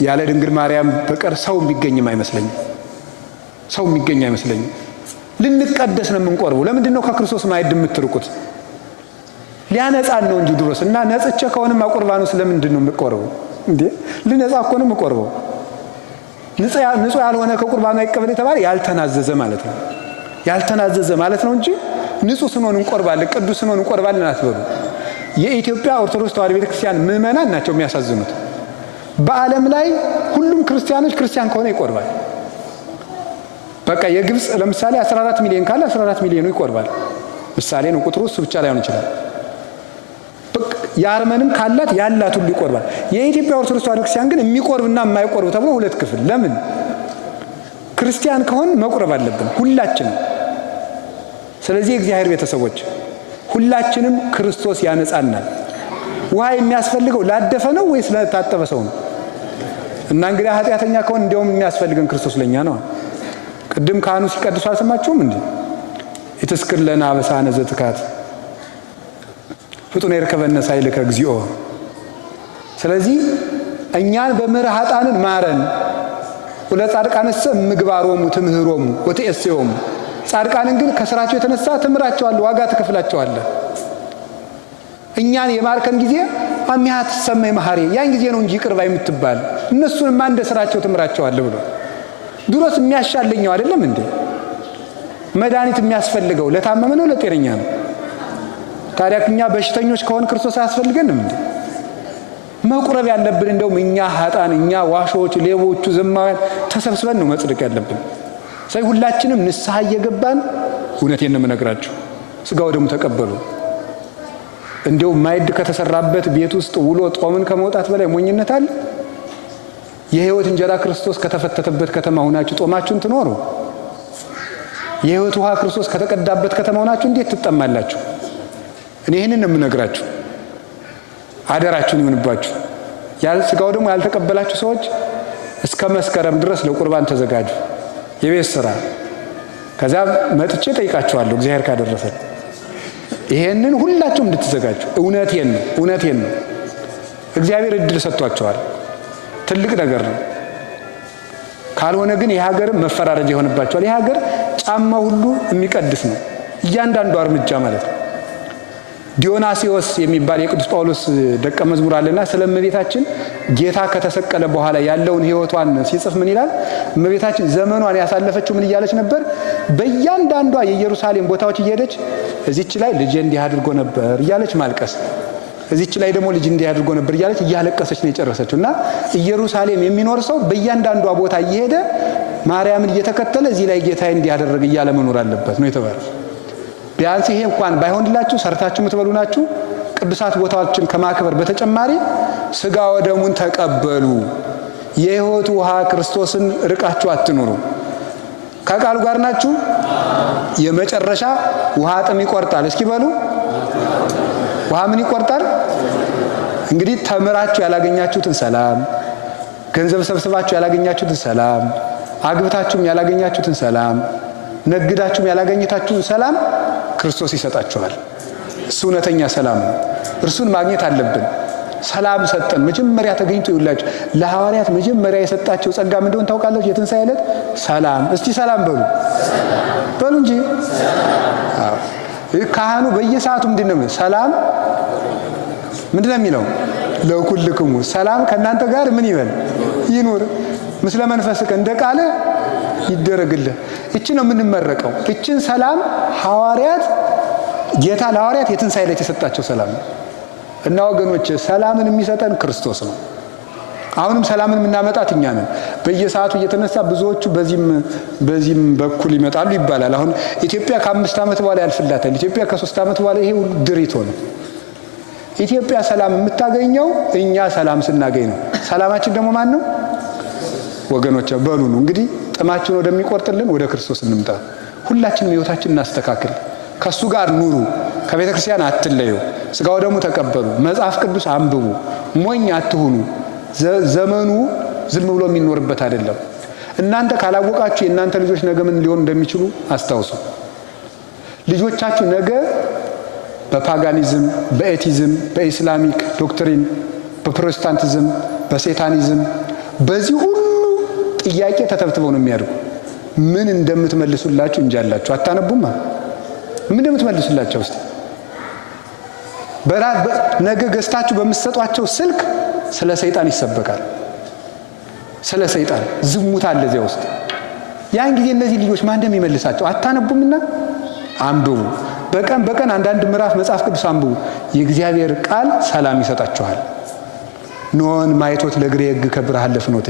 ያለ ድንግል ማርያም በቀር ሰው የሚገኝም አይመስለኝም። ሰው የሚገኝ አይመስለኝም። ልንቀደስ ነው የምንቆርበው። ለምንድን ነው ከክርስቶስ ማዕድ የምትርቁት? ሊያነጻን ነው እንጂ ድሮስ እና ነጽቼ ከሆነማ ቁርባኑ ስለምንድን ነው የምቆርበው እንዴ? ልነጻ እኮ ነው የምቆርበው። ንጹህ ያልሆነ ከቁርባኑ አይቀበል የተባለ ያልተናዘዘ ማለት ነው። ያልተናዘዘ ማለት ነው እንጂ ንጹህ ስንሆን እንቆርባለን፣ ቅዱስ ስንሆን እንቆርባለን አትበሉ። የኢትዮጵያ ኦርቶዶክስ ተዋሕዶ ቤተክርስቲያን ምዕመናን ናቸው የሚያሳዝኑት። በዓለም ላይ ሁሉም ክርስቲያኖች ክርስቲያን ከሆነ ይቆርባል። በቃ የግብፅ ለምሳሌ 14 ሚሊዮን ካለ 14 ሚሊዮኑ ይቆርባል። ምሳሌ ነው፣ ቁጥሩ እሱ ብቻ ላይሆን ይችላል። የአርመንም ካላት ያላት ሁሉ ይቆርባል። የኢትዮጵያ ኦርቶዶክስ ተዋሕዶ ክርስቲያን ግን የሚቆርብና የማይቆርብ ተብሎ ሁለት ክፍል። ለምን? ክርስቲያን ከሆን መቁረብ አለብን ሁላችንም። ስለዚህ የእግዚአብሔር ቤተሰቦች ሁላችንም ክርስቶስ ያነጻናል። ውሃ የሚያስፈልገው ላደፈ ነው ወይስ ለታጠበ ሰው ነው? እና እንግዲህ ኃጢአተኛ ከሆን እንዲያውም የሚያስፈልገን ክርስቶስ ለኛ ነው። ቅድም ካህኑ ሲቀድሱ አልሰማችሁም እንዴ? ይትስክር ለነ አበሳነ ዘትካት ፍጡነ ይርከበነ ሳይልከ እግዚኦ። ስለዚህ እኛን በምሕረት ኃጥአንን ማረን። ወለጻድቃንሰ ምግባሮሙ ትምህሮሙ ወትእሴዮሙ። ጻድቃንን ግን ከስራቸው የተነሳ ትምራቸዋለህ፣ ዋጋ ትከፍላቸዋለህ። እኛን የማርከን ጊዜ አሚሃ ትሰማይ መሐሪ፣ ያን ጊዜ ነው እንጂ ይቅር ባይ የምትባል። እነሱንማ እንደ ስራቸው ትምራቸዋለህ ብሎ ድሮስ የሚያሻለኛው አይደለም እንዴ? መድኃኒት የሚያስፈልገው ለታመመ ነው ለጤነኛ ነው? ታዲያ እኛ በሽተኞች ከሆን ክርስቶስ አያስፈልገንም እንዴ? መቁረብ ያለብን እንደውም እኛ ኃጥአን፣ እኛ ዋሾች፣ ሌቦቹ፣ ዘማውያን ተሰብስበን ነው መጽደቅ ያለብን። ስለዚህ ሁላችንም ንስሐ እየገባን እውነቴን ነው የምነግራችሁ፣ ስጋው ደግሞ ተቀበሉ። እንዲያው ማዕድ ከተሰራበት ቤት ውስጥ ውሎ ጦምን ከመውጣት በላይ ሞኝነት አለ? የሕይወት እንጀራ ክርስቶስ ከተፈተተበት ከተማ ሆናችሁ ጦማችሁን ትኖሩ? የሕይወት ውሃ ክርስቶስ ከተቀዳበት ከተማ ሆናችሁ እንዴት ትጠማላችሁ? እኔ ይህንን ነው የምነግራችሁ። አደራችሁን ይሁንባችሁ። ስጋው ደግሞ ያልተቀበላችሁ ሰዎች እስከ መስከረም ድረስ ለቁርባን ተዘጋጁ። የቤት ስራ ከዛ መጥቼ ጠይቃችኋለሁ እግዚአብሔር ካደረሰን። ይሄንን ሁላችሁም እንድትዘጋጁ እውነቴን ነው። እግዚአብሔር እድል ሰጥቷቸዋል። ትልቅ ነገር ነው። ካልሆነ ግን የሀገር መፈራረጃ ይሆንባቸዋል። የሀገር ጫማ ሁሉ የሚቀድስ ነው እያንዳንዱ እርምጃ ማለት ነው። ዲዮናሲዎስ የሚባል የቅዱስ ጳውሎስ ደቀ መዝሙር አለና ስለ እመቤታችን ጌታ ከተሰቀለ በኋላ ያለውን ሕይወቷን ሲጽፍ ምን ይላል? እመቤታችን ዘመኗን ያሳለፈችው ምን እያለች ነበር? በእያንዳንዷ የኢየሩሳሌም ቦታዎች እየሄደች እዚች ላይ ልጄ እንዲህ አድርጎ ነበር እያለች ማልቀስ፣ እዚች ላይ ደግሞ ልጅ እንዲህ አድርጎ ነበር እያለች እያለቀሰች ነው የጨረሰችው። እና ኢየሩሳሌም የሚኖር ሰው በእያንዳንዷ ቦታ እየሄደ ማርያምን እየተከተለ እዚህ ላይ ጌታዬ እንዲህ አደረገ እያለ መኖር አለበት ነው የተባለው። ቢያንስ ይሄ እንኳን ባይሆንላችሁ ሰርታችሁ የምትበሉ ናችሁ። ቅዱሳት ቦታዎችን ከማክበር በተጨማሪ ስጋ ወደሙን ተቀበሉ። የሕይወት ውሃ ክርስቶስን ርቃችሁ አትኑሩ። ከቃሉ ጋር ናችሁ። የመጨረሻ ውሃ ጥም ይቆርጣል። እስኪ በሉ ውሃ ምን ይቆርጣል? እንግዲህ ተምራችሁ ያላገኛችሁትን ሰላም፣ ገንዘብ ሰብስባችሁ ያላገኛችሁትን ሰላም፣ አግብታችሁም ያላገኛችሁትን ሰላም፣ ነግዳችሁም ያላገኘታችሁትን ሰላም ክርስቶስ ይሰጣችኋል። እሱ እውነተኛ ሰላም ነው። እርሱን ማግኘት አለብን። ሰላም ሰጠን። መጀመሪያ ተገኝቶ ይውላችሁ ለሐዋርያት መጀመሪያ የሰጣቸው ጸጋ ምን እንደሆነ ታውቃላችሁ? የትንሣኤ ዕለት ሰላም። እስቲ ሰላም በሉ እንጂ። ካህኑ በየሰዓቱ ምንድን ነው ሰላም ምንድን ነው የሚለው? ለኩልክሙ ሰላም ከእናንተ ጋር ምን ይበል ይኑር ምስለ መንፈስከ እንደ ቃል ይደረግልህ። እቺ ነው የምንመረቀው። እቺን ሰላም ሐዋርያት ጌታ ለሐዋርያት የትንሣኤ ዕለት የሰጣቸው ሰላም ነው። እና ወገኖች ሰላምን የሚሰጠን ክርስቶስ ነው። አሁንም ሰላምን የምናመጣት እኛ ነን። በየሰዓቱ እየተነሳ ብዙዎቹ በዚህም በኩል ይመጣሉ ይባላል። አሁን ኢትዮጵያ ከ5 ዓመት በኋላ ያልፍላታል። ኢትዮጵያ ከ3 ዓመት በኋላ ይሄ ሁሉ ድሪቶ ነው። ኢትዮጵያ ሰላም የምታገኘው እኛ ሰላም ስናገኝ ነው። ሰላማችን ደግሞ ማን ነው ወገኖች? በሉ ነው እንግዲህ ጥማችን ወደሚቆርጥልን ወደ ክርስቶስ እንምጣ። ሁላችንም ሕይወታችንን እናስተካክል። ከሱ ጋር ኑሩ። ከቤተ ክርስቲያን አትለዩ። ሥጋው ደግሞ ተቀበሉ። መጽሐፍ ቅዱስ አንብቡ። ሞኝ አትሁኑ። ዘመኑ ዝም ብሎ የሚኖርበት አይደለም። እናንተ ካላወቃችሁ የእናንተ ልጆች ነገ ምን ሊሆኑ እንደሚችሉ አስታውሱ። ልጆቻችሁ ነገ በፓጋኒዝም፣ በኤቲዝም፣ በኢስላሚክ ዶክትሪን፣ በፕሮቴስታንቲዝም፣ በሴታኒዝም በዚህ ሁሉ ጥያቄ ተተብትበው ነው የሚያድጉ። ምን እንደምትመልሱላችሁ እንጃላችሁ። አታነቡማ? ምን እንደምትመልሱላቸው እስቲ ነገ ገዝታችሁ በምትሰጧቸው ስልክ ስለ ሰይጣን ይሰበካል። ስለ ሰይጣን ዝሙት አለ እዚያ ውስጥ። ያን ጊዜ እነዚህ ልጆች ማን እንደሚመልሳቸው አታነቡምና አንብቡ። በቀን አንዳንድ ምዕራፍ መጽሐፍ ቅዱስ አንብቡ። የእግዚአብሔር ቃል ሰላም ይሰጣችኋል። ኖን ማይቶት ለእግሬ ሕግ ከብርሃን ለፍኖቴ፣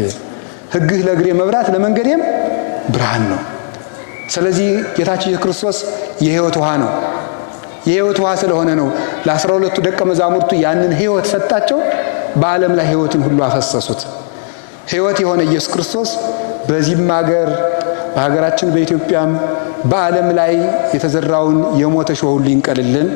ሕግህ ለእግሬ መብራት ለመንገዴም ብርሃን ነው። ስለዚህ ጌታችን ኢየሱስ ክርስቶስ የሕይወት ውሃ ነው። የሕይወት ውሃ ስለሆነ ነው ለ12ቱ ደቀ መዛሙርቱ ያንን ሕይወት ሰጣቸው። በዓለም ላይ ሕይወትን ሁሉ አፈሰሱት። ሕይወት የሆነ ኢየሱስ ክርስቶስ በዚህም ሀገር በሀገራችን በኢትዮጵያም በዓለም ላይ የተዘራውን የሞተ ሾህ ሁሉ ይንቀልልን።